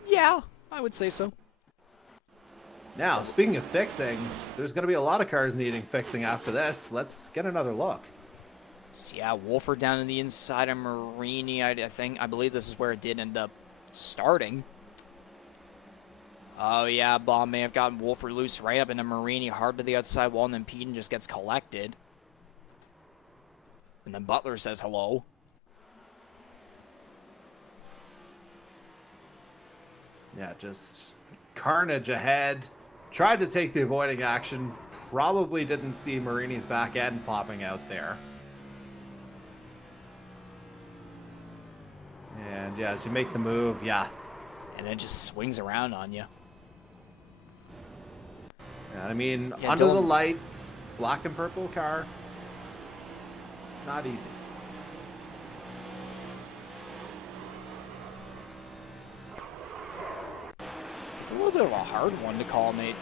Yeah, I would say so. Now, speaking of fixing, there's going to be a lot of cars needing fixing after this. Let's get another look. So yeah, Wolford down in the inside of Marini, I believe this is where it did end up starting. Oh yeah, Bomb may have gotten Wolford loose right up into Marini, hard to the outside wall, and then Peden just gets collected. And then Butler says hello. Yeah, just carnage ahead. Tried to take the avoiding action. Probably didn't see Marini's back end popping out there. And yeah, as you make the move, yeah. And then just swings around on you. Yeah, I mean, yeah, under the lights, black and purple car. Not easy. It's a little bit of a hard one to call, Nate.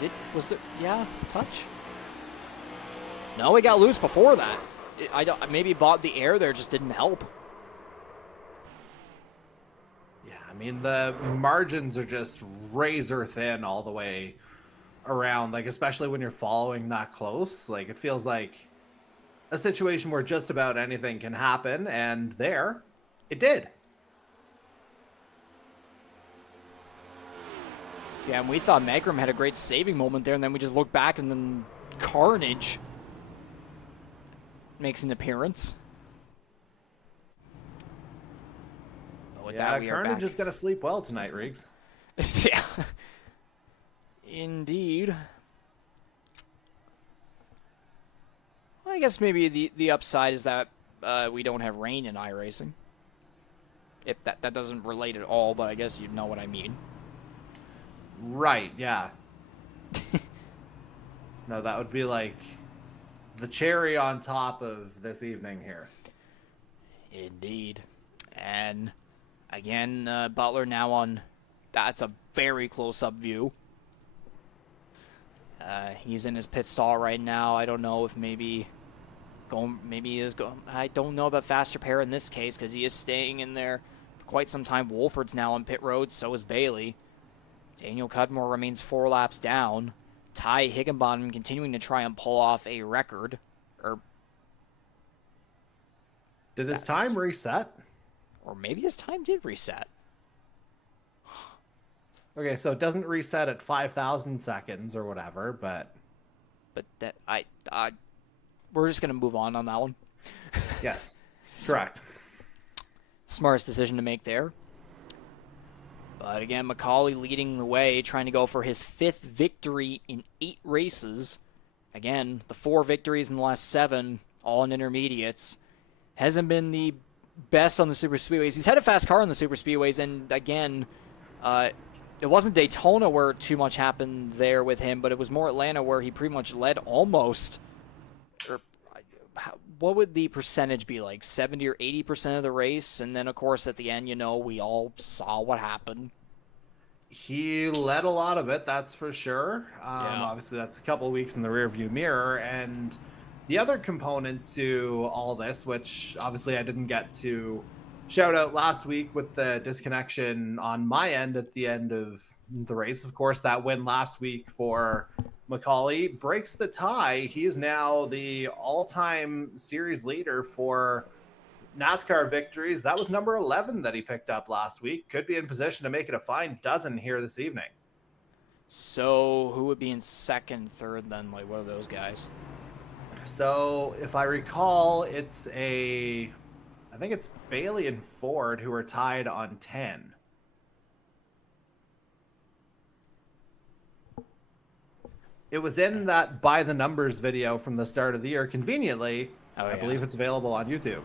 Yeah, touch? No, he got loose before that. Maybe the air there just didn't help. Yeah, I mean, the margins are just razor thin all the way around, like, especially when you're following that close. Like, it feels like a situation where just about anything can happen, and there, it did. Yeah, and we thought Magram had a great saving moment there, and then we just look back, and then Carnage makes an appearance. But with that, we are Carnage back. is going to sleep well tonight, Riggs. Yeah. Indeed. I guess maybe the upside is that we don't have rain in iRacing. If that doesn't relate at all, but I guess you know what I mean. Right, yeah. No, that would be like the cherry on top of this evening here. Indeed. And again, Butler now on, that's a very close-up view. He's in his pit stall right now. I don't know if maybe he is going. I don't know about fast repair in this case because he is staying in there for quite some time. Wolford's now on pit road. So is Bailey. Daniel Cudmore remains 4 laps down. Ty Higginbottom continuing to try and pull off a record. Did his time reset? Or maybe his time did reset. Okay, so it doesn't reset at 5,000 seconds or whatever, but that we're just gonna move on that one. Yes, correct. Smartest decision to make there. But again, MacAulay leading the way, trying to go for his 5th victory in 8 races. Again, the 4 victories in the last 7, all in intermediates. Hasn't been the best on the super speedways. He's had a fast car on the super speedways, and again, it wasn't Daytona where too much happened there with him, but it was more Atlanta where he pretty much led almost. What would the percentage be, like 70 or 80% of the race? And then, of course, at the end, we all saw what happened. He led a lot of it, that's for sure. Obviously, that's a couple of weeks in the rearview mirror. And the other component to all this, which obviously I didn't get to shout out last week with the disconnection on my end at the end of the race, of course, that win last week for MacAulay breaks the tie. He is now the all-time series leader for NASCAR victories. That was number 11 that he picked up last week. Could be in position to make it a fine dozen here this evening. So who would be in second, third then? Like, what are those guys? So if I recall, I think it's Bailey and Ford who are tied on 10. It was in that by the numbers video from the start of the year. Conveniently, I believe it's available on YouTube.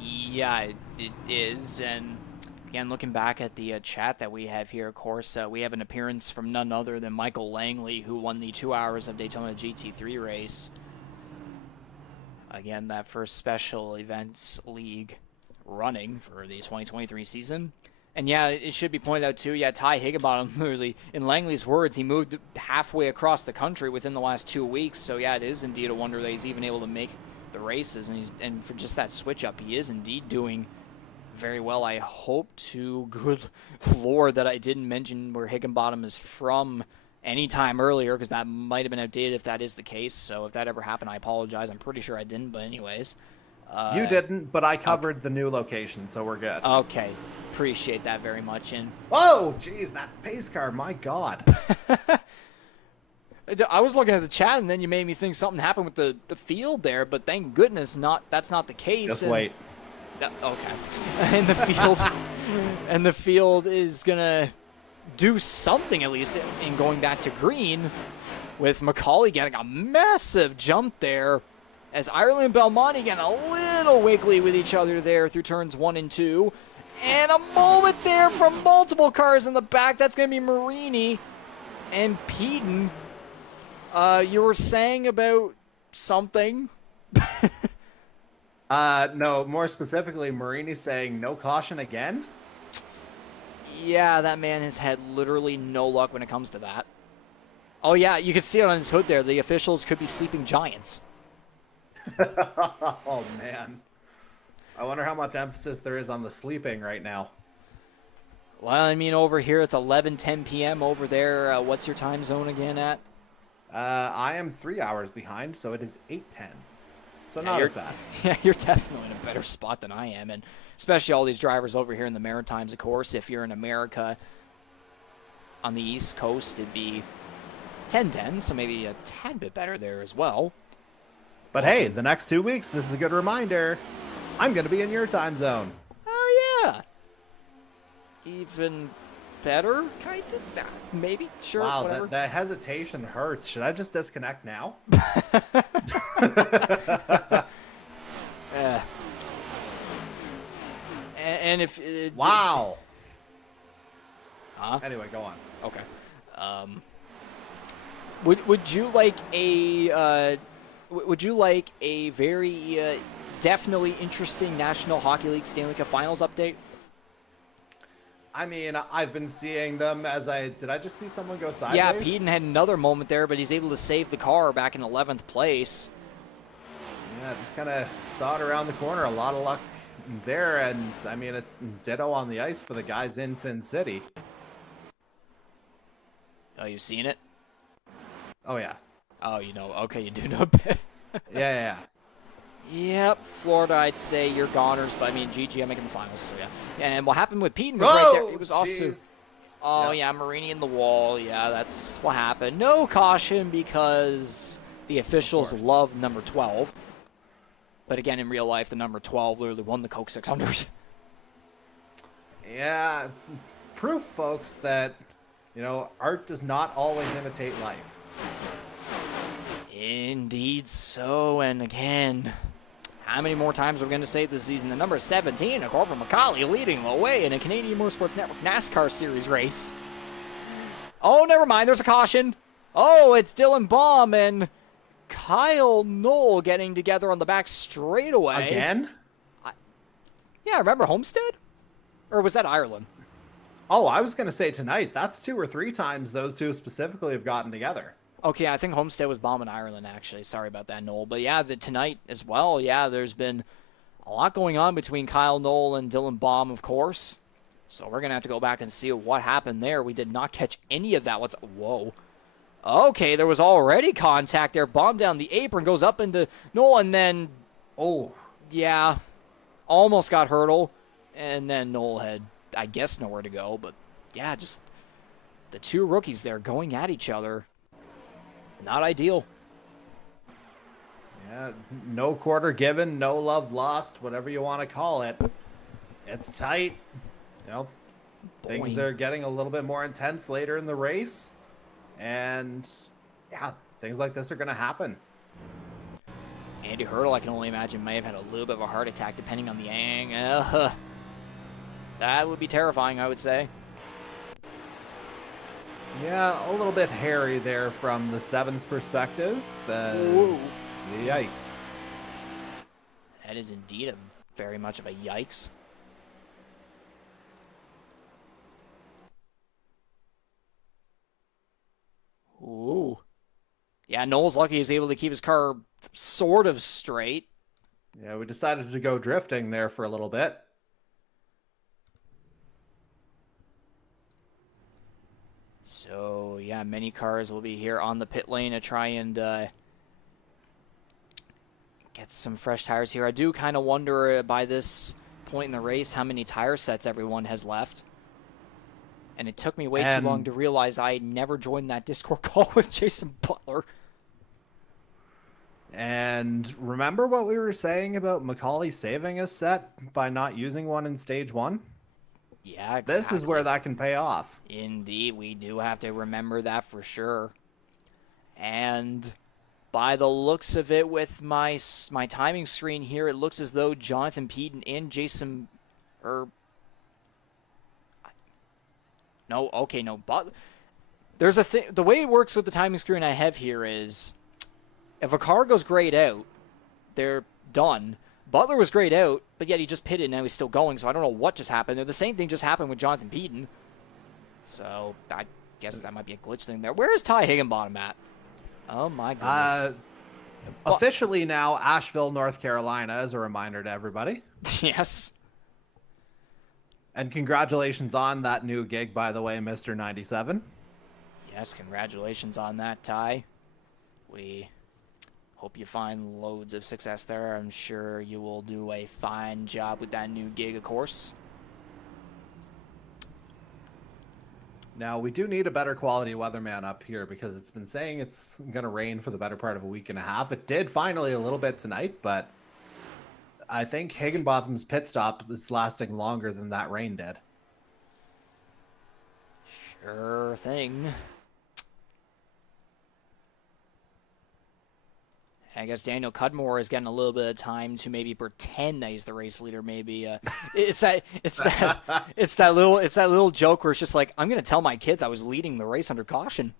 Yeah, it is. And again, looking back at the chat that we have here, of course, we have an appearance from none other than Michael Langley, who won the 2 hours of Daytona GT3 race. Again, that first special events league running for the 2023 season. And yeah, it should be pointed out too, Ty Higginbottom, literally, in Langley's words, he moved halfway across the country within the last 2 weeks. So yeah, it is indeed a wonder that he's even able to make the races. And for just that switch up, he is indeed doing very well. I hope to good lord that I didn't mention where Higginbottom is from any time earlier, because that might have been outdated if that is the case. So if that ever happened, I apologize. I'm pretty sure I didn't, but anyways. You didn't, but I covered the new location, so we're good. Okay. Appreciate that very much. And oh, geez, that pace car, my God. I was looking at the chat, and then you made me think something happened with the field there, but thank goodness that's not the case. Just wait. Okay. And the field is going to do something at least in going back to green, with MacAulay getting a massive jump there, as Ireland and Belmonte getting a little wiggly with each other there through turns 1 and 2. And a moment there from multiple cars in the back. That's going to be Marini and Peden. You were saying about something? No, more specifically, Marini saying no caution again? Yeah, that man has had literally no luck when it comes to that. Oh, yeah, you can see it on his hood there. The officials could be sleeping giants. Oh, man. I wonder how much emphasis there is on the sleeping right now. Well, I mean, over here it's 11:10 p.m. Over there, what's your time zone again at? I am 3 hours behind, so it is 8:10. So not as bad. Yeah, you're definitely in a better spot than I am, and especially all these drivers over here in the Maritimes, of course. If you're in America on the East Coast, it'd be 10:10, so maybe a tad bit better there as well. But hey, the next 2 weeks, this is a good reminder. I'm going to be in your time zone. Oh, yeah. Even better, kind of. Maybe, sure, Wow, whatever. that hesitation hurts. Should I just disconnect now? Uh, and if Wow. Huh? Anyway, go on. Okay. Would you like a would you like a very definitely interesting National Hockey League Stanley Cup Finals update? I mean, I've been seeing them did I just see someone go sideways? Yeah, Peden had another moment there, but he's able to save the car back in 11th place. Yeah, just kind of saw it around the corner. A lot of luck there, and I mean, it's ditto on the ice for the guys in Sin City. Oh, you've seen it? Oh, yeah. Oh, you know. Okay, you do know a bit. Yeah. Yep, Florida, I'd say you're goners, but I mean, GG, I'm making the finals, so yeah. And what happened with Peden was right there. It was also... Oh, yeah, Marini in the wall. Yeah, that's what happened. No caution because the officials love number 12. But again, in real life, the number 12 literally won the Coke 600. Yeah, proof, folks, that, art does not always imitate life. Indeed so, and again, how many more times are we going to say this season? The number 17, Corbin MacAulay, leading the way in a Canadian Motorsports Network NASCAR Series race. Oh, never mind, there's a caution. Oh, it's Dylan Baum and Kyle Noel getting together on the back straightaway. Again? Yeah, remember Homestead? Or was that Ireland? Oh, I was going to say tonight. That's 2 or 3 times those two specifically have gotten together. Okay, I think Homestead was Baum in Ireland, actually. Sorry about that, Noel. But yeah, tonight as well, yeah, there's been a lot going on between Kyle Noel and Dylan Baum, of course. So we're going to have to go back and see what happened there. We did not catch any of that. Whoa. Okay, there was already contact there. Baum down the apron, goes up into Noel, and then... Oh. Yeah, almost got hurdle. And then Noel had, I guess, nowhere to go. But yeah, just the two rookies there going at each other. Not ideal. Yeah, no quarter given, no love lost, whatever you want to call it. It's tight. Things are getting a little bit more intense later in the race. And, yeah, things like this are going to happen. Andy Hurdle, I can only imagine, may have had a little bit of a heart attack depending on the angle. That would be terrifying, I would say. Yeah, a little bit hairy there from the 7's perspective. Yikes. That is indeed very much of a yikes. Ooh. Yeah, Noel's lucky he was able to keep his car sort of straight. Yeah, we decided to go drifting there for a little bit. So, yeah, many cars will be here on the pit lane to try and get some fresh tires here. I do kind of wonder by this point in the race how many tire sets everyone has left. And it took me way too long to realize I never joined that Discord call with Jason Butler. And remember what we were saying about MacAulay saving a set by not using one in stage 1? Yeah, exactly. This is where that can pay off. Indeed, we do have to remember that for sure. And by the looks of it with my timing screen here, it looks as though Jonathan Peden and Jason... but there's a thing. The way it works with the timing screen I have here is if a car goes grayed out, they're done. Butler was grayed out, but yet he just pitted and now he's still going, so I don't know what just happened there. The same thing just happened with Jonathan Peden. So I guess that might be a glitch thing there. Where is Ty Higginbottom at? Oh my goodness. Officially now Asheville, North Carolina, as a reminder to everybody. Yes. And congratulations on that new gig, by the way, Mr. 97. Yes, congratulations on that, Ty. We hope you find loads of success there. I'm sure you will do a fine job with that new gig, of course. Now, we do need a better quality weatherman up here because it's been saying it's going to rain for the better part of a week and a half. It did finally a little bit tonight, but I think Higginbotham's pit stop is lasting longer than that rain did. Sure thing. I guess Daniel Cudmore is getting a little bit of time to maybe pretend that he's the race leader. Maybe it's that little joke where it's just like, I'm gonna tell my kids I was leading the race under caution.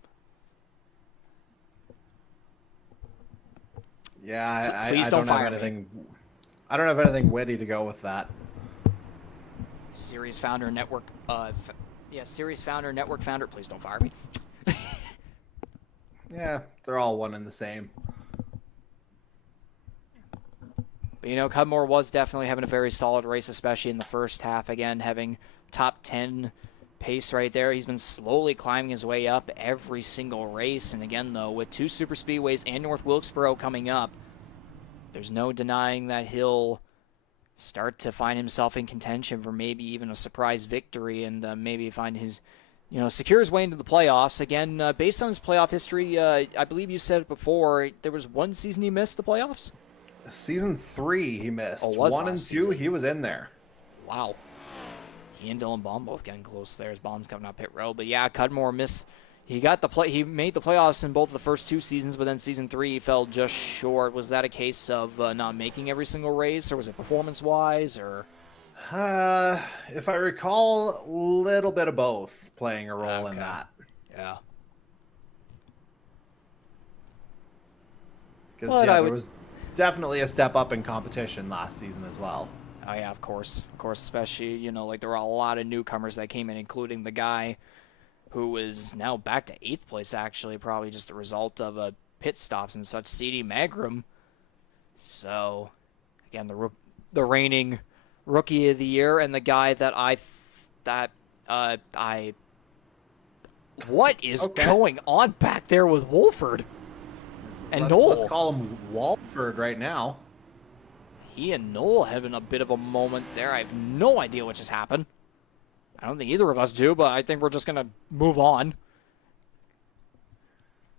Yeah, Please I don't don't have fire me. anything. I don't have anything witty to go with that. Series founder, network. Series founder, network founder. Please don't fire me. Yeah, they're all one and the same. But, Cudmore was definitely having a very solid race, especially in the first half. Again, having top 10 pace right there. He's been slowly climbing his way up every single race. And again, though, with 2 super speedways and North Wilkesboro coming up, there's no denying that he'll start to find himself in contention for maybe even a surprise victory and maybe find his, secure his way into the playoffs. Again, based on his playoff history, I believe you said it before, there was one season he missed the playoffs? Season 3 he missed. Oh, was 1 and 2 season. he was in there. Wow. He and Dylan Baum both getting close there as Baum's coming up pit road. But yeah, Cudmore missed. He made the playoffs in both the first 2 seasons, but then season 3 he fell just short. Was that a case of not making every single race, or was it performance-wise, or? If I recall, a little bit of both playing a role in that. Yeah. Because there was definitely a step up in competition last season as well. Oh yeah, of course, especially there were a lot of newcomers that came in, including the guy who is now back to 8th place, actually, probably just a result of pit stops and such, C.D. Magram. So, again, the reigning Rookie of the Year, and the guy that what is going on back there with Wolford and Noel? Let's call him Walford right now. He and Noel having a bit of a moment there. I have no idea what just happened. I don't think either of us do, but I think we're just going to move on.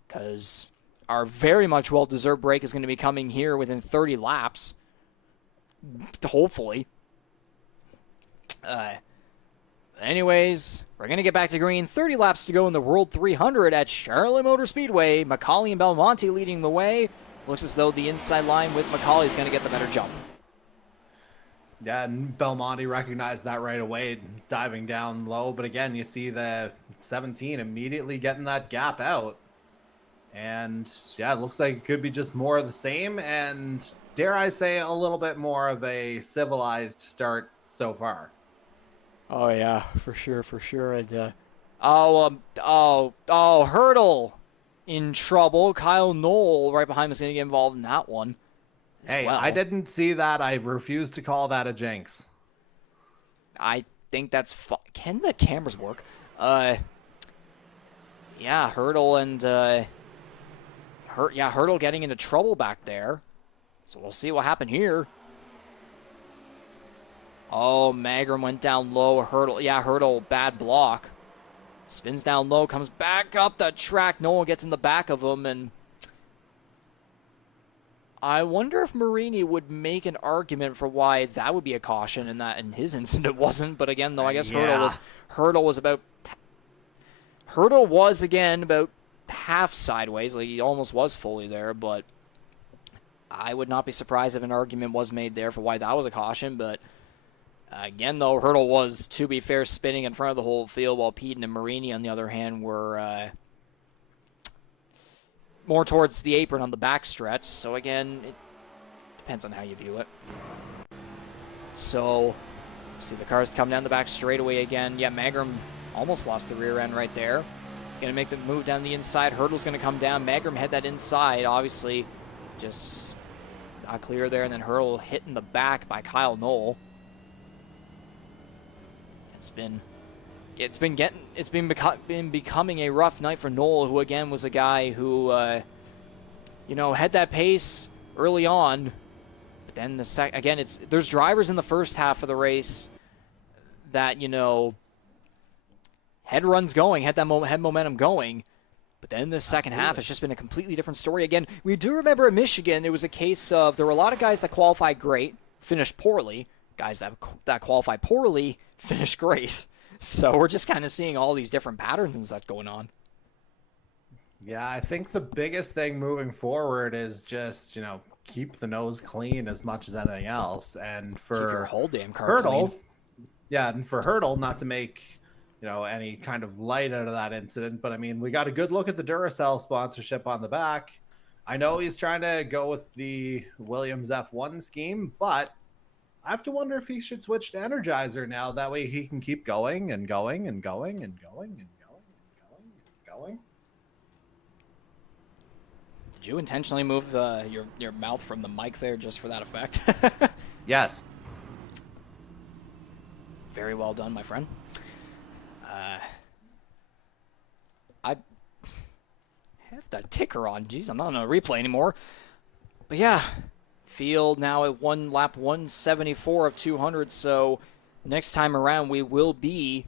Because our very much well-deserved break is going to be coming here within 30 laps. Hopefully. Anyways, we're going to get back to green. 30 laps to go in the World 300 at Charlotte Motor Speedway. MacAulay and Belmonte leading the way. Looks as though the inside line with MacAulay is going to get the better jump. Yeah, and Belmonte recognized that right away, diving down low. But again, you see the 17 immediately getting that gap out. And yeah, it looks like it could be just more of the same. And dare I say, a little bit more of a civilized start so far. Oh yeah, for sure. And Hurdle in trouble. Kyle Noel right behind him is going to get involved in that one. Hey, well. I didn't see that. I refuse to call that a jinx. I think that's can the cameras work? Yeah, Hurdle and Hurdle getting into trouble back there. So we'll see what happened here. Oh, Magram went down low. Hurdle, bad block. Spins down low, comes back up the track. Noel gets in the back of him, and I wonder if Marini would make an argument for why that would be a caution and that in his incident wasn't. But again, though, I guess Hurdle was again about half sideways. Like he almost was fully there, but I would not be surprised if an argument was made there for why that was a caution. But again, though, Hurdle was, to be fair, spinning in front of the whole field, while Peden and Marini, on the other hand, were more towards the apron on the backstretch. So again, it depends on how you view it. So, see the cars come down the back straightaway again. Yeah, Magram almost lost the rear end right there. He's going to make the move down the inside. Hurdle's going to come down. Magram had that inside, obviously just not clear there. And then Hurdle hit in the back by Kyle Noel. It's been becoming a rough night for Noel, who again was a guy who had that pace early on, but then there's drivers in the first half of the race that had runs going, had momentum going, but then the second half has just been a completely different story. Again, we do remember in Michigan it was a case of there were a lot of guys that qualified great, finished poorly. Guys that qualified poorly finished great. So we're just kind of seeing all these different patterns and such going on. Yeah, I think the biggest thing moving forward is just, keep the nose clean as much as anything else. And Keep your for whole damn car Hurdle, clean. yeah, and for Hurdle, not to make, any kind of light out of that incident, but I mean, we got a good look at the Duracell sponsorship on the back. I know he's trying to go with the Williams F1 scheme, but I have to wonder if he should switch to Energizer now. That way he can keep going and going and going and going and going and going and going. Did you intentionally move your mouth from the mic there just for that effect? Yes. Very well done, my friend. I have that ticker on. Jeez, I'm not on a replay anymore. But yeah, field now at lap 174 of 200. So next time around, we will be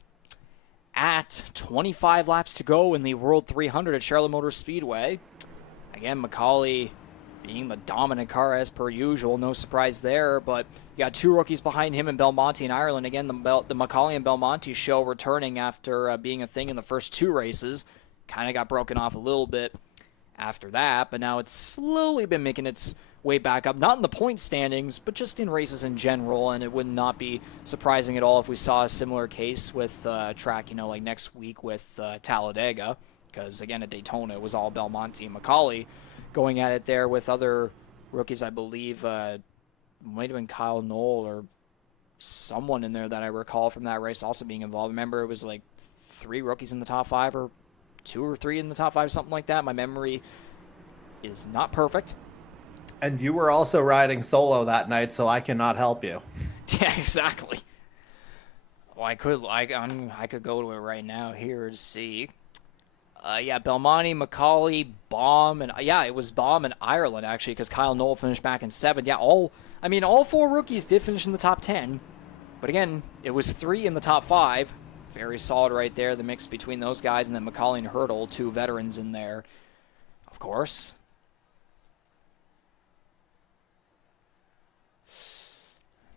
at 25 laps to go in the World 300 at Charlotte Motor Speedway. Again, MacAulay being the dominant car as per usual. No surprise there, but you got two rookies behind him in Belmonte in Ireland. Again, the MacAulay and Belmonte show returning after being a thing in the first two races. Kind of got broken off a little bit after that, but now it's slowly been making its way back up. Not in the point standings, but just in races in general, and it would not be surprising at all if we saw a similar case with track, like next week with Talladega, because, again, at Daytona, it was all Belmonte and MacAulay going at it there with other rookies. I believe might have been Kyle Noel or someone in there that I recall from that race also being involved. Remember, it was like 3 rookies in the top 5 or 2 or 3 in the top 5, something like that. My memory is not perfect. And you were also riding solo that night, so I cannot help you. Yeah, exactly. Well, I could go to it right now here to see. Yeah, Belmonte, MacAulay, Baum, and it was Baum in Ireland actually, because Kyle Noel finished back in 7th. Yeah, all 4 rookies did finish in the top 10, but again, it was 3 in the top 5. Very solid right there, the mix between those guys, and then MacAulay and Hurdle, 2 veterans in there, of course.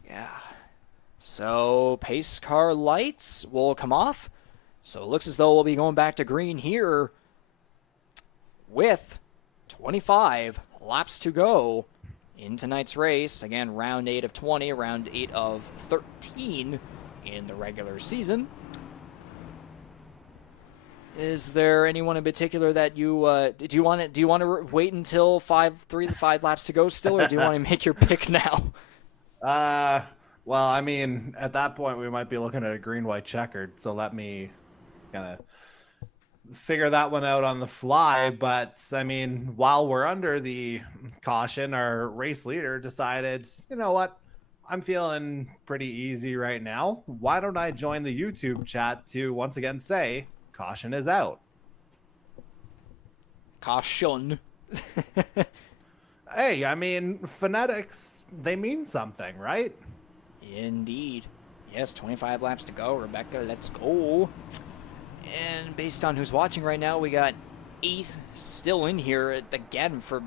Yeah. So pace car lights will come off. So it looks as though we'll be going back to green here with 25 laps to go in tonight's race. Again, round 8 of 20, round 8 of 13 in the regular season. Is there anyone in particular that you do you want to wait until 3 to 5 laps to go still, or do you want to make your pick now? Well, I mean, at that point we might be looking at a green-white checkered, so let me kind of figure that one out on the fly. But I mean, while we're under the caution, our race leader decided, you know what, I'm feeling pretty easy right now. Why don't I join the YouTube chat to once again say caution is out? Caution. Hey, I mean, phonetics, they mean something, right? Indeed. Yes, 25 laps to go. Rebecca, let's go. And based on who's watching right now, we got 8 still in here again for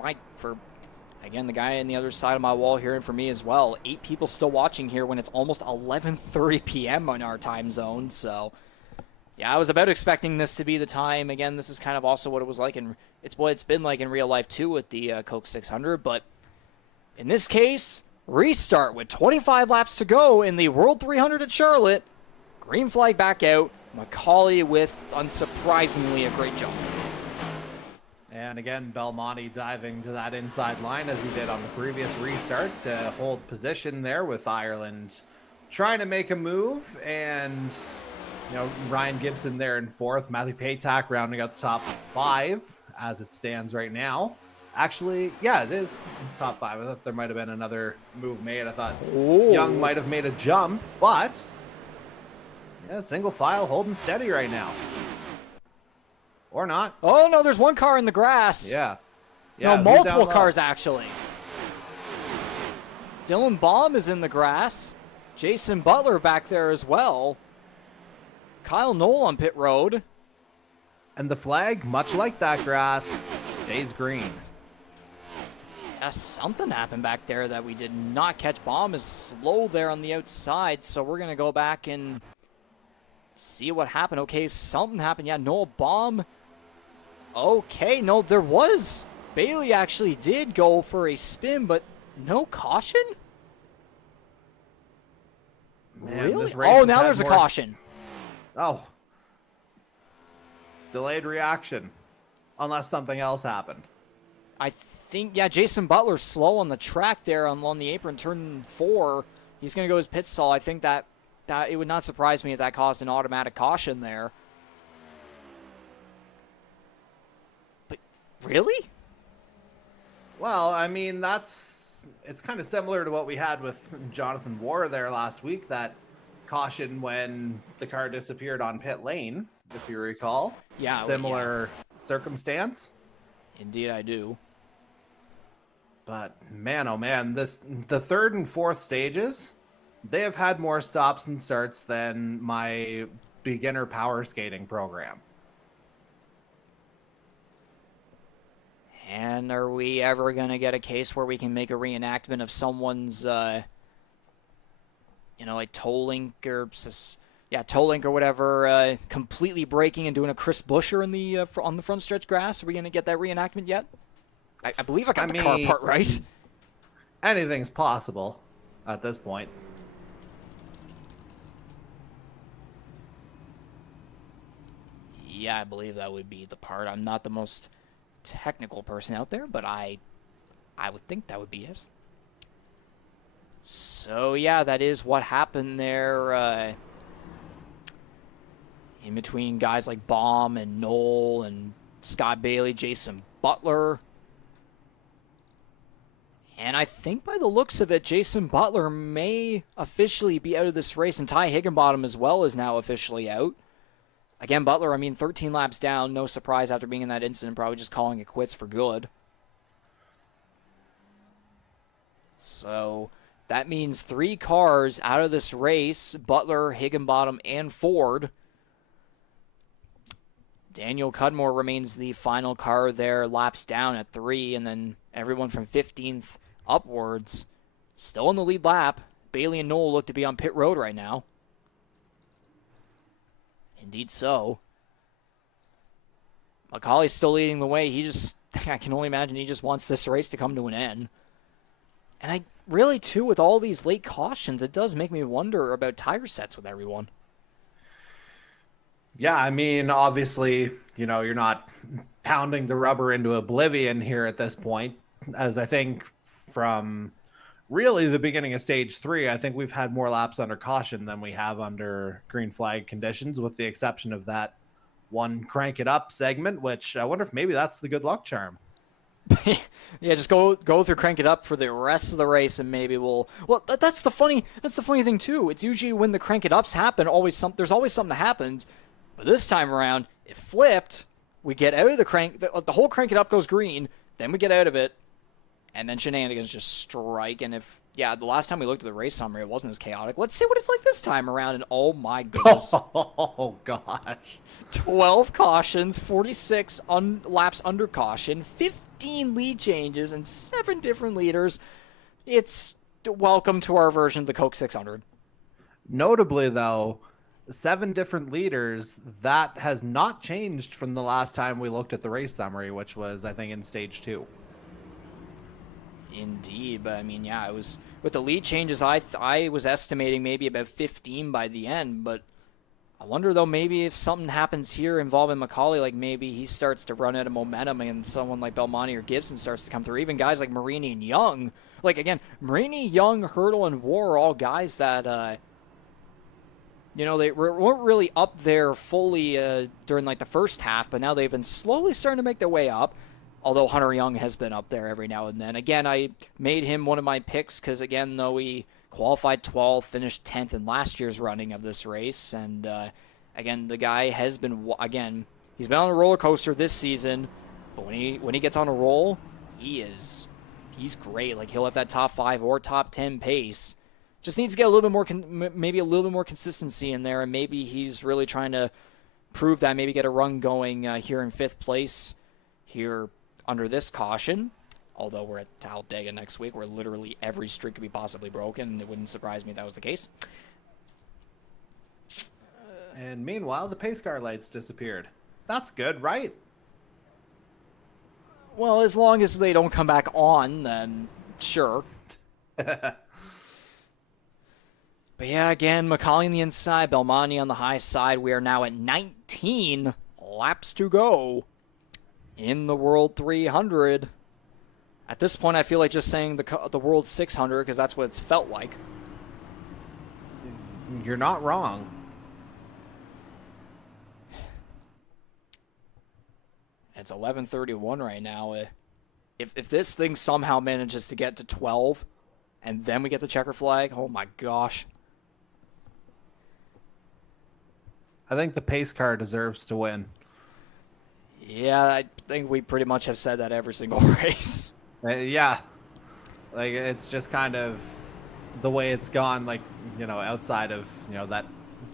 again, the guy on the other side of my wall here, and for me as well. 8 people still watching here when it's almost 11:30 p.m. on our time zone. So, yeah, I was about expecting this to be the time. Again, this is kind of also what it was like, and it's what it's been like in real life too with the Coke 600. But in this case, restart with 25 laps to go in the World 300 at Charlotte. Green flag back out. MacAulay with, unsurprisingly, a great jump. And again, Belmonte diving to that inside line as he did on the previous restart to hold position there with Ireland trying to make a move. And, Ryan Gibson there in 4th. Matthew Paytak rounding out the top 5 as it stands right now. Actually, yeah, it is top 5. I thought there might have been another move made. I thought Young might have made a jump, but yeah, single file holding steady right now. Or not. Oh, no, there's one car in the grass. Yeah. No, multiple cars, actually. Dylan Baum is in the grass. Jason Butler back there as well. Kyle Noel on pit road. And the flag, much like that grass, stays green. Yeah, something happened back there that we did not catch. Baum is slow there on the outside, so we're going to go back and See what happened. Okay, something happened. Yeah, Noel bomb. Okay, no, there was. Bailey actually did go for a spin, but no caution? Man, Really? this race Oh, has now had there's a more caution. Oh. Delayed reaction. Unless something else happened. I think, yeah, Jason Butler's slow on the track there on the apron, turn 4. He's going to go his pit stall. I think that it would not surprise me if that caused an automatic caution there. But really? Well, I mean, it's kind of similar to what we had with Jonathan Warr there last week, that caution when the car disappeared on pit lane, if you recall. Yeah. Similar circumstance. Indeed, I do. But man, oh man, the third and fourth stages, they have had more stops and starts than my beginner power skating program. And are we ever going to get a case where we can make a reenactment of someone's, like toe link or whatever, completely breaking and doing a Chris Buescher in the on the front stretch grass? Are we going to get that reenactment yet? I believe I got the car part right. Anything's possible at this point. Yeah, I believe that would be the part. I'm not the most technical person out there, but I would think that would be it. So yeah, that is what happened there in between guys like Baum and Noel and Scott Bailey, Jason Butler. And I think by the looks of it, Jason Butler may officially be out of this race, and Ty Higginbottom as well is now officially out. Again, Butler, 13 laps down. No surprise after being in that incident, probably just calling it quits for good. So that means 3 cars out of this race, Butler, Higginbottom, and Ford. Daniel Cudmore remains the final car there, laps down at 3, and then everyone from 15th upwards still in the lead lap. Bailey and Noel look to be on pit road right now. Indeed so. MacAulay's still leading the way. I can only imagine he just wants this race to come to an end. And I really, too, with all these late cautions, it does make me wonder about tire sets with everyone. Yeah, I mean, obviously, you're not pounding the rubber into oblivion here at this point, as I think from really the beginning of stage 3, I think we've had more laps under caution than we have under green flag conditions, with the exception of that one crank it up segment, which I wonder if maybe that's the good luck charm. Yeah, just go through crank it up for the rest of the race, and maybe that's the funny thing too. It's usually when the crank it ups happen, there's always something that happens, but this time around it flipped. We get out of the crank, the whole crank it up goes green, then we get out of it, and then shenanigans just strike. And the last time we looked at the race summary, it wasn't as chaotic. Let's see what it's like this time around, and oh my goodness. Oh gosh. 12 cautions, 46 laps under caution, 15 lead changes, and 7 different leaders. It's welcome to our version of the Coke 600. Notably, though, 7 different leaders, that has not changed from the last time we looked at the race summary, which was, I think, in stage 2. Indeed, but it was with the lead changes. I was estimating maybe about 15 by the end, but I wonder though, maybe if something happens here involving MacAulay, like maybe he starts to run out of momentum and someone like Belmonte or Gibson starts to come through. Even guys like Marini and Young, Marini, Young, Hurdle, and War are all guys that they weren't really up there fully during the first half, but now they've been slowly starting to make their way up. Although Hunter Young has been up there every now and then. Again, I made him one of my picks because, again, though he qualified 12th, finished 10th in last year's running of this race. And, again, the guy has been, he's been on a roller coaster this season. But when he gets on a roll, he's great. He'll have that top 5 or top 10 pace. Just needs to get a little bit more, maybe a little bit more consistency in there. And maybe he's really trying to prove that, maybe get a run going here in 5th place here under this caution. Although we're at Talladega next week, where literally every streak could be possibly broken, and it wouldn't surprise me if that was the case. And meanwhile, the pace car lights disappeared. That's good, right? Well, as long as they don't come back on, then sure. But yeah, again, MacAulay on the inside, Belmonte on the high side. We are now at 19 laps to go in the World 300. At this point, I feel like just saying the World 600 because that's what it's felt like. You're not wrong. It's 11:31 right now. If this thing somehow manages to get to 12, and then we get the checker flag, oh my gosh. I think the pace car deserves to win. Yeah, I think we pretty much have said that every single race. Yeah. Like, it's just kind of the way it's gone, like, you know, outside of, you know, that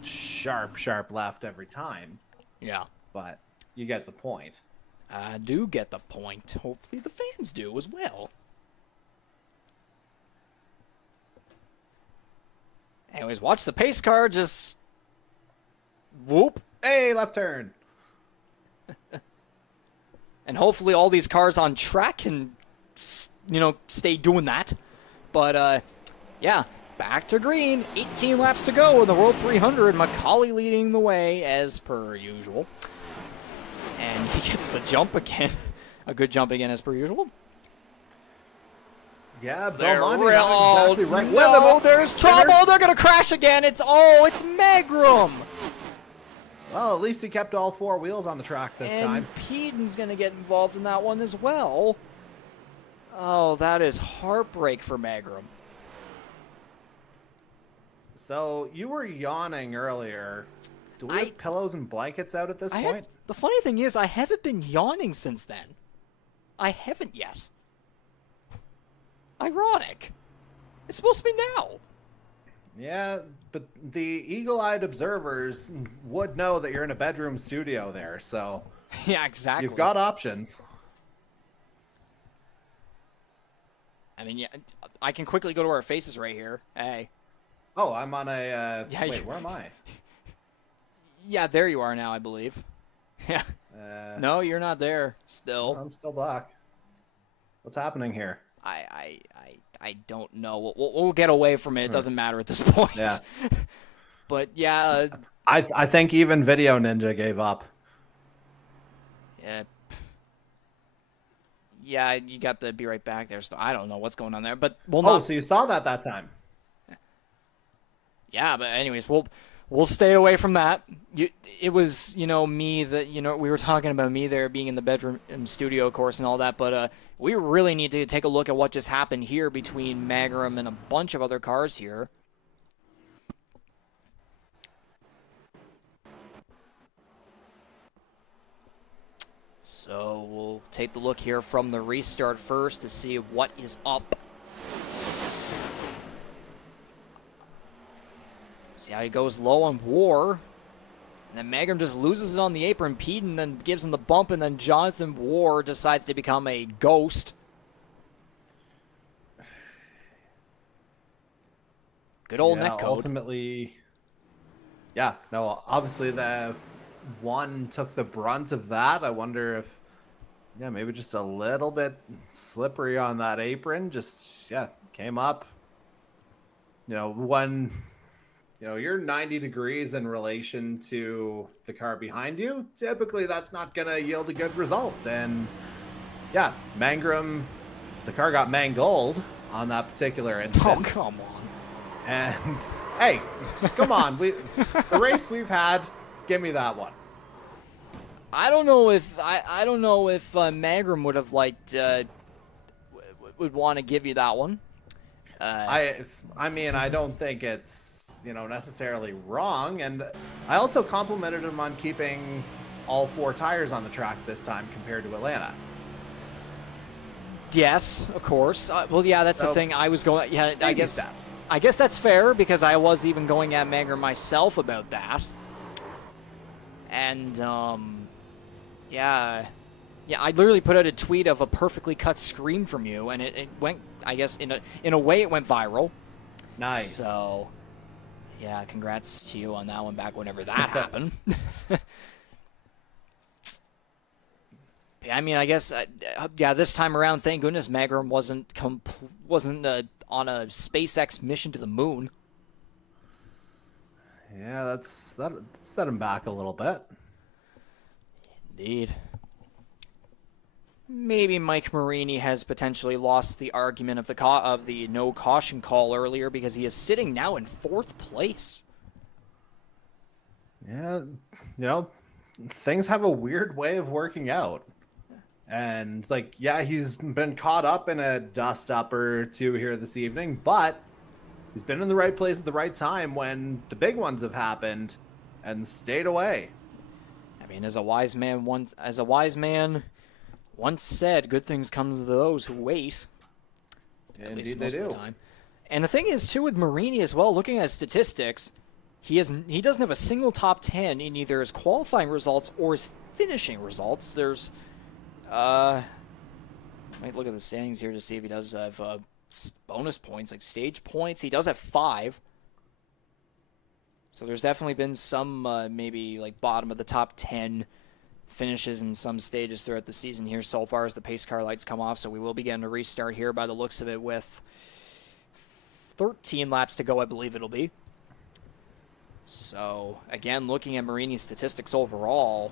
sharp left every time. Yeah. But you get the point. I do get the point. Hopefully the fans do as well. Anyways, watch the pace car just... Whoop. Hey, left turn. And hopefully all these cars on track can, you know, stay doing that. But, yeah, back to green. 18 laps to go in the World 300. MacAulay leading the way as per usual. And he gets the jump again. A good jump again as per usual. Yeah, Belmonte not exactly right. No, there's trouble. They're going to crash again. It's Magram. Well, at least he kept all four wheels on the track this time. And Peden's going to get involved in that one as well. Oh, that is heartbreak for Magram. So, you were yawning earlier. Do we have pillows and blankets out at this point? The funny thing is, I haven't been yawning since then. I haven't yet. Ironic. It's supposed to be now. Yeah, but the eagle-eyed observers would know that you're in a bedroom studio there, so... Yeah, exactly. You've got options. I mean, yeah, I can quickly go to our faces right here. Hey. Oh, I'm on a... Yeah, wait, where am I? Yeah, there you are now, I believe. Yeah. No, you're not there still. I'm still black. What's happening here? I don't know. We'll get away from it. It doesn't matter at this point. Yeah. But yeah. I think even Video Ninja gave up. Yeah. Yeah, you got the be right back there. So I don't know what's going on there, but so you saw that time. Yeah, but anyways, we'll stay away from that. It was, you know, me that, you know, we were talking about me there being in the bedroom studio, of course, and all that, but we really need to take a look at what just happened here between Magram and a bunch of other cars here. So we'll take the look here from the restart first to see what is up. See how he goes low on War. And then Magram just loses it on the apron. Peden then gives him the bump, and then Jonathan War decides to become a ghost. Good old netcode. Ultimately, yeah, no, obviously the one took the brunt of that. I wonder if, yeah, maybe just a little bit slippery on that apron. Just, yeah, came up. You know, when, you know, you're 90 degrees in relation to the car behind you, typically that's not going to yield a good result. And, yeah, Magram, the car got mangled on that particular instance. Oh, come on. And, hey, come on. The race we've had, give me that one. I don't know if Magram would have liked would want to give you that one. I mean, I don't think it's, you know, necessarily wrong, and I also complimented him on keeping all four tires on the track this time compared to Atlanta. Yes, of course. Well, yeah, that's the thing. I was going. Yeah, I guess that's fair because I was even going at Magram myself about that. And yeah, I literally put out a tweet of a perfectly cut screen from you, and it went. I guess in a way it went viral. Nice. So Yeah, congrats to you on that one back whenever that happened. I mean, I guess, yeah, this time around, thank goodness Magram wasn't on a SpaceX mission to the moon. Yeah, that set him back a little bit. Indeed. Maybe Mike Marini has potentially lost the argument of the no caution call earlier because he is sitting now in 4th place. Yeah, things have a weird way of working out. And, yeah, he's been caught up in a dust-up or two here this evening, but he's been in the right place at the right time when the big ones have happened and stayed away. I mean, as a wise man once said, good things come to those who wait. At least most of the time. And the thing is, too, with Marini as well, looking at his statistics, he doesn't have a single top 10 in either his qualifying results or his finishing results. There's, might look at the standings here to see if he does have bonus points, like stage points. He does have 5. So there's definitely been some maybe like bottom of the top 10 finishes in some stages throughout the season here so far as the pace car lights come off. So we will be getting a restart here by the looks of it with 13 laps to go, I believe it'll be. So again, looking at Marini's statistics overall,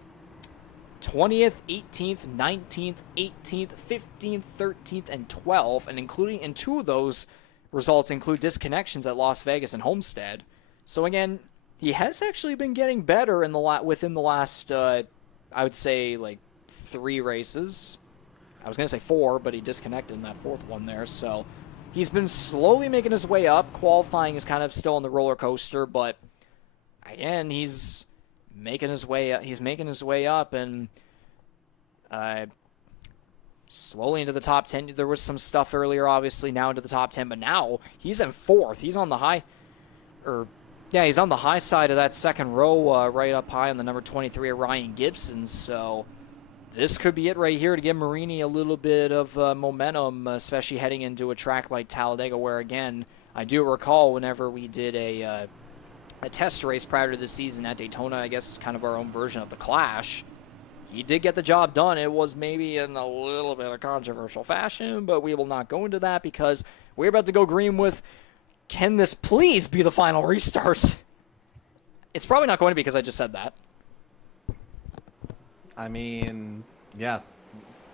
20th, 18th, 19th, 18th, 15th, 13th, and 12th, and including in 2 of those results include disconnections at Las Vegas and Homestead. So again, he has actually been getting better within the last, I would say, like 3 races. I was going to say 4, but he disconnected in that 4th one there. So he's been slowly making his way up. Qualifying is kind of still on the roller coaster, but again, he's making his way up. He's making his way up, and slowly into the top 10. There was some stuff earlier, obviously, now into the top 10, but now he's in 4th. He's on the high, he's on the high side of that second row, right up high on the number 23 of Ryan Gibson. So this could be it right here to give Marini a little bit of momentum, especially heading into a track like Talladega, where, again, I do recall whenever we did a test race prior to the season at Daytona, I guess kind of our own version of the Clash, he did get the job done. It was maybe in a little bit of controversial fashion, but we will not go into that because we're about to go green with, can this please be the final restart? It's probably not going to be because I just said that. I mean, yeah,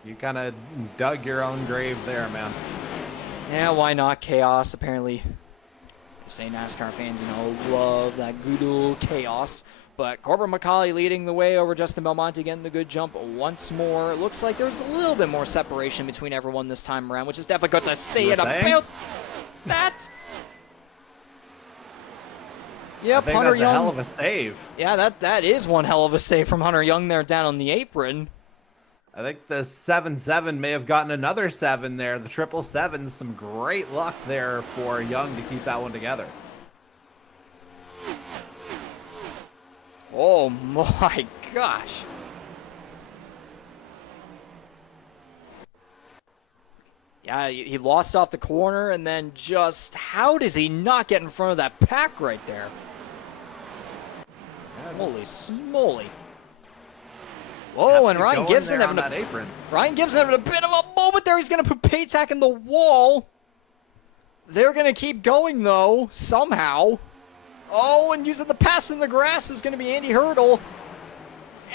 you kind of dug your own grave there, man. Yeah, why not? Chaos, apparently. Say NASCAR fans, love that good old chaos. But Corbin MacAulay leading the way over Justin Belmonte, getting the good jump once more. It looks like there's a little bit more separation between everyone this time around, which is definitely good to say it about that. Yep, I think Hunter that's Young. a hell of a save. Yeah, that is one hell of a save from Hunter Young there down on the apron. I think the 7-7 may have gotten another 7 there. The 777, some great luck there for Young to keep that one together. Oh my gosh. Yeah, he lost off the corner, and then just, how does he not get in front of that pack right there? Yeah, holy smoly. Whoa, and Ryan Gibson having a bit of a moment there. He's going to put Paytack in the wall. They're going to keep going, though, somehow. Oh, and using the pass in the grass is going to be Andy Hurdle.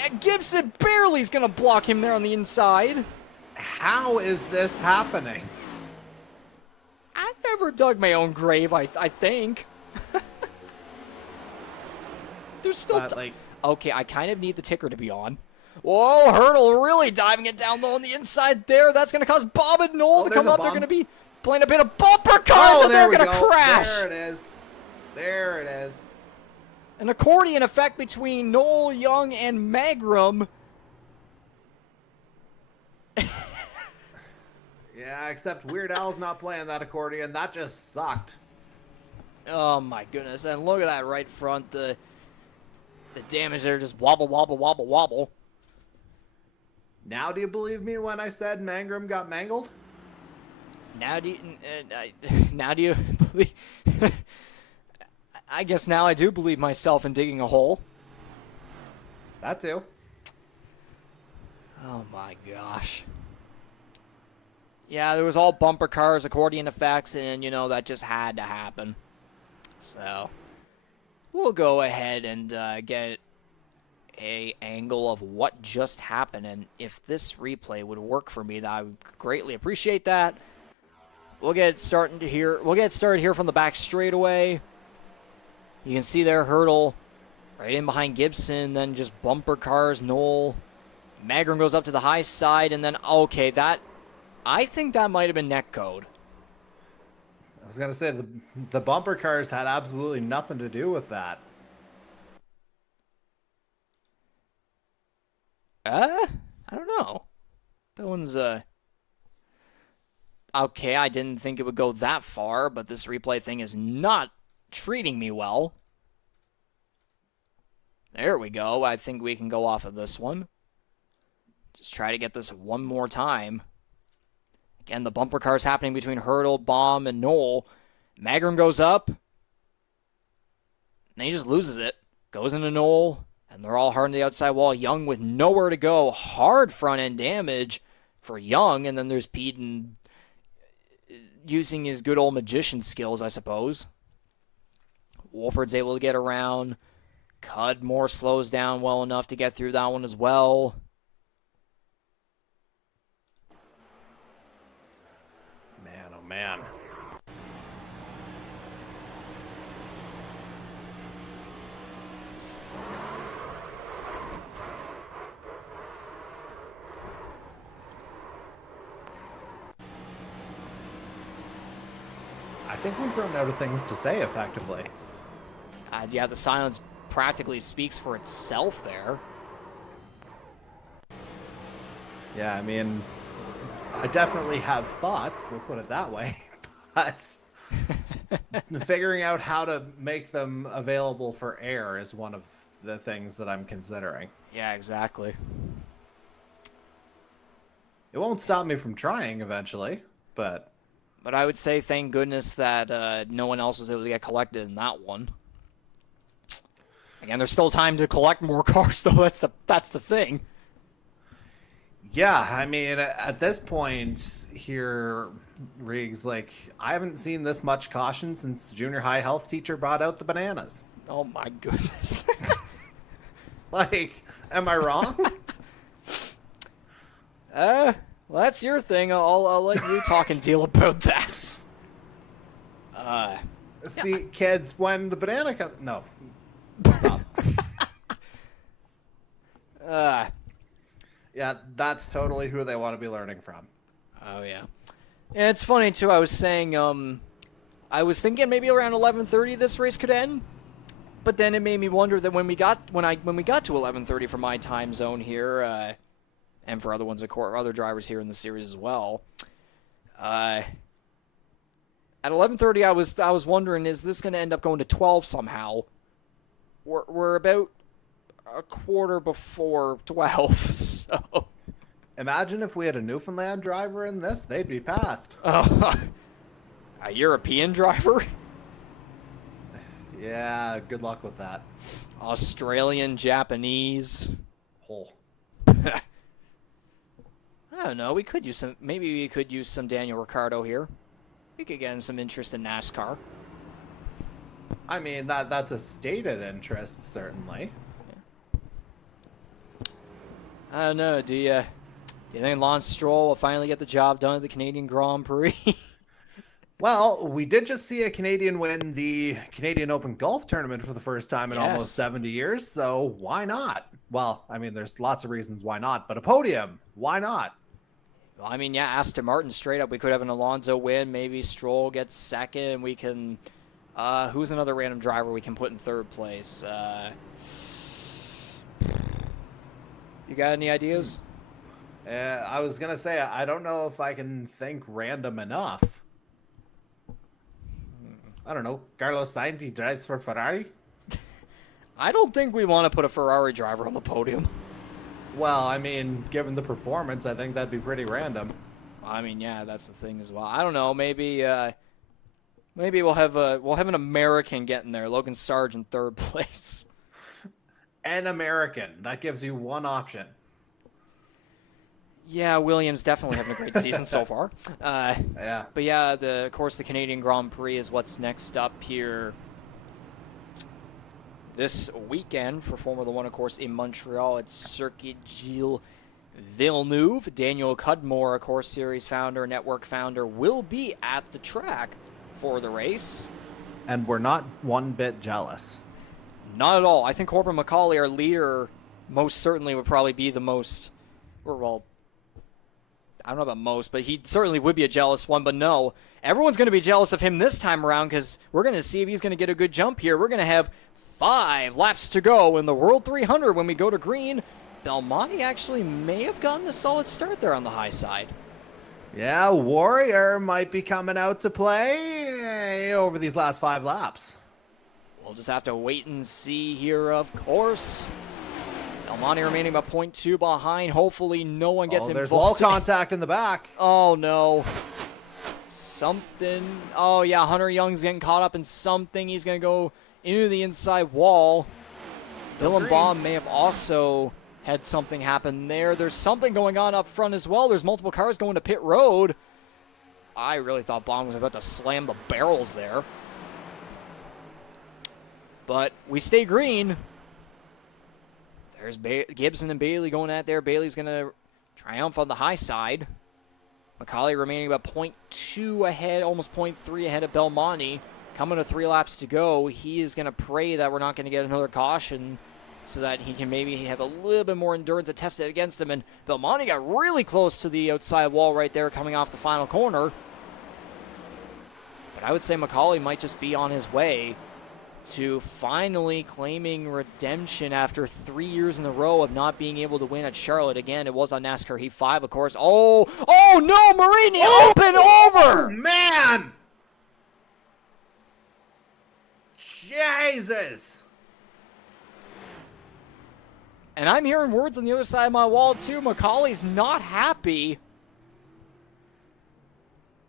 And Gibson barely is going to block him there on the inside. How is this happening? I never dug my own grave, I think. There's still... Okay, I kind of need the ticker to be on. Whoa, Hurdle really diving it down low on the inside there. That's going to cause Bob and Noel to come up. They're going to be playing a bit of bumper cars, and they're going to crash. There it is. There it is. An accordion effect between Noel, Young, and Magram. Yeah, except Weird Al's not playing that accordion. That just sucked. Oh, my goodness. And look at that right front. The damage there, just wobble, wobble, wobble, wobble. Now do you believe me when I said Magram got mangled? Now do you believe... I guess now I do believe myself in digging a hole. That too. Oh my gosh. Yeah, there was all bumper cars, accordion effects, and, that just had to happen. So, we'll go ahead and get a angle of what just happened, and if this replay would work for me, I would greatly appreciate that. We'll get started here from the back straightaway. You can see their hurdle right in behind Gibson, then just bumper cars. Noel. Magrum goes up to the high side, and then, okay, I think that might have been net code. I was going to say, the bumper cars had absolutely nothing to do with that. I don't know. That one's, okay, I didn't think it would go that far, but this replay thing is not treating me well. There we go. I think we can go off of this one. Just try to get this one more time. Again, the bumper car's happening between Hurdle, Baum, and Noel. Magrum goes up. And he just loses it. Goes into Noel. And they're all hard on the outside wall. Young with nowhere to go. Hard front-end damage for Young. And then there's Pete using his good old magician skills, I suppose. Wolford's able to get around. Cudmore slows down well enough to get through that one as well. Man, oh man. I think we've run out of things to say effectively. Yeah, the silence practically speaks for itself there. Yeah, I mean, I definitely have thoughts, we'll put it that way, but figuring out how to make them available for air is one of the things that I'm considering. Yeah, exactly. It won't stop me from trying eventually, but... But I would say thank goodness that no one else was able to get collected in that one. Again, there's still time to collect more cars, though. That's the thing. Yeah, I mean, at this point here, Riggs, like, I haven't seen this much caution since the junior high health teacher brought out the bananas. Oh, my goodness. Like, am I wrong? Well, that's your thing. I'll let you talk and deal about that. See, kids, when the banana comes... No. Stop. Yeah, that's totally who they want to be learning from. Oh, yeah. And it's funny, too. I was saying, I was thinking maybe around 11:30 this race could end. But then it made me wonder that when we got to 11:30 for my time zone here, and for other ones, other drivers here in the series as well. At 11:30, I was wondering, is this going to end up going to 12 somehow? We're about a quarter before 12, so... Imagine if we had a Newfoundland driver in this, they'd be passed. A European driver? Yeah, good luck with that. Australian, Japanese. Oh. I don't know. Maybe we could use some Daniel Ricciardo here. We could get him some interest in NASCAR. I mean, that's a stated interest, certainly. Yeah. I don't know. Do you think Lance Stroll will finally get the job done at the Canadian Grand Prix? Well, we did just see a Canadian win the Canadian Open Golf Tournament for the first time in almost 70 years, so why not? Well, I mean, there's lots of reasons why not, but a podium, why not? Well, I mean, yeah, Aston Martin straight up. We could have an Alonso win. Maybe Stroll gets second. We can... who's another random driver we can put in third place? You got any ideas? I was going to say, I don't know if I can think random enough. I don't know. Carlos Sainz, he drives for Ferrari? I don't think we want to put a Ferrari driver on the podium. Well, I mean, given the performance, I think that'd be pretty random. I mean, yeah, that's the thing as well. I don't know. Maybe Maybe we'll have an American getting there. Logan Sarge in third place. An American. That gives you one option. Yeah, Williams definitely having a great season so far. Yeah. But yeah, of course, the Canadian Grand Prix is what's next up here this weekend for Formula One, of course, in Montreal at Circuit Gilles Villeneuve. Daniel Cudmore, of course, series founder, network founder, will be at the track for the race. And we're not one bit jealous. Not at all. I think Corbin MacAulay, our leader, most certainly would probably be the most, or well, I don't know about most, but he certainly would be a jealous one. But no, everyone's going to be jealous of him this time around because we're going to see if he's going to get a good jump here. We're going to have 5 laps to go in the World 300 when we go to green. Belmonte actually may have gotten a solid start there on the high side. Yeah, Warrior might be coming out to play over these last 5 laps. We'll just have to wait and see here, of course. Belmonte remaining about 0.2 behind. Hopefully no one gets involved. There's wall contact in the back. Oh, no. Something. Oh, yeah, Hunter Young's getting caught up in something. He's going to go into the inside wall. Dylan Baum may have also had something happen there. There's something going on up front as well. There's multiple cars going to pit road. I really thought Baum was about to slam the barrels there. But we stay green. There's Gibson and Bailey going at there. Bailey's going to triumph on the high side. MacAulay remaining about 0.2 ahead, almost 0.3 ahead of Belmonte. Coming to 3 laps to go. He is going to pray that we're not going to get another caution so that he can maybe have a little bit more endurance to test it against him. And Belmonte got really close to the outside wall right there coming off the final corner. But I would say MacAulay might just be on his way to finally claiming redemption after 3 years in a row of not being able to win at Charlotte. Again, it was on NASCAR Heat 5, of course. Oh no, Marini open over! Man! Jesus! And I'm hearing words on the other side of my wall, too. MacAulay's not happy.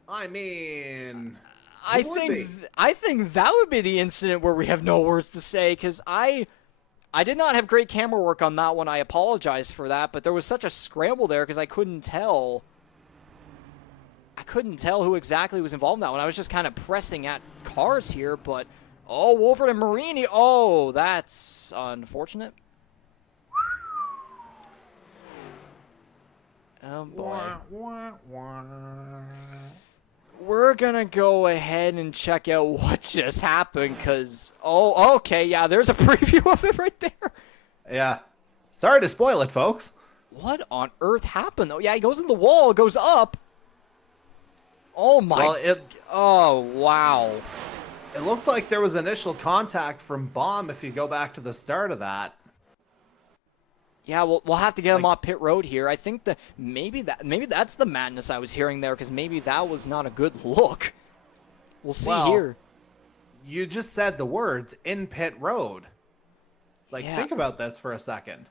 I mean... I think that would be the incident where we have no words to say, because I did not have great camera work on that one. I apologize for that, but there was such a scramble there because I couldn't tell. I couldn't tell who exactly was involved in that one. I was just kind of pressing at cars here, but over to Marini. Oh, that's unfortunate. Oh boy. We're gonna go ahead and check out what just happened, because, okay, yeah, there's a preview of it right there. Yeah. Sorry to spoil it, folks. What on earth happened, though? Yeah, he goes in the wall, it goes up. Oh, my. Well, oh, wow. It looked like there was initial contact from Baum if you go back to the start of that. Yeah, we'll have to get him off pit road here. I think that maybe that's the madness I was hearing there, because maybe that was not a good look. We'll see here. You just said the words, in pit road. Yeah. Think about this for a second.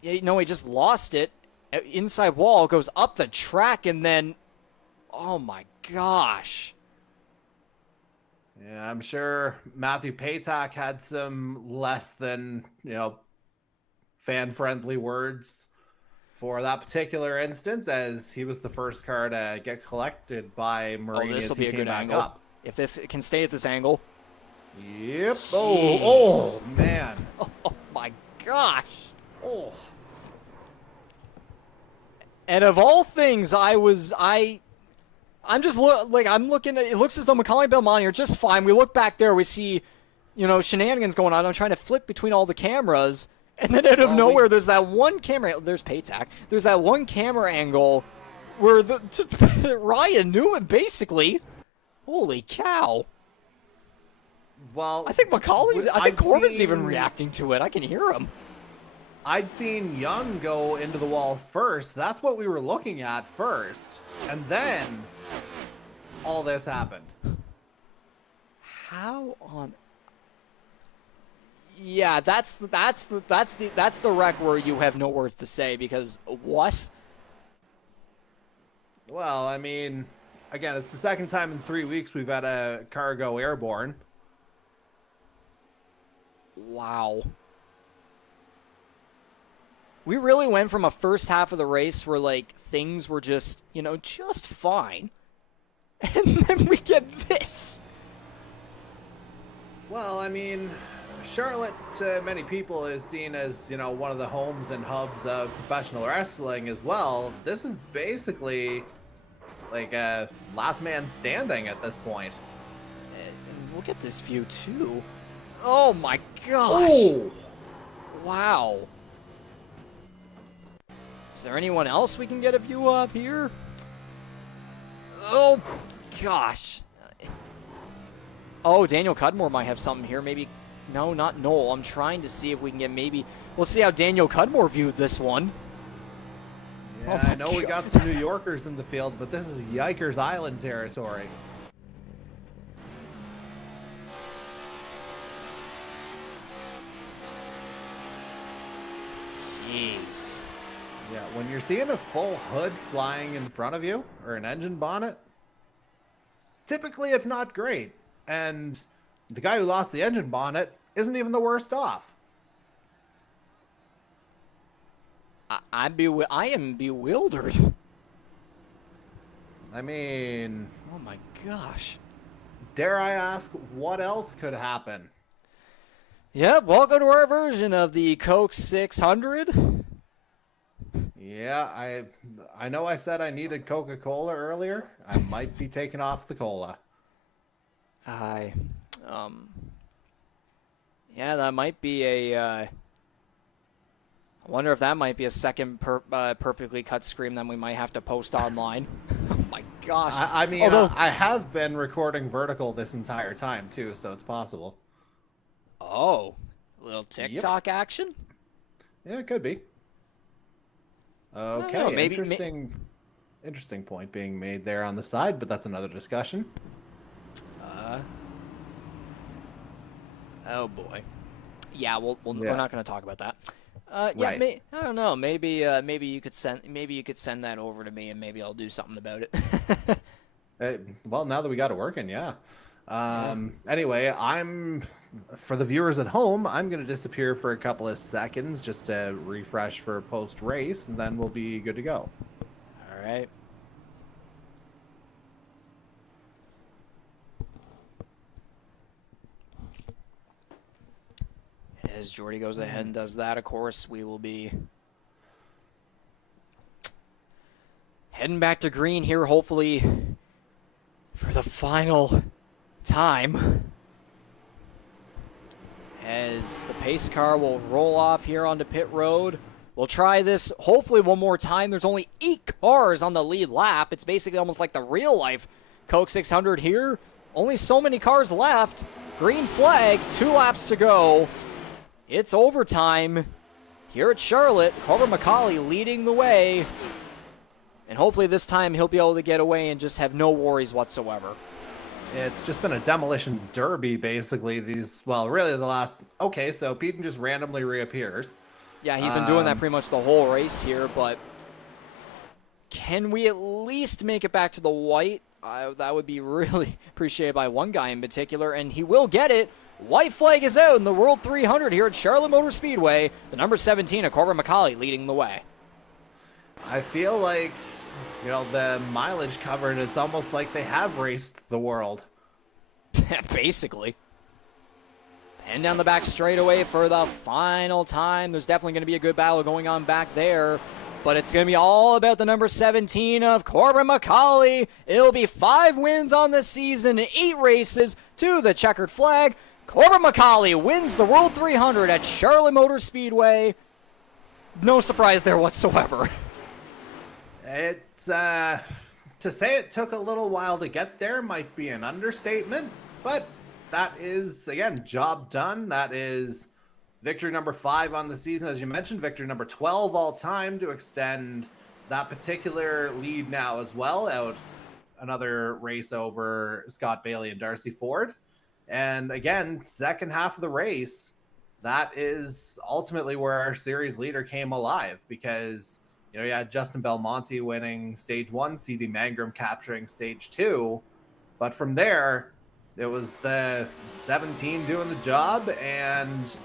Yeah, no, he just lost it. Inside wall goes up the track, and then, oh my gosh. Yeah, I'm sure Matthew Paytak had some less than, fan-friendly words for that particular instance, as he was the first car to get collected by Marini. This will be a good angle. Up. If this can stay at this angle. Yep. Jeez. Oh, man. Oh, my gosh. Oh. And of all things, I'm just I'm looking at it. Looks as though MacAulay and Belmonte are just fine. We look back there, we see, shenanigans going on. I'm trying to flip between all the cameras. And then out of nowhere, there's that one camera. There's Paytak. There's that one camera angle where Ryan Newman basically. Holy cow! Well, I think Corbin's even reacting to it. I can hear him. I'd seen Young go into the wall first. That's what we were looking at first, and then all this happened. How on? Yeah, that's the wreck where you have no words to say, because what? Well, I mean, again, it's the second time in 3 weeks we've had a car go airborne. Wow. We really went from a first half of the race where, like, things were just, just fine. And then we get this. Well, I mean, Charlotte, to many people, is seen as, one of the homes and hubs of professional wrestling as well. This is basically like a last man standing at this point. And look at this view, too. Oh, my gosh. Oh! Wow. Is there anyone else we can get a view of here? Oh, gosh. Oh, Daniel Cudmore might have something here. Maybe. No, not Noel. I'm trying to see if we can get maybe. We'll see how Daniel Cudmore viewed this one. Yeah, I know we got some New Yorkers in the field, but this is Yikers Island territory. Jeez. Yeah, when you're seeing a full hood flying in front of you, or an engine bonnet, typically it's not great. And the guy who lost the engine bonnet isn't even the worst off. I am bewildered. I mean... Oh my gosh. Dare I ask, what else could happen? Yep, welcome to our version of the Coke 600. Yeah, I know I said I needed Coca-Cola earlier. I might be taking off the cola. Yeah, that might be a, I wonder if that might be a second perfectly cut scream that we might have to post online. Oh my gosh. I mean, although, I have been recording vertical this entire time too, so it's possible. Oh, a little TikTok action? Yeah, it could be. Okay, know, maybe, interesting point being made there on the side, but that's another discussion. Oh boy. Yeah, we're not going to talk about that. Yeah, Right. I don't know. Maybe you could send that over to me, and maybe I'll do something about it. Well, now that we got it working, yeah. Anyway, for the viewers at home, I'm going to disappear for a couple of seconds just to refresh for post-race, and then we'll be good to go. All right. As Jordy goes ahead and does that, of course, we will be heading back to green here, hopefully, for the final time. As the pace car will roll off here onto pit road. We'll try this hopefully one more time. There's only 8 cars on the lead lap. It's basically almost like the real life Coke 600 here. Only so many cars left. Green flag, 2 laps to go. It's overtime here at Charlotte. Corbin MacAulay leading the way. And hopefully this time he'll be able to get away and just have no worries whatsoever. It's just been a demolition derby, basically. Really the last... Okay, so Peyton just randomly reappears. Yeah, he's been doing that pretty much the whole race here, but can we at least make it back to the white? That would be really appreciated by one guy in particular, and he will get it. White flag is out in the World 300 here at Charlotte Motor Speedway. The number 17 of Corbin MacAulay leading the way. I feel like, the mileage covered, it's almost like they have raced the world. Basically. And down the back straightaway for the final time. There's definitely going to be a good battle going on back there. But it's going to be all about the number 17 of Corbin MacAulay. It'll be 5 wins on the season, 8 races to the checkered flag. Corbin MacAulay wins the World 300 at Charlotte Motor Speedway. No surprise there whatsoever. It's, to say it took a little while to get there might be an understatement, but that is, again, job done. That is victory number 5 on the season, as you mentioned, victory number 12 all time to extend that particular lead now as well, out another race over Scott Bailey and Darcy Ford. And again, second half of the race, that is ultimately where our series leader came alive, because You had Justin Belmonte winning stage 1, CD Mangrum capturing stage 2. But from there, it was the 17 doing the job. And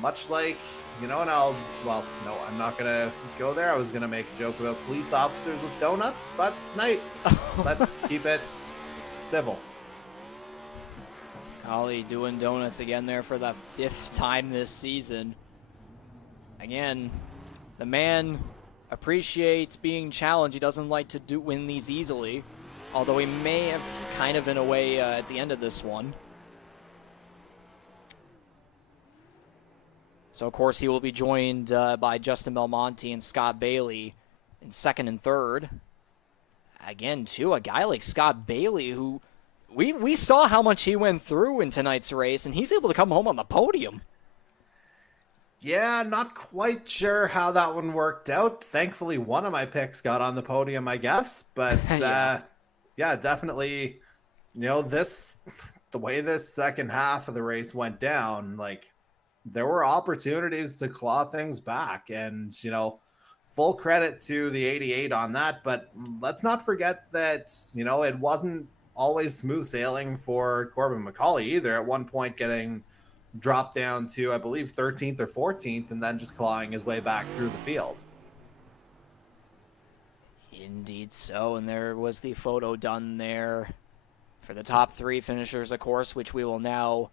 much like, and no, I'm not going to go there. I was going to make a joke about police officers with donuts, but tonight, let's keep it civil. Ollie doing donuts again there for the 5th time this season. Again, the man appreciates being challenged. He doesn't like to win these easily, although he may have kind of in a way at the end of this one. So, of course, he will be joined by Justin Belmonte and Scott Bailey in 2nd and 3rd. Again, too, a guy like Scott Bailey who we saw how much he went through in tonight's race, and he's able to come home on the podium. Yeah, not quite sure how that one worked out. Thankfully, one of my picks got on the podium, I guess. But yeah, definitely, the way this second half of the race went down, like, there were opportunities to claw things back. And, full credit to the 88 on that. But let's not forget that, it wasn't always smooth sailing for Corbin MacAulay either. At one point getting dropped down to, I believe, 13th or 14th, and then just clawing his way back through the field. Indeed so, and there was the photo done there for the top 3 finishers, of course, which we will now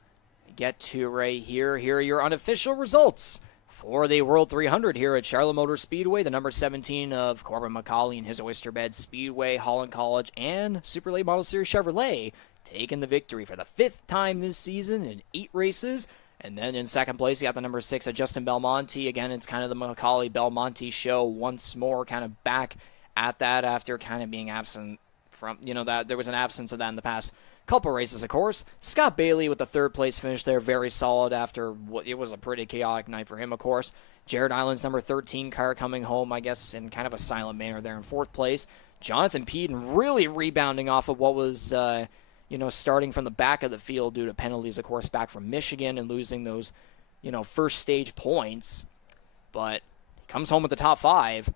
get to right here. Here are your unofficial results for the World 300 here at Charlotte Motor Speedway. The number 17 of Corbin MacAulay and his Oysterbed Speedway, Holland College, and Super Late Model Series Chevrolet taking the victory for the 5th time this season in 8 races. And then in 2nd place, you got the number 6 of Justin Belmonte. Again, it's kind of the MacAulay-Belmonte show once more, kind of back at that after kind of being absent from, that there was an absence of that in the past couple races, of course. Scott Bailey with the 3rd place finish there, very solid after what it was a pretty chaotic night for him, of course. Jared Island's number 13 car coming home, I guess, in kind of a silent manner there in 4th place. Jonathan Peden really rebounding off of what was, starting from the back of the field due to penalties, of course, back from Michigan and losing those, first stage points. But he comes home with the top 5.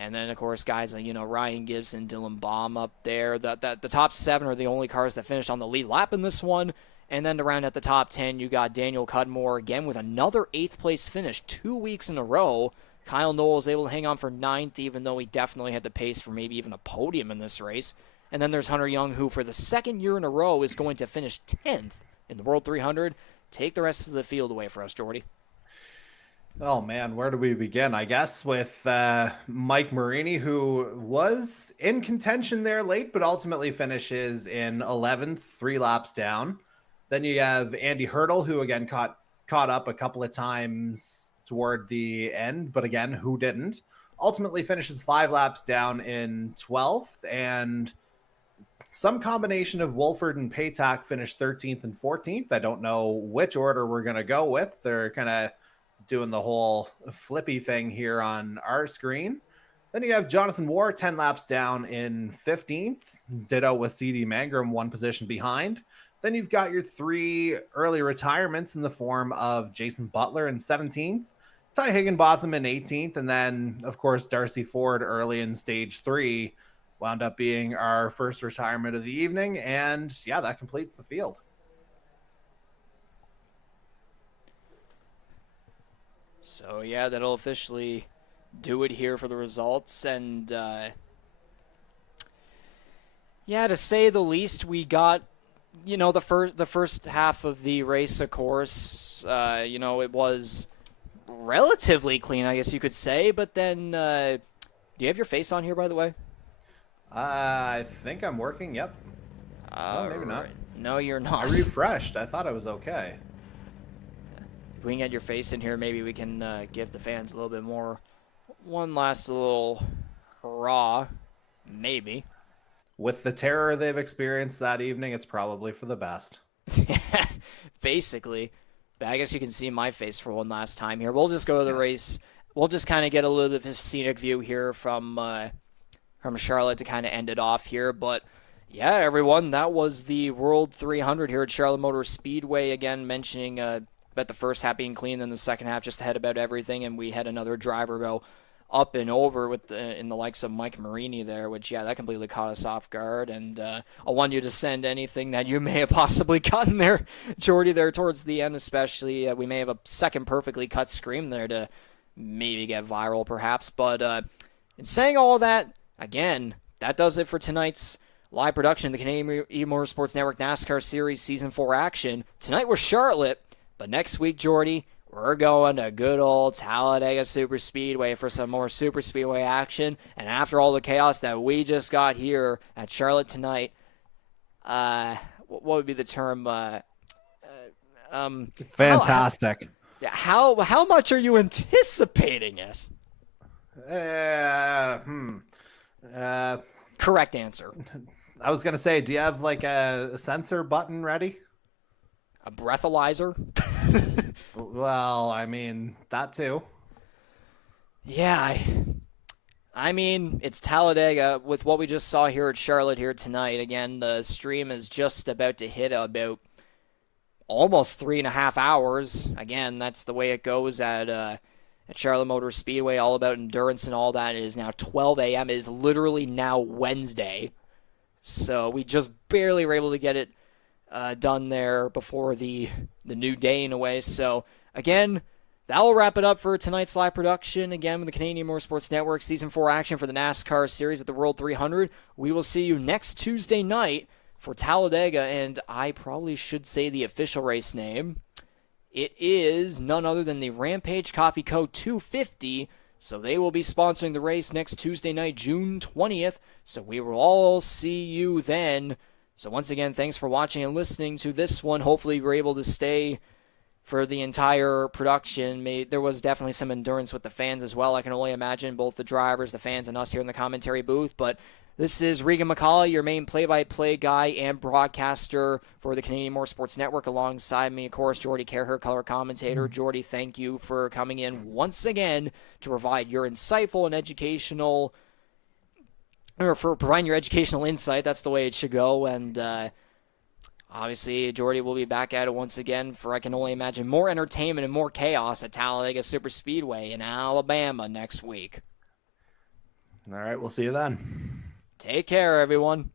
And then, of course, guys like, Ryan Gibson, Dylan Baum up there. The top 7 are the only cars that finished on the lead lap in this one. And then to round out the top 10, you got Daniel Cudmore again with another 8th place finish 2 weeks in a row. Kyle Noel was able to hang on for 9th, even though he definitely had the pace for maybe even a podium in this race. And then there's Hunter Young, who for the 2nd year in a row is going to finish 10th in the World 300. Take the rest of the field away for us, Jordy. Oh, man, where do we begin? I guess with Mike Marini, who was in contention there late, but ultimately finishes in 11th, 3 laps down. Then you have Andy Hurdle, who again caught up a couple of times toward the end, but again, who didn't? Ultimately finishes 5 laps down in 12th, and some combination of Wolford and Paytak finished 13th and 14th. I don't know which order we're going to go with. They're kind of doing the whole flippy thing here on our screen. Then you have Jonathan Warr 10 laps down in 15th. Ditto with CD Mangrum 1 position behind. Then you've got your 3 early retirements in the form of Jason Butler in 17th, Ty Higginbotham in 18th, and then, of course, Darcy Ford early in stage 3 wound up being our first retirement of the evening. And yeah, that completes the field. So, yeah, that'll officially do it here for the results. And, yeah, to say the least, we got, the first half of the race, of course, it was relatively clean, I guess you could say. But then, do you have your face on here, by the way? I think I'm working, yep. Oh, maybe not. No, you're not. I refreshed. I thought I was okay. If we can get your face in here, maybe we can give the fans a little bit more. One last little hurrah. Maybe. With the terror they've experienced that evening, it's probably for the best. Basically. But I guess you can see my face for one last time here. We'll just go to the race. We'll just kind of get a little bit of a scenic view here from Charlotte to kind of end it off here. But yeah, everyone, that was the World 300 here at Charlotte Motor Speedway. Again, mentioning about the first half being clean, then the second half just ahead about everything, and we had another driver go up and over with in the likes of Mike Marini there, which, yeah, that completely caught us off guard. And I want you to send anything that you may have possibly gotten there, Jordy, there towards the end especially. We may have a second perfectly cut scream there to maybe get viral perhaps. But in saying all that, again, that does it for tonight's live production of the Canadian E-Motorsports Network NASCAR Series Season 4 action. Tonight we're Charlotte, but next week, Jordy, we're going to good old Talladega Superspeedway for some more Superspeedway action. And after all the chaos that we just got here at Charlotte tonight, what would be the term? Fantastic. How much are you anticipating it? Correct answer. I was going to say, do you have like a sensor button ready? A breathalyzer? Well, I mean, that too. Yeah, I mean, it's Talladega with what we just saw here at Charlotte here tonight. Again, the stream is just about to hit about almost 3.5 hours. Again, that's the way it goes at Charlotte Motor Speedway, all about endurance and all that. It is now 12 a.m. It is literally now Wednesday. So we just barely were able to get it done there before the new day in a way. So again, that will wrap it up for tonight's live production. Again, with the Canadian Motorsports Network Season 4 action for the NASCAR Series at the World 300. We will see you next Tuesday night for Talladega, and I probably should say the official race name. It is none other than the Rampage Coffee Co. 250. So they will be sponsoring the race next Tuesday night, June 20th. So we will all see you then. So once again, thanks for watching and listening to this one. Hopefully we're able to stay for the entire production. There was definitely some endurance with the fans as well. I can only imagine, both the drivers, the fans, and us here in the commentary booth. But this is Regan MacAulay, your main play-by-play guy and broadcaster for the Canadian Motorsports Network. Alongside me, of course, Jordy Kerher, color commentator. Jordy, thank you for coming in once again to provide your insightful and educational, or for providing your educational insight. That's the way it should go. And obviously, Jordy will be back at it once again for, I can only imagine, more entertainment and more chaos at Talladega Superspeedway in Alabama next week. All right, we'll see you then. Take care, everyone.